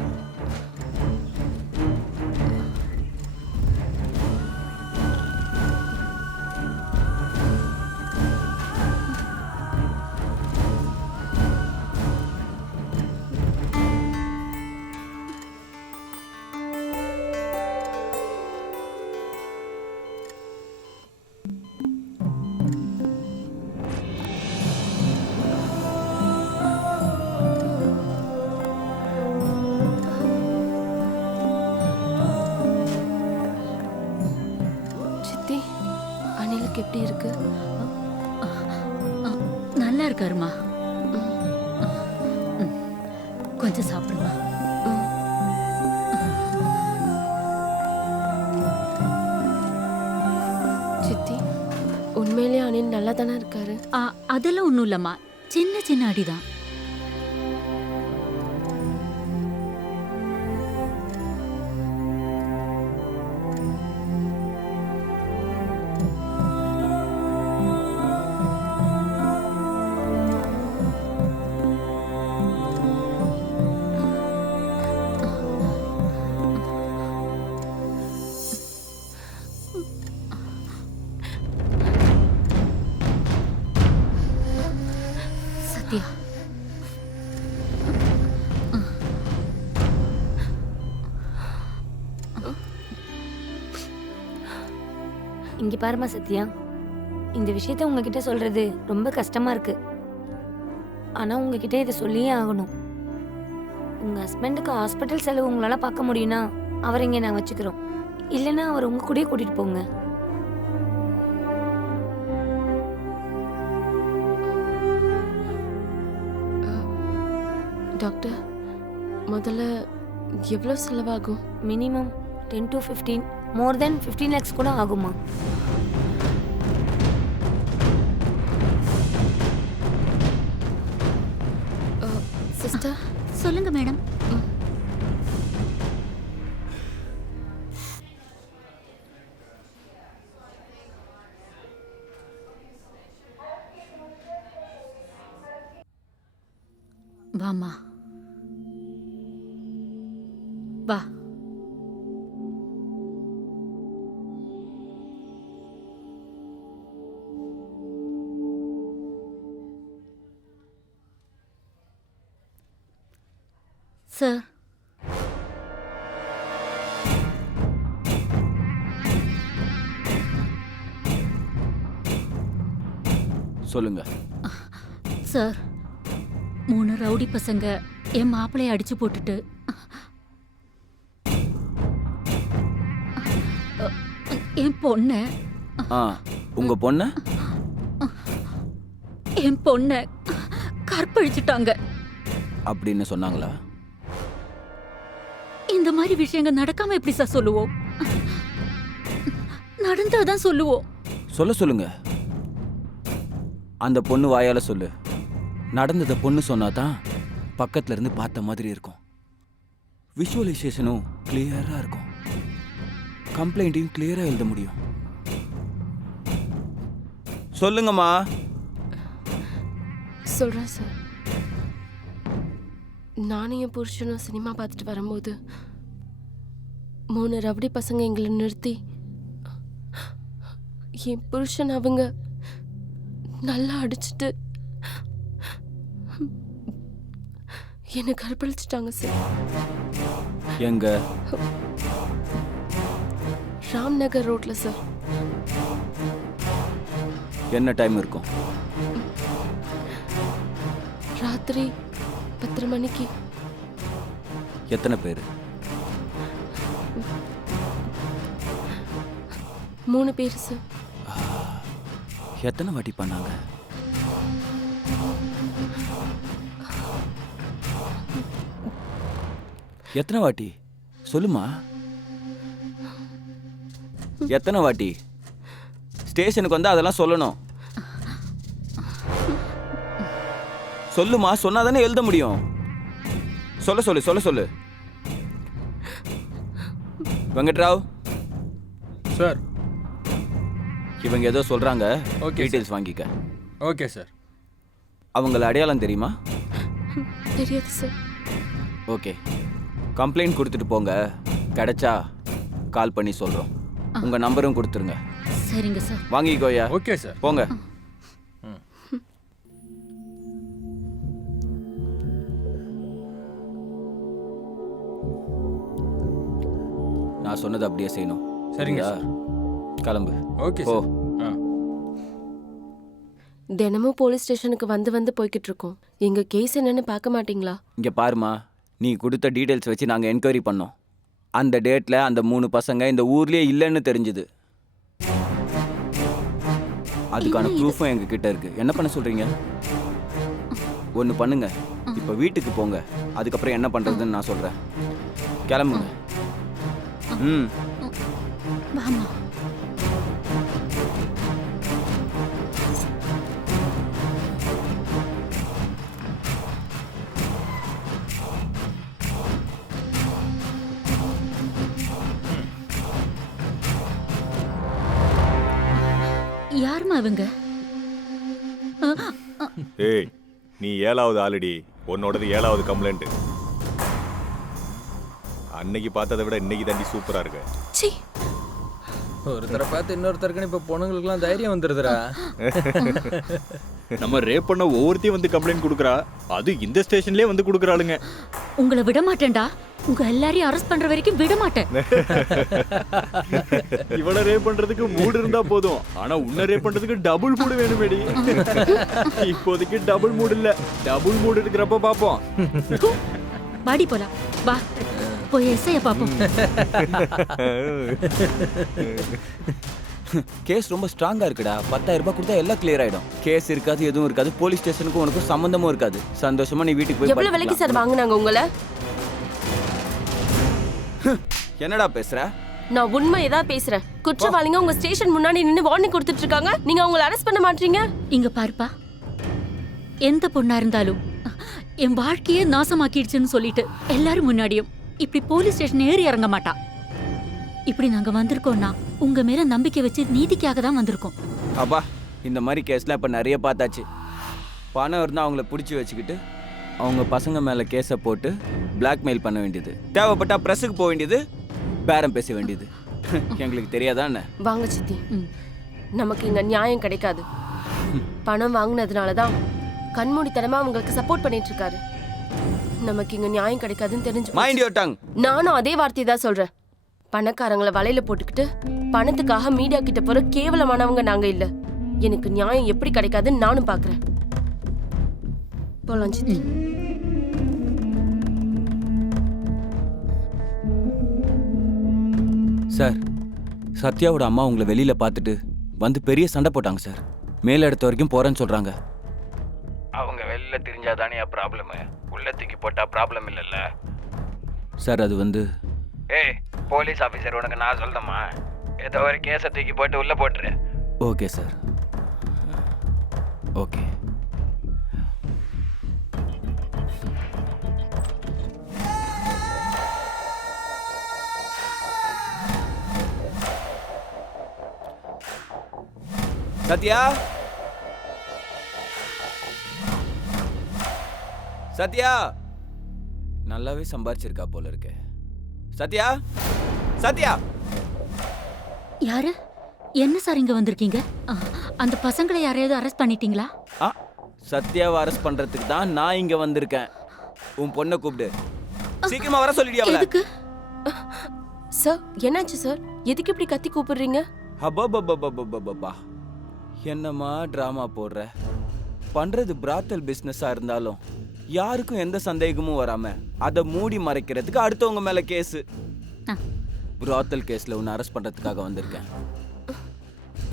எப்படி இருக்கு? நல்லா இருக்காருமா. கொஞ்சம் சாப்பிடுமா. சித்தி, உண்மையிலேயே அனில் நல்லா தானே இருக்காரு? அதெல்லாம் ஒன்றும் இல்லைம்மா, சின்ன சின்ன அடிதான். இங்க பாருமா சத்யா, இந்த விஷயத்த உங்ககிட்ட சொல்றது ரொம்ப கஷ்டமா இருக்கு. ஆனா உங்ககிட்ட இதை சொல்லியே ஆகணும். உங்க ஹஸ்பண்டுக்கு ஹாஸ்பிட்டல் செலவு உங்களால பார்க்க முடியும்னா அவரை இங்க நான் வச்சுக்கிறோம். இல்லைன்னா அவர் உங்க கூடயே கூட்டிட்டு போங்க. டாக்டர், முதல்ல எவ்வளோ செலவாகும்? Minimum 10 to 15, more than 15 lakhs கூட ஆகுமா? சிஸ்டர், சொல்லுங்க மேடம். வாமா, வா. சார், சொல்லுங்க. சார், 3 ரவுடி பசங்க என் மாப்பிளைய அடிச்சு போட்டுட்டு என் பொண்ண உங்க பொண்ண என் பொண்ண கற்பழிச்சிட்டாங்க அப்படின்னு சொன்னாங்களா? இந்த மாதிரி விஷயங்கள் நடக்காம எப்படி சார் சொல்லுவோம்? நடந்தாதான் சொல்லுவோம். சொல்லுங்க. அந்த பொண்ணு வாயால சொல்லு. நடந்தத பொண்ணு சொன்னாதான் பக்கத்துல இருந்து பார்த்த மாதிரி இருக்கும். விஷுவலைசேஷனும் கிளியரா இருக்கும். கம்ப்ளைண்ட்டையும் கிளியரா எழுத முடியும். சொல்லுங்கம்மா. சொல்றேன் சார். நானும் என் புருஷனும் சினிமா பார்த்துட்டு வரும்போது 3 ரவுடி பசங்க எங்களை நிறுத்தி என் புருஷன் அவங்க நல்லா அடிச்சுட்டு என்னை கற்பழிச்சிட்டாங்க சார். எங்க? ராம்நகர் ரோட்ல சார். என்ன டைம் இருக்கும்? ராத்திரி 10 மணிக்கு. எத்தனை பேர்? 3 பேர் சார். எத்தனை வாட்டி பண்ணாங்க? எத்தனை வாட்டி சொல்லுமா? எத்தனை வாட்டி? ஸ்டேஷனுக்கு வந்து அதெல்லாம் சொல்லணும். சொல்லுமா, சொன்னாதானே எழுத முடியும். சொல்ல சொல்லு. வெங்கட்ராவ் சார், இவங்க ஏதோ சொல்றாங்க. டீடைல்ஸ் வாங்கிக்க. Okay sir. அவங்கள அடையாளம் தெரியுமா? தெரியாது சார். ஓகே, கம்ப்ளைண்ட் கொடுத்துட்டு போங்க. கிடைச்சா கால் பண்ணி சொல்றோம். உங்க நம்பரும் கொடுத்துருங்க. சரிங்க சார். வாங்கிக்கோயா. Okay sir. போங்க. நான் சொன்னது அப்படியே செய்யணும். சரிங்க சார். கிளம்பு. ஓகே போ. சார். தினமும் போலீஸ் ஸ்டேஷனுக்கு வந்து போய்கிட்டு இருக்கோம். எங்க கேஸ் என்னன்னு பார்க்க மாட்டீங்களா? இங்க பாருமா, நீ கொடுத்த டீடைல்ஸ் வச்சு நாங்க என்கொயரி பண்ணோம். அந்த டேட்ல அந்த 3 பசங்க இந்த ஊர்லயே இல்லைன்னு தெரிஞ்சுது. அதுக்கான ப்ரூஃபும் எங்க கிட்ட இருக்கு. என்ன பண்ண சொல்றீங்க? ஒன்று பண்ணுங்க, இப்போ வீட்டுக்கு போங்க. அதுக்கப்புறம் என்ன பண்றதுன்னு நான் சொல்றேன். கிளம்புங்க. ம். வாமா. யாருமா இவங்க? ஏய், நீ 7வது ஆல்ரெடி. உன்னோடது 7வது கம்ப்ளைண்ட். அன்னைக்கு பார்த்ததை விட இன்னைக்கு தாண்டி சூப்பரா இருக்கு. ஒருத்தரை பார்த்து இன்னொருத்தருக்குன்னு இப்போ பொண்ணுங்களுக்குலாம் தைரியம் வந்துருதுடா. நம்ம ரேப் பண்ண ஒவ்வொருத்தையும் வந்து கம்ப்ளைண்ட் கொடுக்குறா. அது இந்த ஸ்டேஷன்லயே வந்து கொடுக்குறாளுங்க. உங்களை விட மாட்டேன்டா. உங்க எல்லாரையும் அரெஸ்ட் பண்ற வரைக்கும் விட மாட்டேன். இவள ரேப் பண்றதுக்கு மூடு இருந்தா போதும். ஆனா உன்ன ரேப் பண்றதுக்கு டபுள் மூடு வேணுமேடி. இப்போதைக்கு டபுள் மூடு இல்ல, டபுள் மூடு இருக்கிறப்ப பாப்போம். வாடி போலாம். வா போய் எஸ்ஐய பாப்போம். கேஸ் ரொம்ப ஸ்ட்ராங்கா இருக்குடா. 10,000 ரூபாய் கொடுத்தா எல்லாம் கிளியர் ஆயிடும். கேஸ் இருக்காது, எதுவும் இருக்காது. போலீஸ் ஸ்டேஷனுக்கும் உனக்கு சம்பந்தமும் இருக்காது. சந்தோஷமா நீ வீட்டுக்கு போய். எவ்வளவு விலைக்கு சார் வாங்குனாங்க உங்களை? என்னடா பேசுற? நான் உண்மை ஏதாவது பேசுறேன். குற்றவாளிங்க உங்க ஸ்டேஷன் முன்னாடி நின்னு வார்னிங் கொடுத்துட்டு இருக்காங்க. நீங்க அவங்களை அரெஸ்ட் பண்ண மாட்டீங்க. இங்க பாருப்பா, எந்த பொண்ணா இருந்தாலும் என் வாழ்க்கையே நாசமாக்கிடுச்சுன்னு சொல்லிட்டு எல்லாரும் முன்னாடியும் இப்படி போலீஸ் ஸ்டேஷன் ஏறி இறங்க மாட்டா. இப்படி நாங்க வந்திருக்கோம்னா உங்க மேல நம்பிக்கை வச்சு நீதிக்காக தான் வந்திருக்கோம். அப்பா, இந்த மாதிரி கேஸ்லாம் இப்ப நிறைய பார்த்தாச்சு. பணம் இருந்தா அவங்கள பிடிச்சி வச்சுக்கிட்டு அவங்க பசங்க மேல கேஸை போட்டு பிளாக்மெயில் பண்ண வேண்டியது. தேவைப்பட்டா பிரஸுக்கு போக வேண்டியது, பேரம் பேச வேண்டியது. எங்களுக்கு தெரியாதா என்ன? வாங்க சித்தி, நமக்கு இங்க நியாயம் கிடைக்காது. பணம் வாங்கினதுனாலதான் கண்மூடித்தனமா அவங்களுக்கு சப்போர்ட் பண்ணிட்டு இருக்காரு. நமக்கு இங்க நியாயம் கிடைக்காதுன்னு தெரிஞ்சு மைண்ட் யுவர் டங். நானும் அதே வார்த்தை தான் சொல்றேன். பணக்காரங்களை வலையில போட்டுக்கிட்டு பணத்துக்காக மீடியா கிட்ட போற கேவலமானவங்க நாங்க இல்ல. எனக்கு நியாயம் எப்படி கிடைக்காதுன்னு நானும் பாக்குறேன். போலாம் சித்தி. சார், சத்யாவோட அம்மா உங்களை வெளியில பார்த்துட்டு வந்து பெரிய சண்டை போட்டாங்க சார். மேல இடத்து வரைக்கும் போறேன்னு சொல்றாங்க. அவங்க வெளியில தெரிஞ்சாதானே ப்ராப்ளம். உள்ள தூக்கி போட்டா ப்ராப்ளம் இல்லைல்ல சார். அது வந்து ஏய், போலீஸ் ஆஃபீஸர் உனக்கு நான் சொல்லணுமா? ஏதோ ஒரு கேஸை தூக்கி போட்டு உள்ள போட்டுரு. Okay sir, okay. Sathya Sathya நல்லாவே சம்பாதிச்சிருக்கா போல இருக்கு. சத்யா சத்யா யாரு? என்ன சார் இங்க வந்திருக்கீங்க? அந்த பசங்களை யாரையாவது அரெஸ்ட் பண்ணிட்டீங்களா? சத்யாவை அரெஸ்ட் பண்றதுக்கு தான் நான் இங்க வந்திருக்கேன். உன் பொண்ணை கூப்பிடு, சீக்கிரமா வர சொல்லிடியா அவளை. எதுக்கு சார்? என்னாச்சு சார்? எதுக்கு இப்படி கத்தி கூப்பிடுறீங்க? அப்பா என்னம்மா டிராமா போடுற? பண்றது பிராத்தல் பிசினஸா இருந்தாலும் யாருக்கும் எந்த சந்தேகமும் வராம அதை மூடி மறைக்கிறதுக்கு அடுத்தவங்க மேல கேஸ். பிராத்தல் கேஸ்ல உன்னை அரெஸ்ட் பண்றதுக்காக வந்திருக்கேன்.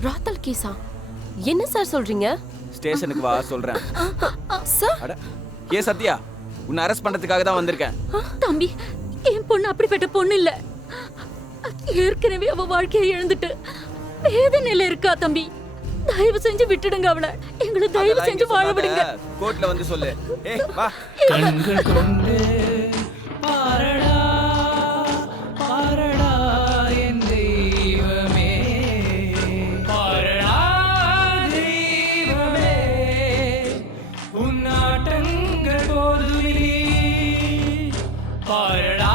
பிராத்தல் கேஸா? என்ன சார் சொல்றீங்க? ஸ்டேஷனுக்கு வா சொல்றேன். சார் அட ஏ சத்யா, உன்னை அரெஸ்ட் பண்றதுக்காக தான் வந்திருக்கேன். தம்பி, என் பொண்ணு அப்படிப்பட்ட பொண்ணு இல்ல. ஏற்கனவே அவ வாழ்க்கையை இழந்துட்டு வேதனையில இருக்கா தம்பி. தயவு செஞ்சு விட்டுடுங்க அவளை. எங்களை தயவு செஞ்சு வாழ விடுங்க. கோர்ட்ல வந்து சொல்லு. ஏய் வா. கண்கள் கொண்டு பாரடா பாரடா என் தெய்வமே, பாரடா தெய்வமே, உன்னாட்டங்கள் போதுமே, பாரடா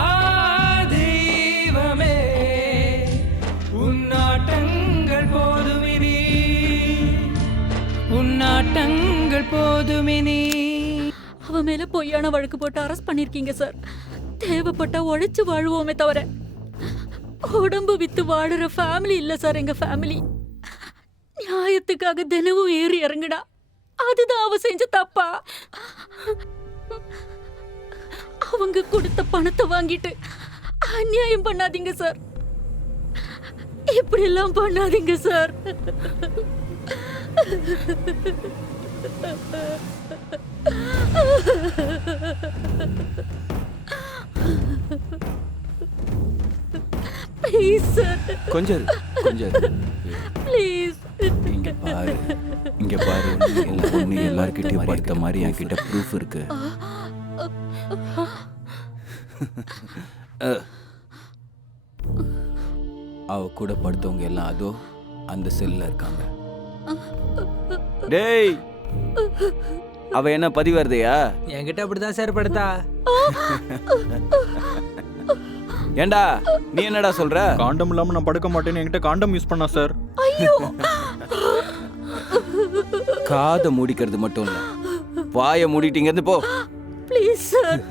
தெய்வமே, உன்னாட்டங்கள் போதுமினி, உன்னாட்டங்கள் போதுமினி. அவ மேல பொய்யான வழக்கு போட்டு அரெஸ்ட் பண்ணிருக்கீங்க சார். தேவைப்பட்டா உழைச்சு வாழ்வோமே தவிர உடம்பு வித்து வாடுற ஃபேமிலி இல்ல சார் எங்க ஃபேமிலி. நியாயத்துக்காக தினமும் ஏறி இறங்குடா, அதுதான் அவ செஞ்ச தப்பா? அவங்க கொடுத்த பணத்தை வாங்கிட்டு அநியாயம் பண்ணாதீங்க சார். இப்படி எல்லாம் பண்ணாதீங்க சார். Please sir. கொஞ்சம் ப்ளீஸ். இங்க பாரு, இங்க பாரு. ஒண்ணு எல்லார்கிட்டயும் படுத்த மாதிரி என்கிட்ட ப்ரூஃப் இருக்கு. அவ கூட படுத்தவங்க எல்லாம் அதோ அந்த செல்ல இருக்காங்க. டேய், அவ என்ன பதிவருதையா? என்கிட்ட அப்படிதான் சார் படுத்தா. ஏண்டா நீ என்னடா சொல்ற? காண்டம் இல்லாம நான் படுக்க மாட்டேன்னு என்கிட்ட காண்டம் யூஸ் பண்ணா சார். காதை மூடிக்கிறது மட்டும் இல்ல, வாயை மூடிட்டீங்க இருந்து போ. Please sir.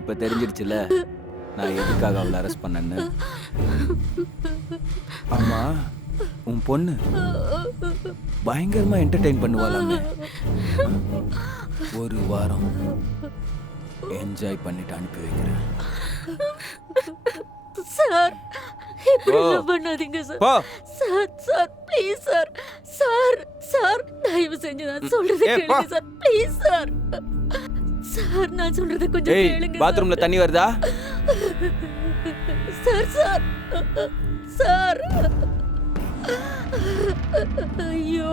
இப்ப தெரிஞ்சிருச்சுல நான் எதுக்காக அவளை அரெஸ்ட் பண்ணேன்னு. ஆமா, உன் பொண்ணு பயங்கரமா என்டர்டெயின் பண்ணுவாளாமே. ஒரு வாரம் என்ஜாய் பண்ணிட்டு அனுப்பி வைக்கிறேன். சார், இப்படி எல்லாம் பண்ணாதீங்க sir. Sir sir please sir. Sir sir தயவு செஞ்சு நான் சொல்றதை கேளுங்க சார். Please sir. சார் நான் சொல்றதை கொஞ்சம் கேளுங்க. பாத்ரூம்ல தண்ணி வருதா? Sir sir sir. ஐயோ,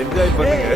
என்ஜாய் பண்ணுங்க.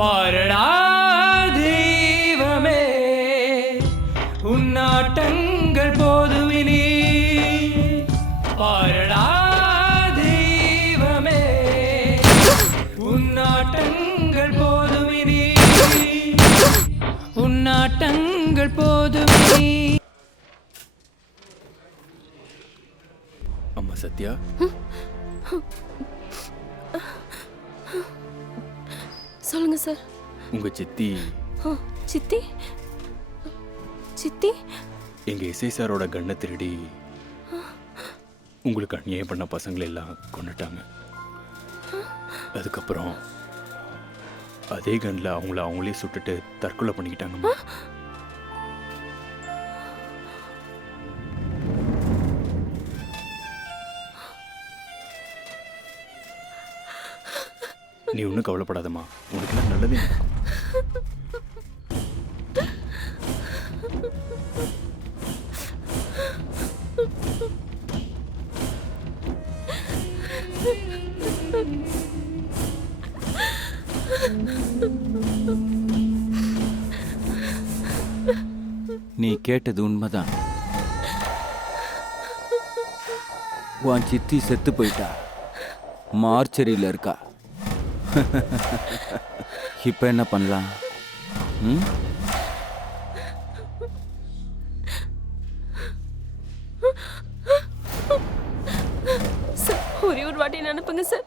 பாரடா தெய்வமே உன்னாட்டங்கள் போதுவினி பாரடா தெய்வமே உன்னாட்டங்கள் போதுவினி உன்னாட்டங்கள் போதுவினி. அம்மா சத்யா, சொல்லுங்க சார். உங்க சித்தி சித்தி சித்தி எங்க எஸ்ஐ சாரோட கண்ணை திருடி உங்களுக்கு அநியாயம் பண்ண பசங்களை எல்லாம் கொண்டுட்டாங்க. அதுக்கப்புறம் அதே கண்ணில் அவங்களே சுட்டுட்டு தற்கொலை பண்ணிக்கிட்டாங்கம்மா. நீ ஒன்றும் கவலைப்படாதம்மா, உனக்கு எல்லாம் நல்லதே நடக்கும். நீ கேட்டது உண்மைதான். உன் சித்தி செத்து போயிட்டா, மார்ச்சரியில் இருக்கா. இப்ப என்ன பண்ணலாம்? சார், ஒரே ஒரு வாட்டி அனுப்புங்க சார்.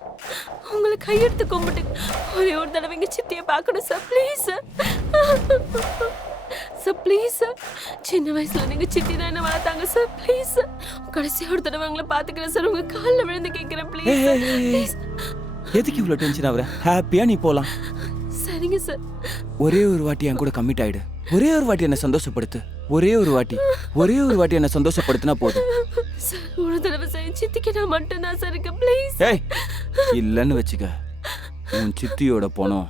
உங்களை கையெடுத்து கும்பிட்டு ஒரே ஒரு தடவை எங்க சித்தியை பார்க்கணும் sir. Please sir. Sir please sir. சின்ன வயசுல நீங்க சித்தி தான் என்ன வளர்த்தாங்க சார். Please sir. கடைசி ஒரு தடவை உங்களை பார்த்துக்கிறேன் சார். உங்க காலில் விழுந்து கேட்கிறேன். ப்ளீஸ். எதுக்கு இவ்வளோ டென்ஷன் ஆகுற? ஹாப்பியா நீ போலாம். சரிங்க சார். ஒரே ஒரு வாட்டி என் கூட கமிட் ஆயிடு. ஒரே ஒரு வாட்டி என்ன சந்தோஷப்படுத்து. ஒரே ஒரு வாட்டி என்ன சந்தோஷப்படுத்தினா போதும். சார், ஒரு தடவை சார் சித்திக்கு நான் மட்டும் தான் சார் இருக்கேன். ப்ளீஸ். ஏய், இல்லைன்னு வச்சுக்க, உன் சித்தியோட பணம்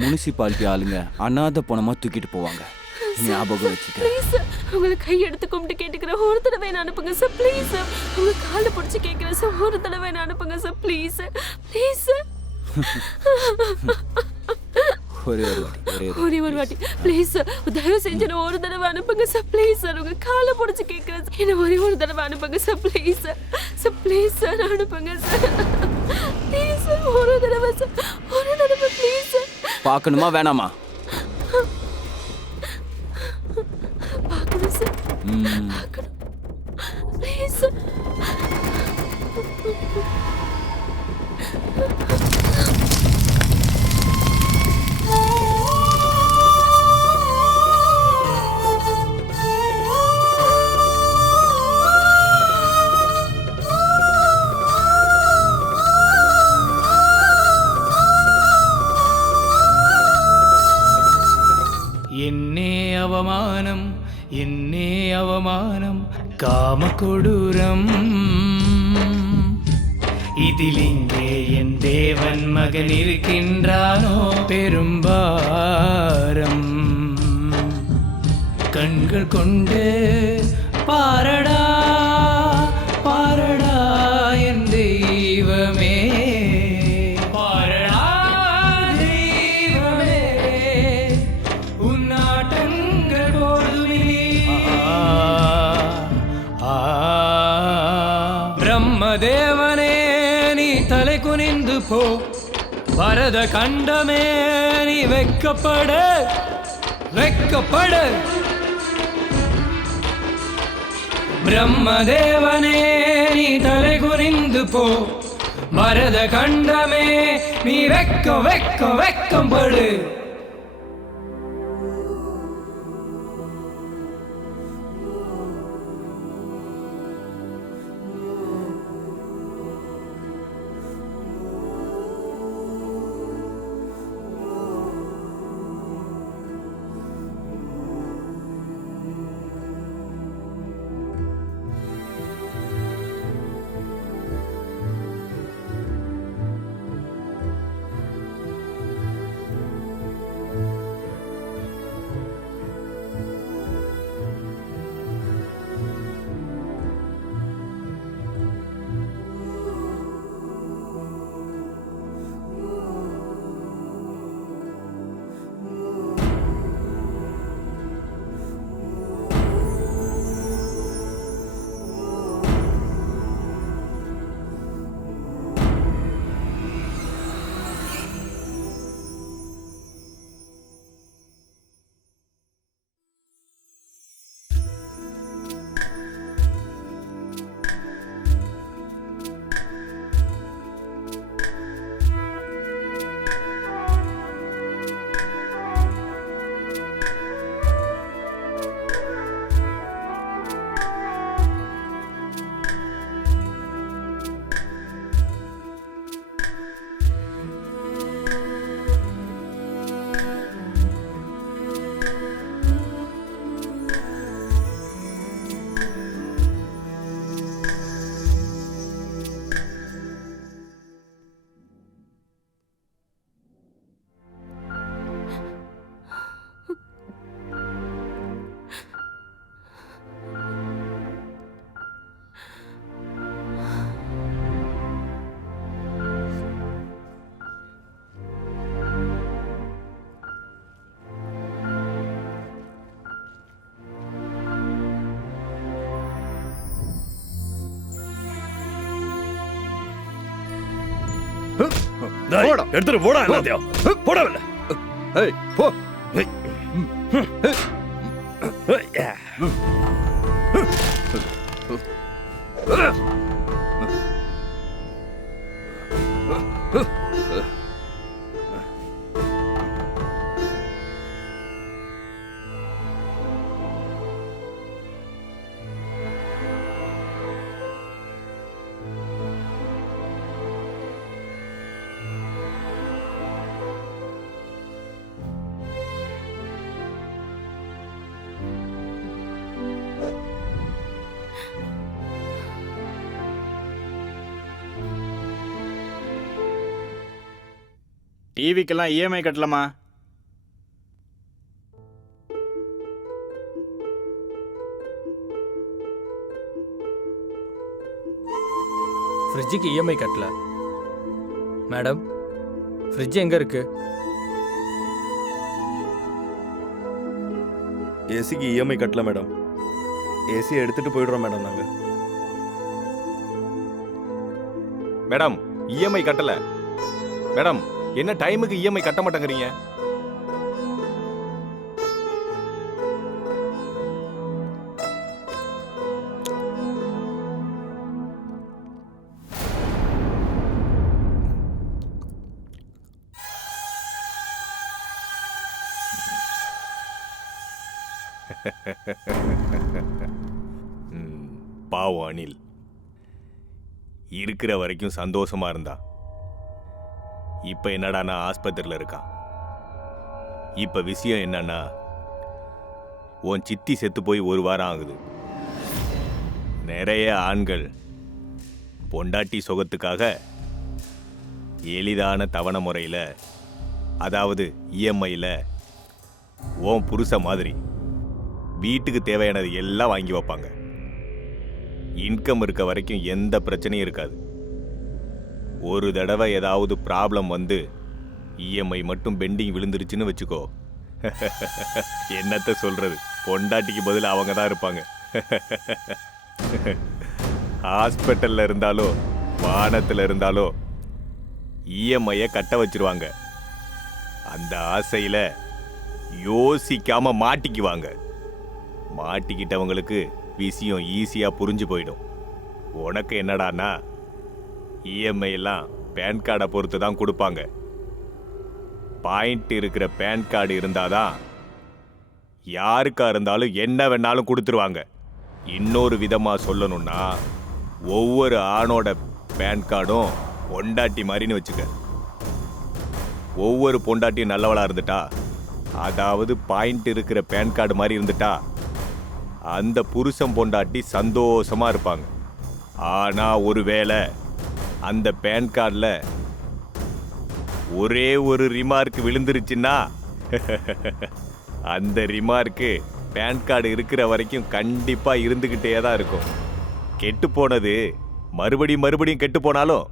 முனிசிபாலிட்டி ஆளுங்க அனாதை பணமா தூக்கிட்டு போவாங்க. ஞாபகம் வச்சுக்க. ப்ளீஸ் சார், உங்களை கையெடுத்து கும்பிட்டு கேட்டுக்கிறேன். ஒரு தடவை என்ன அனுப்புங்க சார். Please sir. உங்க காலை பிடிச்சி கேட்கிறேன் சார். ஒரு தடவை என்ன அனுப்புங்க sir. Please sir. Please sir. ஒரே ஒரு வாட்டி ப்ளீஸ் சார். தயவு செஞ்சு ஒரு தடவை அனுப்புங்க சார். Please sir. உங்க காலை பிடிச்சி கேட்கிறேன் சார். என்ன ஒரே ஒரு தடவை அனுப்புங்க sir. Please sir. Sir please sir அனுப்புங்க சார். Please sir. ஒரு தடவை சார். ஒரு தடவை ப்ளீஸ் சார். பார்க்கணுமா வேணாமா? பார்க்கணும் சார். பார்க்கணும். Please sir. என்னே அவமானம் காமகொடூரம். இதில் இங்கே என் தேவன் மகன் இருக்கின்றானோ பெரும்பாரம். கண்கள் கொண்டு பாரடா பாரடா என் தெய்வமே. பாரடா தெய்வமே உன்னாட்டங்கள் போதுமே. பிரம்மதேவனே நீ தலை குனிந்து போ. பரத கண்டமே நீ வெக்கப்பட வெக்கப்பட. பிரம்மதேவனே நீ தலை குறிந்து போ, பரத கண்டமே நீ வெக்கம் வெக்கம் வெக்கம் படு. எடுத்துட்டு போடா எல்லாத்தையும் போடவில்லை. போ. டிவிக்கெல்லாம் இஎம்ஐ கட்டலாமா? ஃப்ரிட்ஜுக்கு இஎம்ஐ கட்டல. மேடம், ஃப்ரிட்ஜ் எங்க இருக்கு? ஏசிக்கு இஎம்ஐ கட்டல மேடம். ஏசி எடுத்துட்டு போயிடுறோம் மேடம் நாங்க. மேடம் இஎம்ஐ கட்டல. மேடம் என்ன டைமுக்கு இஎம்ஐ கட்ட மாட்டேங்கிறீங்க? பாவம் அனில் இருக்கிற வரைக்கும் சந்தோஷமா இருந்தா. இப்ப என்னடா நான் ஆஸ்பத்திரியில் இருக்கான். இப்ப விஷயம் என்னன்னா, உன் சித்தி செத்து போய் 1 வாரம் ஆகுது. நிறைய ஆண்கள் பொண்டாட்டி சுகத்துக்காக எளிதான தவணை முறையில், அதாவது இஎம்ஐயில் உன் புருஷ மாதிரி வீட்டுக்கு தேவையானது எல்லாம் வாங்கி வைப்பாங்க. இன்கம் இருக்க வரைக்கும் எந்த பிரச்சனையும் இருக்காது. ஒரு தடவை ஏதாவது ப்ராப்ளம் வந்து இஎம்ஐ மட்டும் பெண்டிங் விழுந்துருச்சுன்னு வச்சுக்கோ, என்னத்த சொல்றது, பொண்டாட்டிக்கு பதில் அவங்க தான் இருப்பாங்க. ஹாஸ்பிட்டல்ல இருந்தாலோ வானத்தில் இருந்தாலோ இஎம்ஐயை கட்ட வச்சிருவாங்க. அந்த ஆசையில் யோசிக்காம மாட்டிக்குவாங்க. மாட்டிக்கிட்டவங்களுக்கு விஷயம் ஈஸியாக புரிஞ்சு போயிடும். உனக்கு என்னடான்னா இஎம்ஐ எல்லாம் பேன் கார்டை பொறுத்து தான் கொடுப்பாங்க. பாயிண்ட் இருக்கிற பேன் கார்டு இருந்தாதான் யாருக்கா இருந்தாலும் என்ன வேணாலும் கொடுத்துருவாங்க. இன்னொரு விதமாக சொல்லணும்னா ஒவ்வொரு ஆணோட பேன் கார்டும் பொண்டாட்டி மாதிரின்னு வச்சுக்க. ஒவ்வொரு பொண்டாட்டியும் நல்லவளா இருந்துட்டா, அதாவது பாயிண்ட் இருக்கிற பேன் கார்டு மாதிரி இருந்துட்டா, அந்த புருஷன் பொண்டாட்டி சந்தோஷமா இருப்பாங்க. ஆனா ஒருவேளை அந்த பேன் கார்டில் ஒரே ஒரு ரிமார்க் விழுந்துருச்சுன்னா அந்த ரிமார்க்கு பேன் கார்டு இருக்கிற வரைக்கும் கண்டிப்பா இருந்துகிட்டே தான் இருக்கும். கெட்டு போனது மறுபடியும் கெட்டு போனாலும்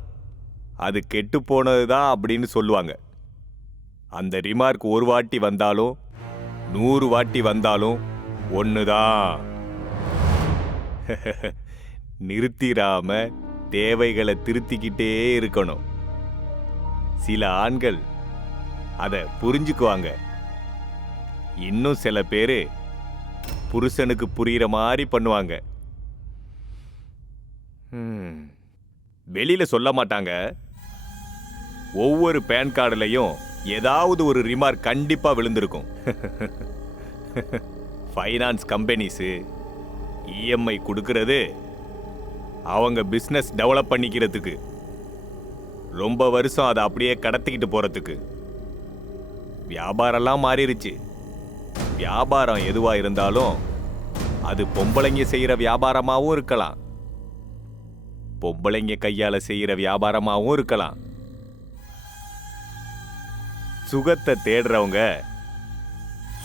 அது கெட்டு போனது தான் அப்படின்னு சொல்லுவாங்க. அந்த ரிமார்க் ஒரு வாட்டி வந்தாலும் 100 வாட்டி வந்தாலும் ஒண்ணுதான். நிறுத்திராம தேவைகளை திருத்திக்கிட்டே இருக்கணும். சில ஆண்கள் அதை புரிஞ்சுக்குவாங்க. இன்னும் சில பேரு புருஷனுக்கு புரியுற மாதிரி பண்ணுவாங்க. வெளியில சொல்ல மாட்டாங்க. ஒவ்வொரு பேன் கார்டுலையும் ஏதாவது ஒரு ரிமார்க் கண்டிப்பா விழுந்திருக்கும். ஃபைனான்ஸ் கம்பெனிஸு இஎம்ஐ கொடுக்கறது அவங்க பிஸ்னஸ் டெவலப் பண்ணிக்கிறதுக்கு, ரொம்ப வருஷம் அதை அப்படியே கடத்திக்கிட்டு போறதுக்கு. வியாபாரம்லாம் மாறிடுச்சு. வியாபாரம் எதுவா இருந்தாலும் அது பொம்பளைங்க செய்யற வியாபாரமாகவும் இருக்கலாம், பொம்பளைங்க கையால செய்யற வியாபாரமாகவும் இருக்கலாம். சுகத்தை தேடுறவங்க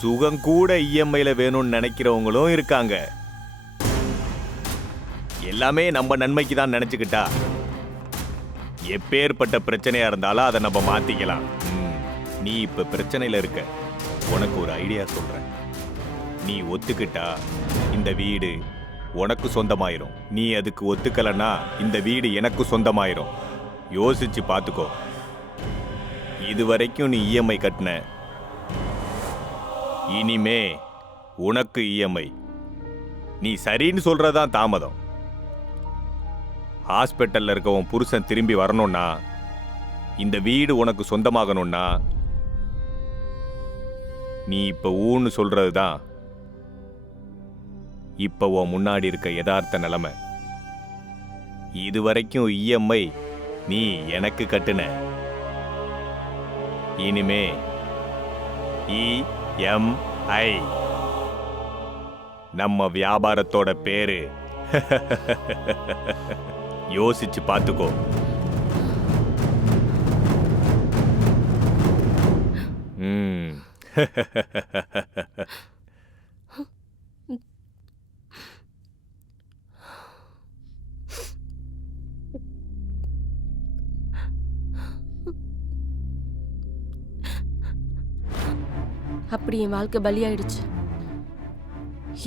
சுகம் கூட இஎம்ஐல வேணும்னு நினைக்கிறவங்களும் இருக்காங்க. எல்லாமே நம்ம நன்மைக்கு தான் நினைச்சுக்கிட்டா எப்பேற்பட்ட பிரச்சனையா இருந்தாலும் அதை நம்ம மாத்திக்கலாம். நீ இப்ப பிரச்சனையில இருக்க. உனக்கு ஒரு ஐடியா சொல்றேன். நீ ஒத்துக்கிட்டா இந்த வீடு உனக்கு சொந்தமாயிரும். நீ அதுக்கு ஒத்துக்கலன்னா இந்த வீடு எனக்கு சொந்தமாயிரும். யோசிச்சு பார்த்துக்கோ. இதுவரைக்கும் நீ இஎம்ஐ கட்டின, இனிமே உனக்கு இஎம்ஐ. நீ சரின்னு சொல்றதான் தாமதம். ஹாஸ்பிட்டல்ல இருக்க உன் புருஷன் திரும்பி வரணும்னா, இந்த வீடு உனக்கு சொந்தமாகணும்னா, நீ இப்ப ஊன்னு சொல்றதுதான் இப்ப உன் முன்னாடி இருக்க யதார்த்த நிலைமை. இதுவரைக்கும் இஎம்ஐ நீ எனக்கு கட்டுன, இனிமே இஎம்ஐ நம்ம வியாபாரத்தோட பேரு. யோசிச்சு பார்த்துக்கோ. அப்படி என் வாழ்க்கை பலியாயிடுச்சு.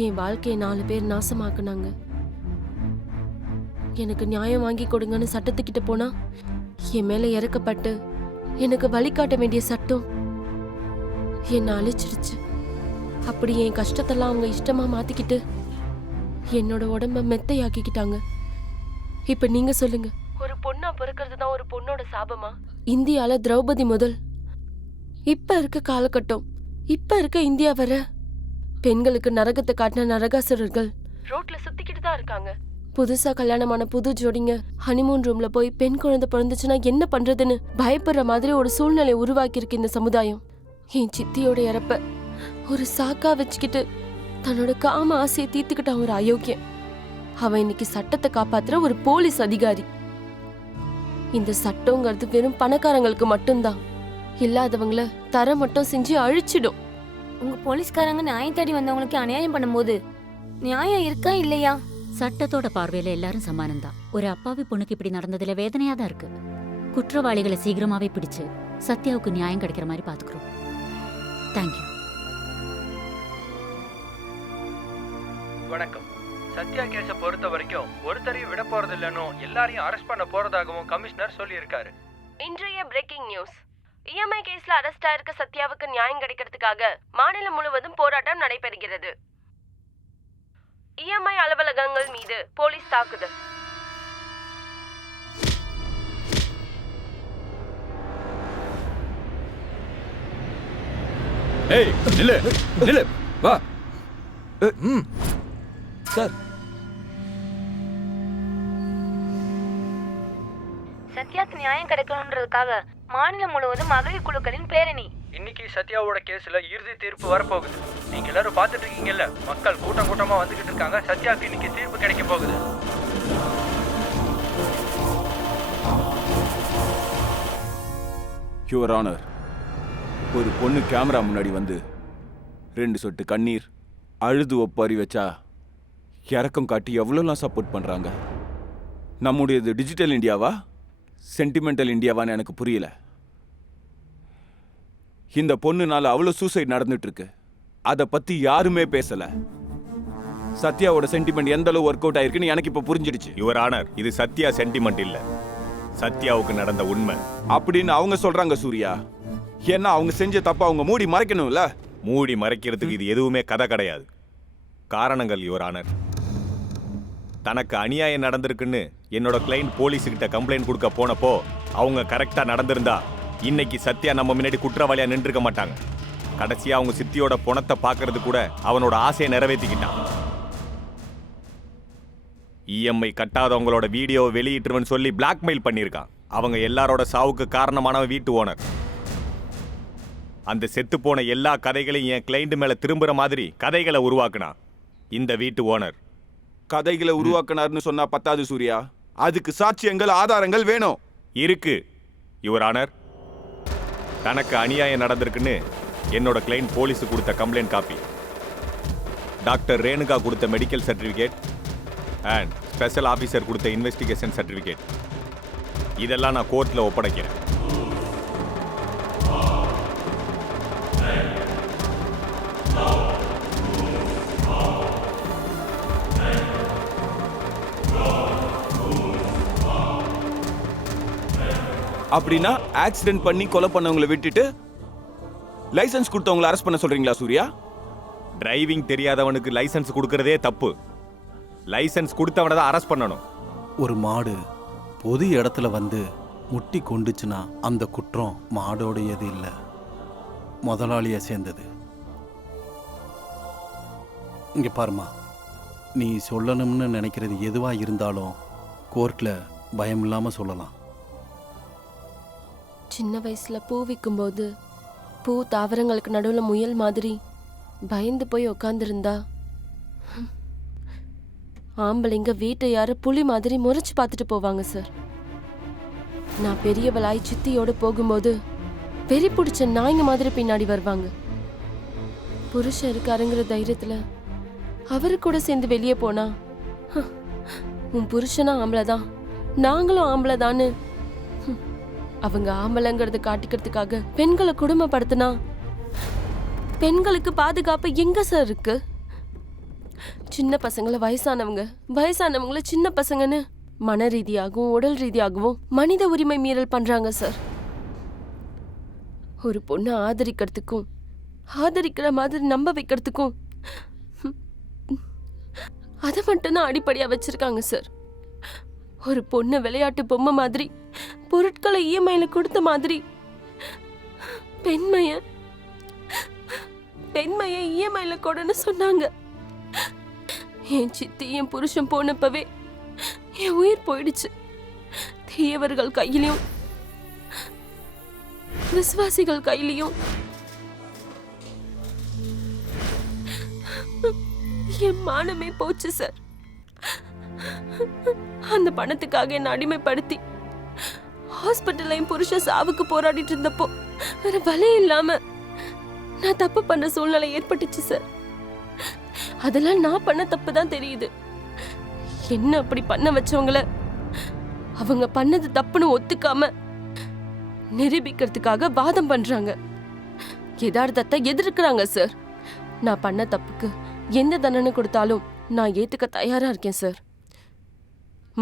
என் வாழ்க்கையை 4 பேர் நாசமாக்குனாங்க. எனக்கு நியாயம் வாங்கி கொடுங்கன்னு சட்டத்துக்கிட்ட போனா என் மேல இறக்கப்பட்டு எனக்கு வழிகாட்ட வேண்டிய சட்டம் என்னை அழிச்சிருச்சு. அப்படி என் கஷ்டத்தெல்லாம் அவங்க இஷ்டமா மாத்திக்கிட்டு என்னோட உடம்ப மெத்தையாக்கிக்கிட்டாங்க. இப்ப நீங்க சொல்லுங்க, ஒரு பொண்ணா பிறக்கிறது தான் ஒரு பொண்ணோட சாபமா? இந்தியால திரௌபதி முதல் இப்ப இருக்க காலகட்டம், இப்ப இருக்க இந்தியா வர பெண்களுக்கு நரகத்தை காட்டின நரகாசுரர்கள் ரோட்ல சுத்திக்கிட்டு தான் இருக்காங்க. புதுசா கல்யாணமான புது ஜோடிங்க ஹனிமூன் ரூம்ல போய் பெண் குழந்தை பிறந்துச்சுன்னா என்ன பண்றதுன்னு பயப்படுற மாதிரி ஒரு சூழ்நிலை உருவாக்கி இருக்கு இந்த சமுதாயம். என் சித்தியோட இறப்ப ஒரு சாக்கா வச்சுக்கிட்டு தன்னோட காம ஆசையை தீர்த்துக்கிட்டான் ஒரு அயோக்கியம். அவன் இன்னைக்கு சட்டத்தை காப்பாத்துற ஒரு போலீஸ் அதிகாரி. இந்த சட்டங்கிறது வெறும் பணக்காரங்களுக்கு மட்டும்தான், இல்லாதவங்கள தர மட்டும் செஞ்சு அழிச்சிடும். உங்க போலீஸ்காரங்க நியாயம் தேடி வந்தவங்களுக்கு அநியாயம் பண்ணும்போது நியாயம் இருக்கா இல்லையா? சட்டத்தோட பார்வையில எல்லாரும் சமானம்தான். ஒரு அப்பாவி பொண்ணுக்கு இப்படி நடந்ததுல வேதனையா தான் இருக்கு. குற்றவாளிகளை சீக்கிரமாவே பிடிச்சு சத்யாவுக்கு நியாயம் கிடைக்கிற மாதிரி பாத்துக்கிறோம். தேங்க்யூ. வணக்கம். சத்யா கேஸை பொறுத்த வரைக்கும் ஒருத்தரையும் விட போறது இல்லைன்னு எல்லாரையும் அரெஸ்ட் பண்ண போறதாகவும் கமிஷனர் சொல்லியிருக்காரு. இன்றைய பிரேக்கிங் நியூஸ். இஎம்ஐ கேஸ்ல அரெஸ்ட் ஆயிருக்க சத்யாவுக்கு நியாயம் கிடைக்கிறதுக்காக மாநிலம் முழுவதும் போராட்டம் நடைபெறுகிறது. இஎம்ஐ அலுவலகம் மீது போலீஸ் தாக்குதல். ஏய் நில்லு நில்லு வா. சார் சத்யாக்கு நியாயம் கிடைக்கணுன்றதுக்காக மாநிலம் முழுவதும் மகளிர் குழுக்களின் பேரணி. இன்னைக்கு சத்யாவோட கேஸ்ல இறுதி தீர்ப்பு வரப்போகுது. நீங்க எல்லாரும் பார்த்துட்டு இருக்கீங்கல்ல, மக்கள் கூட்டம் கூட்டமா வந்துகிட்டு இருக்காங்க. சத்யாக்கு இன்னைக்கு தீர்ப்பு கிடைக்க போகுது. யுவர் ஆனர், ஒரு பொண்ணு கேமரா முன்னாடி வந்து 2 சொட்டு கண்ணீர் அழுது ஒப்பாரி வச்சா இறக்கம் காட்டி எவ்வளோலாம் சப்போர்ட் பண்ணுறாங்க. நம்முடையது டிஜிட்டல் இந்தியாவா சென்டிமெண்டல் இந்தியாவான்னு எனக்கு புரியல. இந்த பொண்ணுனால அவ்வளோ சூசைட் நடந்துட்டு இருக்கு, அதை பற்றி யாருமே பேசலை. சத்யாவோட சென்டிமெண்ட் எந்த அளவு ஒர்க் அவுட் ஆயிருக்குன்னு எனக்கு இப்போ புரிஞ்சிடுச்சு. யுவர் ஆனர், இது சத்யா சென்டிமெண்ட் இல்லை, சத்யாவுக்கு நடந்த உண்மை அப்படின்னு அவங்க சொல்றாங்க சூர்யா. ஏன்னா அவங்க செஞ்ச தப்ப அவங்க மூடி மறைக்கணும்ல. மூடி மறைக்கிறதுக்கு இது எதுவுமே கதை கிடையாது, காரணங்கள் யுவர் ஆனர். தனக்கு அநியாயம் நடந்திருக்குன்னு என்னோட கிளைண்ட் போலீஸுக்கிட்ட கம்ப்ளைண்ட் கொடுக்க போனப்போ அவங்க கரெக்டா நடந்திருந்தா இன்னைக்கு சத்யா நம்ம முன்னாடி குற்றவாளியா நின்றுக்க மாட்டாங்க. கடைசியா அவங்க சித்தியோட பணத்தை பார்க்கறது கூட அவனோட ஆசையை நிறைவேற்றிக்கிட்டான். இஎம்ஐ கட்டாதவங்களோட வீடியோவை வெளியிட்டுருவன்னு சொல்லி பிளாக்மெயில் பண்ணியிருக்கான். அவங்க எல்லாரோட சாவுக்கு காரணமானவன் வீட்டு ஓனர். அந்த செத்து போன எல்லா கதைகளையும் என் கிளைண்ட் மேல திரும்புற மாதிரி கதைகளை உருவாக்குனான் இந்த வீட்டு ஓனர். கதைகளை உருவாக்கினார்னு சொன்னா பத்தாது சூர்யா, அதுக்கு சாட்சியங்கள் ஆதாரங்கள் வேணும். இருக்கு யுவர் ஆனர். தனக்கு அநியாயம் நடந்திருக்குன்னு என்னோட கிளைண்ட் போலீஸு கொடுத்த கம்ப்ளைண்ட் காப்பி, டாக்டர் ரேணுகா கொடுத்த medical certificate and special officer கொடுத்த இன்வெஸ்டிகேஷன் சர்டிஃபிகேட், இதெல்லாம் நான் கோர்ட்டில் ஒப்படைக்கிறேன். அப்படின்னா ஆக்சிடென்ட் பண்ணி கொலை பண்ணவங்களை விட்டுட்டு லைசன்ஸ் கொடுத்தவங்களை அரெஸ்ட் பண்ண சொல்றீங்களா சூர்யா? டிரைவிங் தெரியாதவனுக்கு லைசன்ஸ் கொடுக்கறதே தப்பு. லைசன்ஸ் கொடுத்தவனை தான் அரெஸ்ட் பண்ணணும். ஒரு மாடு பொது இடத்துல வந்து முட்டி கொண்டுச்சுன்னா அந்த குற்றம் மாடோடையது இல்லை, முதலாளியை சேர்ந்தது. இங்கே பாருமா, நீ சொல்லணும்னு நினைக்கிறது எதுவாக இருந்தாலும் கோர்ட்டில் பயம் இல்லாமல் சொல்லலாம். சின்ன வயசுல பூ விற்கும்போது பூ தாவரங்களுக்கு நடுவில் முயல் மாதிரி பயந்து போய் உக்காந்துருந்தா ஆம்பளைங்க வீட்டை யார புலி மாதிரி முறைச்சு பார்த்துட்டு போவாங்க சார். நான் பெரியவளாய் சித்தியோடு போகும்போது வெறி பிடிச்ச நாய்ங்க மாதிரி பின்னாடி வருவாங்க. புருஷன் இருக்காருங்கிற தைரியத்துல அவரு கூட சேர்ந்து வெளியே போனா உன் புருஷனா ஆம்பளைதான், நாங்களும் ஆம்பளைதான்னு அவங்க ஆம்பளைங்கிறத காட்டிக்கிறதுக்காக பெண்களை குடும்பப்படுத்தினா பெண்களுக்கு பாதுகாப்பு எங்க சார் இருக்கு? சின்ன பசங்களை வயசானவங்க, வயசானவங்கள சின்ன பசங்கன்னு மன ரீதியாகவும் உடல் ரீதியாகவும் மனித உரிமை மீறல் பண்றாங்க சார். ஒரு பொண்ணை ஆதரிக்கிறதுக்கும் ஆதரிக்கிற மாதிரி நம்ப வைக்கிறதுக்கும் அதை மட்டும்தான் அடிப்படையா வச்சிருக்காங்க சார். ஒரு பொண்ணு விளையாட்டு பொம்மை மாதிரி பொருட்களை இஎம்ஐல கொடுத்த மாதிரி பெண்மைய இஎம்ஐல கொடுன்னு சொன்னாங்க. என் சித்தி என் புருஷன் போனப்பவே என் உயிர் போயிடுச்சு. தீயவர்கள் கையிலையும் விசுவாசிகள் கையிலையும் என் மானமே போச்சு சார். அந்த பணத்துக்காக என்ன அடிமைப்படுத்தி ஹாஸ்பிட்டல்லையும் புருஷன் சாவுக்கு போராடிட்டு இருந்தப்போ வேற வழி இல்லாம நான் தப்பு பண்ண சூழ்நிலை ஏற்பட்டுச்சு சார். அதெல்லாம் நான் பண்ண தப்பு தான் தெரியுது. என்ன அப்படி பண்ண வச்சவங்கள அவங்க பண்ணது தப்புன்னு ஒத்துக்காம நிரூபிக்கிறதுக்காக வாதம் பண்றாங்க, யதார்த்தத்தை எதிர்க்கிறாங்க சார். நான் பண்ண தப்புக்கு எந்த தண்டனை கொடுத்தாலும் நான் ஏத்துக்க தயாரா இருக்கேன் சார்.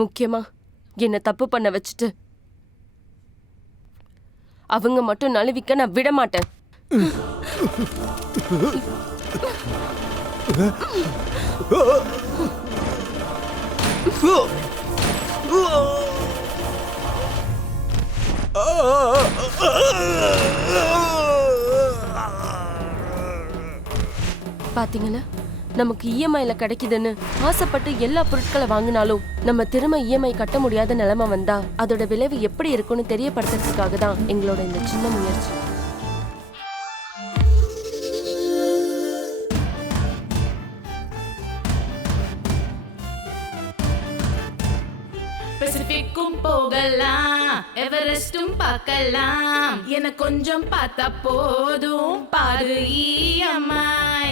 முக்கியமா என்ன தப்பு பண்ண வச்சுட்டு அவங்க மட்டும் நழுவிக்க நான் விட மாட்டேன். பாத்தீங்களா, நமக்கு இஎம்ஐல கிடைக்குதுன்னு ஆசைப்பட்டு எல்லா பொருட்களை வாங்கினாலும் நம்ம திரும்ப இஎம்ஐ கட்ட முடியாத நிலைமை வந்தா அதோட விளைவு எப்படி இருக்கும்னு தெரியப்படுத்துறதுக்காக தான் எங்களோட இந்த சின்ன முயற்சி. பெசிபிக்கும் போகலாம், எவரெஸ்டும் பார்க்கலாம், என கொஞ்சம் பார்த்தா போதும் பாரு இஎம்ஐ.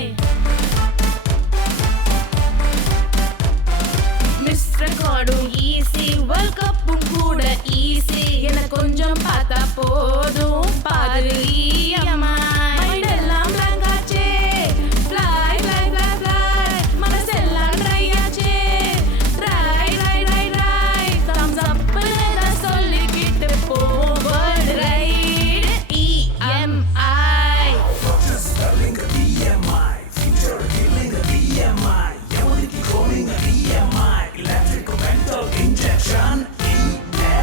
மிஸ்டர் கார்டும் ஈஸி, வேர்ல்ட் கப்பும் கூட ஈஸி, என கொஞ்சம் பார்த்தா போதும் பாரு இஎம்ஐ. மைண்டெல்லாம் blank ஆச்சே, fly fly fly fly, மனசெல்லாம் dry ஆச்சே, dry dry dry dry, thumbs up ன்னு சொல்லிக்கிட்டு forward ride EMI. Doctors spelling EMI, future healing EMI, எவனுக்கு calling EMI, electrical mental injection EMI.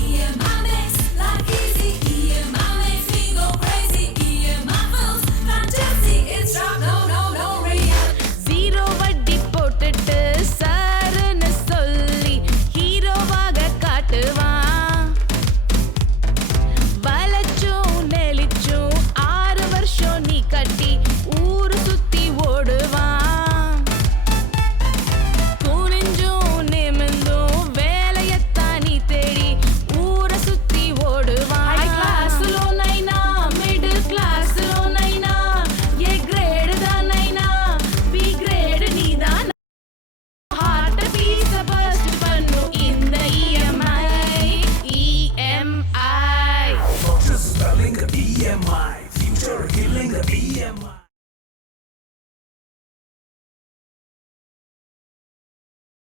EMI makes life easy, EMI makes me go crazy, EMI feels fantastic, it's no real. Zero வட்டி போட்டுட்டு சாருன்னு சொல்லி ஹீரோவாக காட்டுவான். வளைச்சும் நெளிச்சும் 6 வருஷம் நீ கட்டி ஊரு சுத்தி ஓடுவான். குனிஞ்சும் நிமிந்தும் வேலையத்தான் நீ தேடி ஊரை சுத்தி ஓடுவான். ஹை கிளாஸ்லோ நைனா, மிடில் கிளாஸ்லோ நைனா, ஏ கிரேடு தான் நைனா, பி கிரேடு நீ தான். ஹார்ட் பீஸ பஸ்ட் பண்ணும் இந்த EMI. Doctors spelling EMI, future healing EMI.